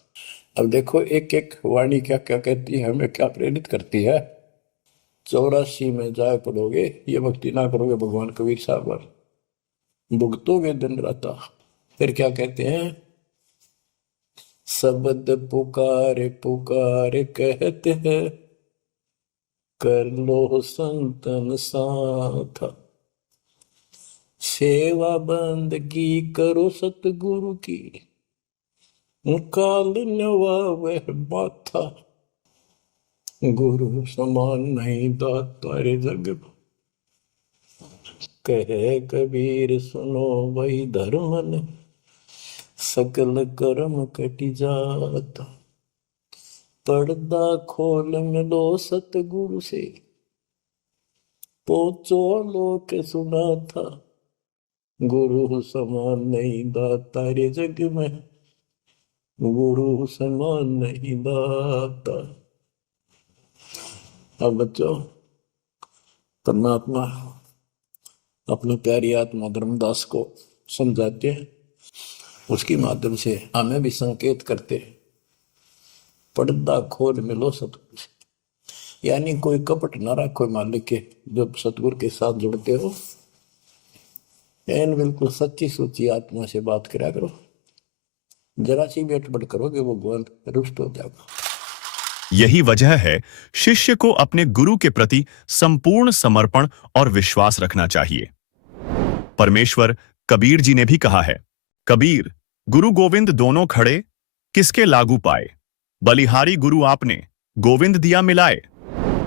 अब देखो एक एक वाणी क्या क्या कहती है, हमें क्या प्रेरित करती है। 84 में जाए पड़ोगे, ये भक्ति ना करोगे भगवान कबीर साहब पर, भुगतोगे दिन राता। फिर क्या कहते हैं, शब्द पुकार पुकार कहते हैं, कर लो संतन साथ। सेवा बंदगी करो सतगुरु की, काल नवा वह माथा। गुरु समान नहीं दातार जग में। कहे कबीर सुनो वही धर्म ने, सकल कर्म कटि जाता। पर्दा खोल मिलो सतगुरु से, पहुंचो लोक सुना था। गुरु समान नहीं दाता रे जग में, गुरु समान नहीं दाता। अब बच्चों, परमात्मा अपनी प्यारी आत्मा धर्मदास को समझाते हैं, उसके माध्यम से हमें भी संकेत करते हैं। पर्दा खोल मिलो सतगुरु से, यानी कोई कपट ना रखो मालिक के। जब सतगुरु के साथ जुड़ते हो, एन बिल्कुल सच्ची सोची आत्मा से बात करा करो। जरा सी भी अटपट करोगे वो भगवान रुष्ट हो जाएगा। यही वजह है शिष्य को अपने गुरु के प्रति संपूर्ण समर्पण और विश्वास रखना चाहिए। परमेश्वर कबीर जी ने भी कहा है, कबीर गुरु गोविंद दोनों खड़े, किसके लागू पाए। बलिहारी गुरु आपने, गोविंद दिया मिलाए।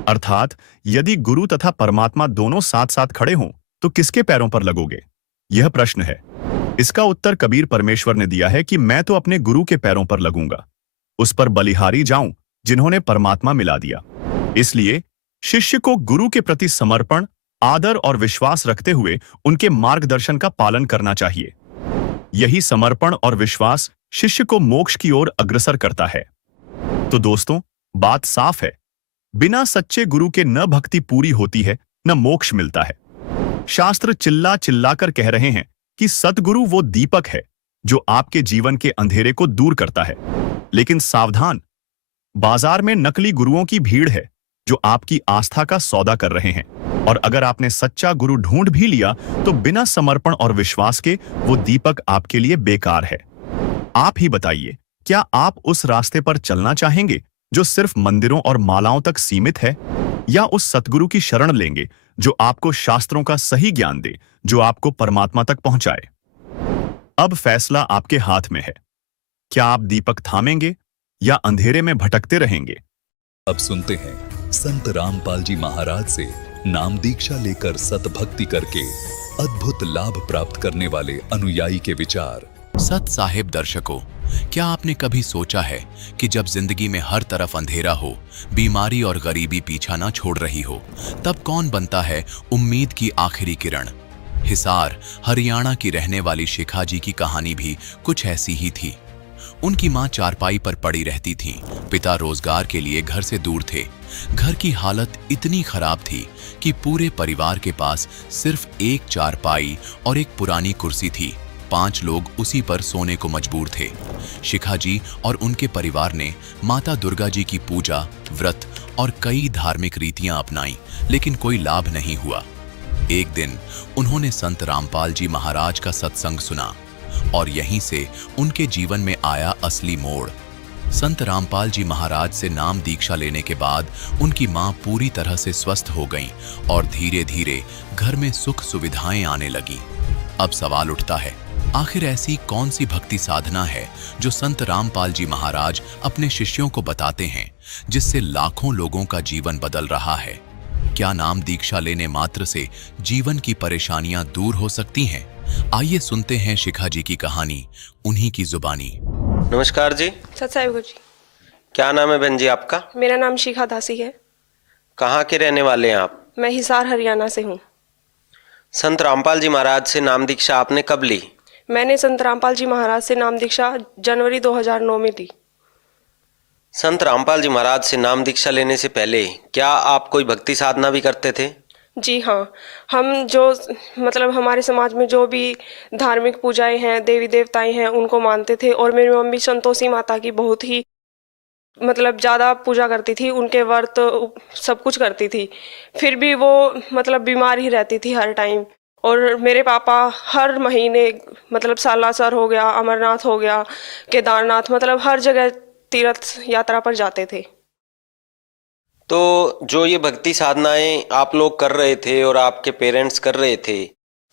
अर्थात यदि गुरु तथा परमात्मा दोनों साथ साथ खड़े हों तो किसके पैरों पर लगोगे, यह प्रश्न है। इसका उत्तर कबीर परमेश्वर ने दिया है कि मैं तो अपने गुरु के पैरों पर लगूंगा, उस पर बलिहारी जाऊं जिन्होंने परमात्मा मिला दिया। इसलिए शिष्य को गुरु के प्रति समर्पण, आदर और विश्वास रखते हुए उनके मार्गदर्शन का पालन करना चाहिए। यही समर्पण और विश्वास शिष्य को मोक्ष की ओर अग्रसर करता है। तो दोस्तों, बात साफ है, बिना सच्चे गुरु के न भक्ति पूरी होती है, न मोक्ष मिलता है। शास्त्र चिल्ला चिल्ला कर कह रहे हैं कि सतगुरु वो दीपक है जो आपके जीवन के अंधेरे को दूर करता है। लेकिन सावधान, बाजार में नकली गुरुओं की भीड़ है जो आपकी आस्था का सौदा कर रहे हैं। और अगर आपने सच्चा गुरु ढूंढ भी लिया तो बिना समर्पण और विश्वास के वो दीपक आपके लिए बेकार है। आप ही बताइए, क्या आप उस रास्ते पर चलना चाहेंगे जो सिर्फ मंदिरों और मालाओं तक सीमित है, या उस सतगुरु की शरण लेंगे जो आपको शास्त्रों का सही ज्ञान दे, जो आपको परमात्मा तक पहुंचाए। अब फैसला आपके हाथ में है। क्या आप दीपक थामेंगे या अंधेरे में भटकते रहेंगे? अब सुनते हैं संत रामपाल जी महाराज से नाम दीक्षा लेकर सतभक्ति करके अद्भुत लाभ प्राप्त करने वाले अनुयायी के विचार। सत साहिब दर्शकों, क्या आपने कभी सोचा है कि जब जिंदगी में हर तरफ अंधेरा हो, बीमारी और गरीबी पीछा ना छोड़ रही हो, तब कौन बनता है उम्मीद की आखिरी किरण? हिसार हरियाणा की रहने वाली शिखा जी की कहानी भी कुछ ऐसी ही थी। उनकी मां चारपाई पर पड़ी रहती थी, पिता रोजगार के लिए घर से दूर थे। घर की हालत इतनी खराब थी कि पूरे परिवार के पास सिर्फ एक चारपाई और एक पुरानी कुर्सी थी। 5 लोग उसी पर सोने को मजबूर थे। शिखा जी और उनके परिवार ने माता दुर्गा जी की पूजा, व्रत और कई धार्मिक रीतियां अपनाई, लेकिन कोई लाभ नहीं हुआ। एक दिन उन्होंने संत रामपाल जी महाराज का सत्संग सुना और यहीं से उनके जीवन में आया असली मोड़। संत रामपाल जी महाराज से नाम दीक्षा लेने के बाद उनकी मां पूरी तरह से स्वस्थ हो गईं और धीरे धीरे घर में सुख सुविधाएं आने लगी। अब सवाल उठता है, आखिर ऐसी कौन सी भक्ति साधना है जो संत रामपाल जी महाराज अपने शिष्यों को बताते हैं, जिससे लाखों लोगों का जीवन बदल रहा है? क्या नाम दीक्षा लेने मात्र से जीवन की परेशानियां दूर हो सकती हैं? आइए सुनते हैं शिखा जी की कहानी उन्हीं की जुबानी। नमस्कार जी। सतसाई जी। क्या नाम है बहन जी आपका? मेरा नाम शिखा दासी है। कहाँ के रहने वाले हैं आप? मैं हिसार हरियाणा से हूँ। संत रामपाल जी महाराज से नाम दीक्षा आपने कब ली? मैंने संत रामपाल जी महाराज से नाम दीक्षा जनवरी 2009 में ली। संत रामपाल जी महाराज से नाम दीक्षा लेने से पहले क्या आप कोई भक्ति साधना भी करते थे? जी हाँ, हम जो मतलब हमारे समाज में जो भी धार्मिक पूजाएं हैं, देवी देवताएं हैं, उनको मानते थे। और मेरी मम्मी संतोषी माता की बहुत ही मतलब ज़्यादा पूजा करती थी, उनके व्रत सब कुछ करती थी। फिर भी वो मतलब बीमार ही रहती थी हर टाइम। और मेरे पापा हर महीने मतलब सालासर हो गया, अमरनाथ हो गया, केदारनाथ, मतलब हर जगह तीर्थ यात्रा पर जाते थे। तो जो ये भक्ति साधनाएं आप लोग कर रहे थे और आपके पेरेंट्स कर रहे थे,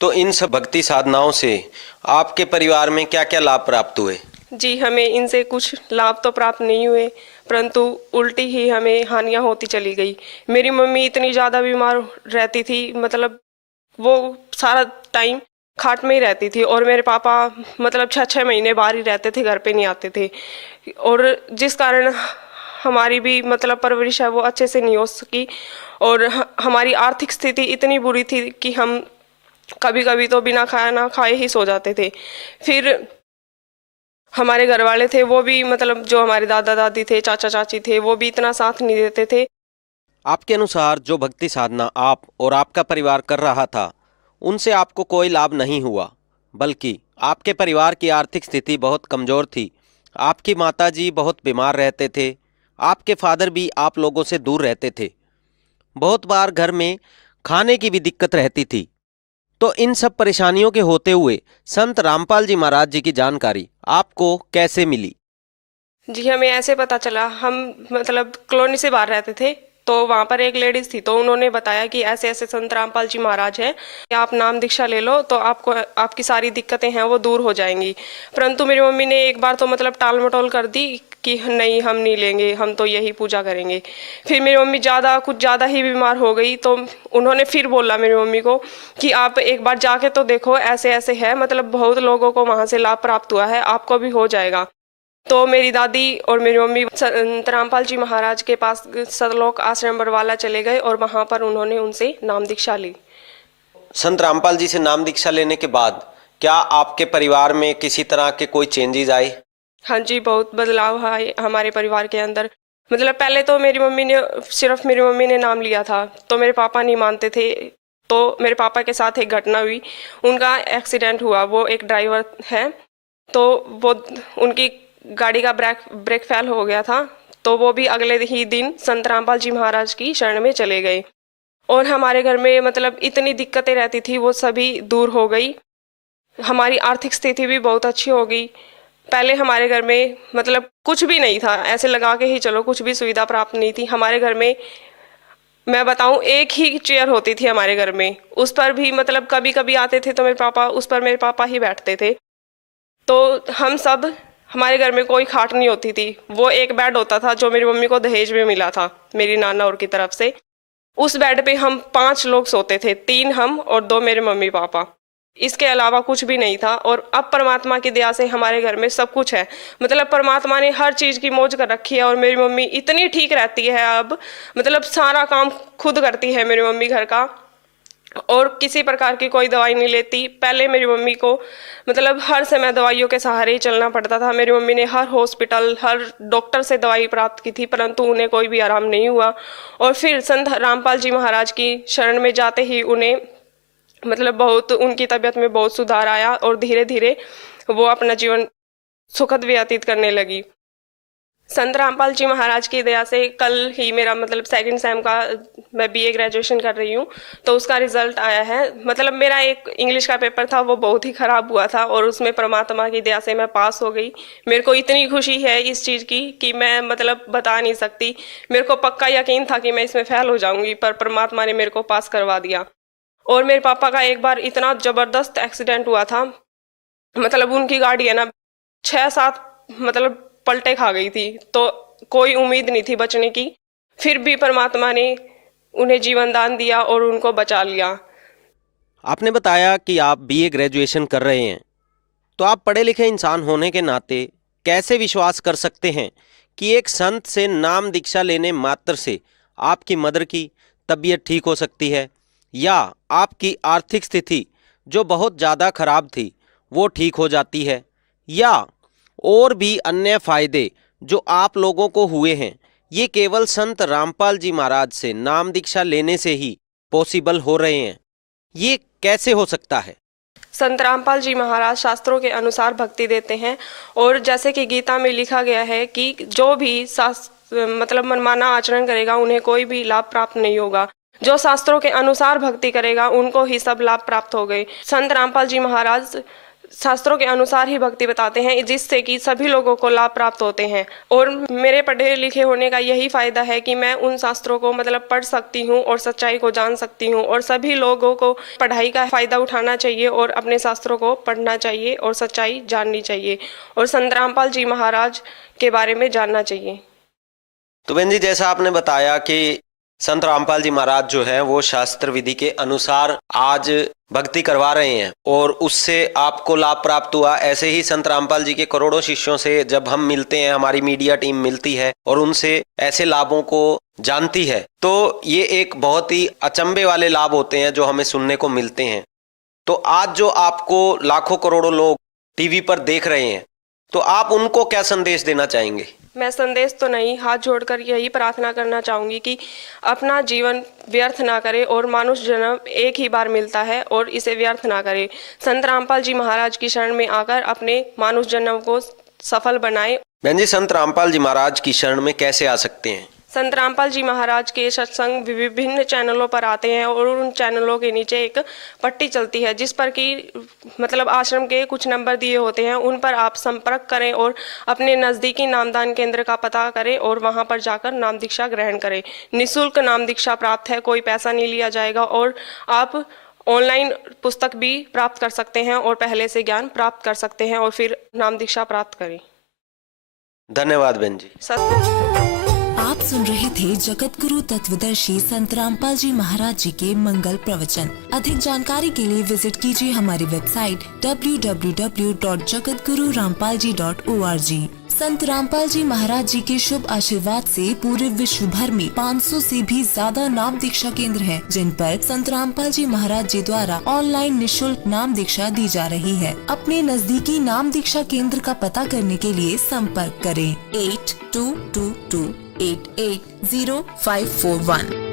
तो इन सब भक्ति साधनाओं से आपके परिवार में क्या क्या लाभ प्राप्त हुए? जी, हमें इनसे कुछ लाभ तो प्राप्त नहीं हुए, परंतु उल्टी ही हमें हानियां होती चली गई। मेरी मम्मी इतनी ज़्यादा बीमार रहती थी, मतलब वो सारा टाइम खाट में ही रहती थी, और मेरे पापा मतलब 6-6 महीने बाहर ही रहते थे, घर पे नहीं आते थे, और जिस कारण हमारी भी मतलब परवरिश है वो अच्छे से नहीं हो सकी। और हमारी आर्थिक स्थिति इतनी बुरी थी कि हम कभी कभी तो बिना खाना खाए ही सो जाते थे। फिर हमारे घर वाले थे वो भी मतलब जो हमारे दादा दादी थे, चाचा चाची थे, वो भी इतना साथ नहीं देते थे। आपके अनुसार जो भक्ति साधना आप और आपका परिवार कर रहा था, उनसे आपको कोई लाभ नहीं हुआ, बल्कि आपके परिवार की आर्थिक स्थिति बहुत कमज़ोर थी। आपकी माताजी बहुत बीमार रहते थे, आपके फादर भी आप लोगों से दूर रहते थे, बहुत बार घर में खाने की भी दिक्कत रहती थी। तो इन सब परेशानियों के होते हुए संत रामपाल जी महाराज जी की जानकारी आपको कैसे मिली? जी, हमें ऐसे पता चला, हम मतलब कॉलोनी से बाहर रहते थे, तो वहाँ पर एक लेडीज थी, तो उन्होंने बताया कि ऐसे ऐसे संत रामपाल जी महाराज हैं, आप नाम दीक्षा ले लो तो आपको आपकी सारी दिक्कतें हैं वो दूर हो जाएंगी। परंतु मेरी मम्मी ने एक बार तो मतलब टाल मटोल कर दी कि नहीं, हम नहीं लेंगे, हम तो यही पूजा करेंगे। फिर मेरी मम्मी कुछ ज़्यादा ही बीमार हो गई, तो उन्होंने फिर बोला मेरी मम्मी को कि आप एक बार जाके तो देखो, ऐसे ऐसे है, मतलब बहुत लोगों को वहाँ से लाभ प्राप्त हुआ है, आपको भी हो जाएगा। तो मेरी दादी और मेरी मम्मी संत रामपाल जी महाराज के पास सतलोक आश्रम बरवाला चले गए, और वहाँ पर उन्होंने उनसे नाम दीक्षा ली। संत रामपाल जी से नाम दीक्षा लेने के बाद क्या आपके परिवार में किसी तरह के कोई चेंजेस आए? हाँ जी, बहुत बदलाव आए हमारे परिवार के अंदर। मतलब पहले तो सिर्फ मेरी मम्मी ने नाम लिया था, तो मेरे पापा नहीं मानते थे। तो मेरे पापा के साथ एक घटना हुई, उनका एक्सीडेंट हुआ, वो एक ड्राइवर है, तो वो उनकी गाड़ी का ब्रेक फेल हो गया था, तो वो भी अगले ही दिन संत रामपाल जी महाराज की शरण में चले गए। और हमारे घर में मतलब इतनी दिक्कतें रहती थी वो सभी दूर हो गई, हमारी आर्थिक स्थिति भी बहुत अच्छी हो गई। पहले हमारे घर में मतलब कुछ भी नहीं था, ऐसे लगा के ही चलो, कुछ भी सुविधा प्राप्त नहीं थी हमारे घर में। मैं बताऊं, एक ही चेयर होती थी हमारे घर में, उस पर भी मतलब कभी कभी आते थे तो मेरे पापा ही बैठते थे। तो हमारे घर में कोई खाट नहीं होती थी, वो एक बेड होता था जो मेरी मम्मी को दहेज में मिला था मेरी नाना और की तरफ से। उस बेड पे हम 5 लोग सोते थे, 3 हम और 2 मेरे मम्मी पापा, इसके अलावा कुछ भी नहीं था। और अब परमात्मा की दया से हमारे घर में सब कुछ है, मतलब परमात्मा ने हर चीज़ की मौज कर रखी है, और मेरी मम्मी इतनी ठीक रहती है अब, मतलब सारा काम खुद करती है मेरी मम्मी घर का, और किसी प्रकार की कोई दवाई नहीं लेती। पहले मेरी मम्मी को मतलब हर समय दवाइयों के सहारे ही चलना पड़ता था। मेरी मम्मी ने हर हॉस्पिटल, हर डॉक्टर से दवाई प्राप्त की थी, परंतु उन्हें कोई भी आराम नहीं हुआ। और फिर संत रामपाल जी महाराज की शरण में जाते ही उन्हें मतलब बहुत उनकी तबीयत में बहुत सुधार आया, और धीरे धीरे वो अपना जीवन सुखद व्यतीत करने लगी। संत रामपाल जी महाराज की दया से कल ही मेरा मतलब सेकंड सेम का, मैं बीए ग्रेजुएशन कर रही हूँ, तो उसका रिजल्ट आया है। मतलब मेरा एक इंग्लिश का पेपर था, वो बहुत ही खराब हुआ था, और उसमें परमात्मा की दया से मैं पास हो गई। मेरे को इतनी खुशी है इस चीज़ की कि मैं मतलब बता नहीं सकती। मेरे को पक्का यकीन था कि मैं इसमें फेल हो जाऊंगी, पर परमात्मा ने मेरे को पास करवा दिया। और मेरे पापा का एक बार इतना ज़बरदस्त एक्सीडेंट हुआ था, मतलब उनकी गाड़ी है ना 6-7 मतलब पलटे खा गई थी, तो कोई उम्मीद नहीं थी बचने की, फिर भी परमात्मा ने उन्हें जीवन दान दिया और उनको बचा लिया। आपने बताया कि आप बीए ग्रेजुएशन कर रहे हैं, तो आप पढ़े लिखे इंसान होने के नाते कैसे विश्वास कर सकते हैं कि एक संत से नाम दीक्षा लेने मात्र से आपकी मदर की तबीयत ठीक हो सकती है, या आपकी आर्थिक स्थिति जो बहुत ज़्यादा खराब थी वो ठीक हो जाती है, या और भी अन्य फायदे जो आप लोगों को हुए हैं, ये केवल संत रामपाल जी महाराज से नाम दीक्षा लेने से ही पॉसिबल हो रहे हैं? ये कैसे हो सकता है? संत रामपाल जी महाराज शास्त्रों के अनुसार भक्ति देते हैं, और जैसे कि गीता में लिखा गया है कि जो भी मतलब मनमाना आचरण करेगा उन्हें कोई भी लाभ प्राप्त नहीं होगा, जो शास्त्रों के अनुसार भक्ति करेगा उनको ही सब लाभ प्राप्त हो गए। संत रामपाल जी महाराज शास्त्रों के अनुसार ही भक्ति बताते हैं, जिससे कि सभी लोगों को लाभ प्राप्त होते हैं। और मेरे पढ़े लिखे होने का यही फायदा है कि मैं उन शास्त्रों को मतलब पढ़ सकती हूँ और सच्चाई को जान सकती हूँ, और सभी लोगों को पढ़ाई का फायदा उठाना चाहिए और अपने शास्त्रों को पढ़ना चाहिए और सच्चाई जाननी चाहिए, और संत रामपाल जी महाराज के बारे में जानना चाहिए। तो बहन जी, जैसा आपने बताया कि संत रामपाल जी महाराज जो है वो शास्त्र विधि के अनुसार आज भक्ति करवा रहे हैं और उससे आपको लाभ प्राप्त हुआ। ऐसे ही संत रामपाल जी के करोड़ों शिष्यों से जब हम मिलते हैं, हमारी मीडिया टीम मिलती है और उनसे ऐसे लाभों को जानती है, तो ये एक बहुत ही अचंभे वाले लाभ होते हैं जो हमें सुनने को मिलते हैं। तो आज जो आपको लाखों करोड़ों लोग टीवी पर देख रहे हैं, तो आप उनको क्या संदेश देना चाहेंगे? मैं संदेश तो नहीं, हाथ जोड़कर यही प्रार्थना करना चाहूँगी कि अपना जीवन व्यर्थ ना करे और मानुष जन्म एक ही बार मिलता है और इसे व्यर्थ ना करे। संत रामपाल जी महाराज की शरण में आकर अपने मानुष जन्म को सफल बनाए। बहन जी, संत रामपाल जी महाराज की शरण में कैसे आ सकते हैं? संत रामपाल जी महाराज के सत्संग विभिन्न चैनलों पर आते हैं और उन चैनलों के नीचे एक पट्टी चलती है जिस पर कि मतलब आश्रम के कुछ नंबर दिए होते हैं, उन पर आप संपर्क करें और अपने नज़दीकी नामदान केंद्र का पता करें और वहां पर जाकर नाम दीक्षा ग्रहण करें। निःशुल्क नाम दीक्षा प्राप्त है, कोई पैसा नहीं लिया जाएगा और आप ऑनलाइन पुस्तक भी प्राप्त कर सकते हैं और पहले से ज्ञान प्राप्त कर सकते हैं और फिर नाम दीक्षा प्राप्त करें। धन्यवाद बहन जी। आप सुन रहे थे जगत गुरु तत्वदर्शी संत रामपाल जी महाराज जी के मंगल प्रवचन। अधिक जानकारी के लिए विजिट कीजिए हमारी वेबसाइट www.jagatgururampalji.org। संत रामपाल जी महाराज जी के शुभ आशीर्वाद से पूरे विश्व भर में 500 से भी ज्यादा नाम दीक्षा केंद्र हैं, जिन पर संत रामपाल जी महाराज जी द्वारा ऑनलाइन निःशुल्क नाम दीक्षा दी जा रही है। अपने नजदीकी नाम दीक्षा केंद्र का पता करने के लिए संपर्क करें 8222880541।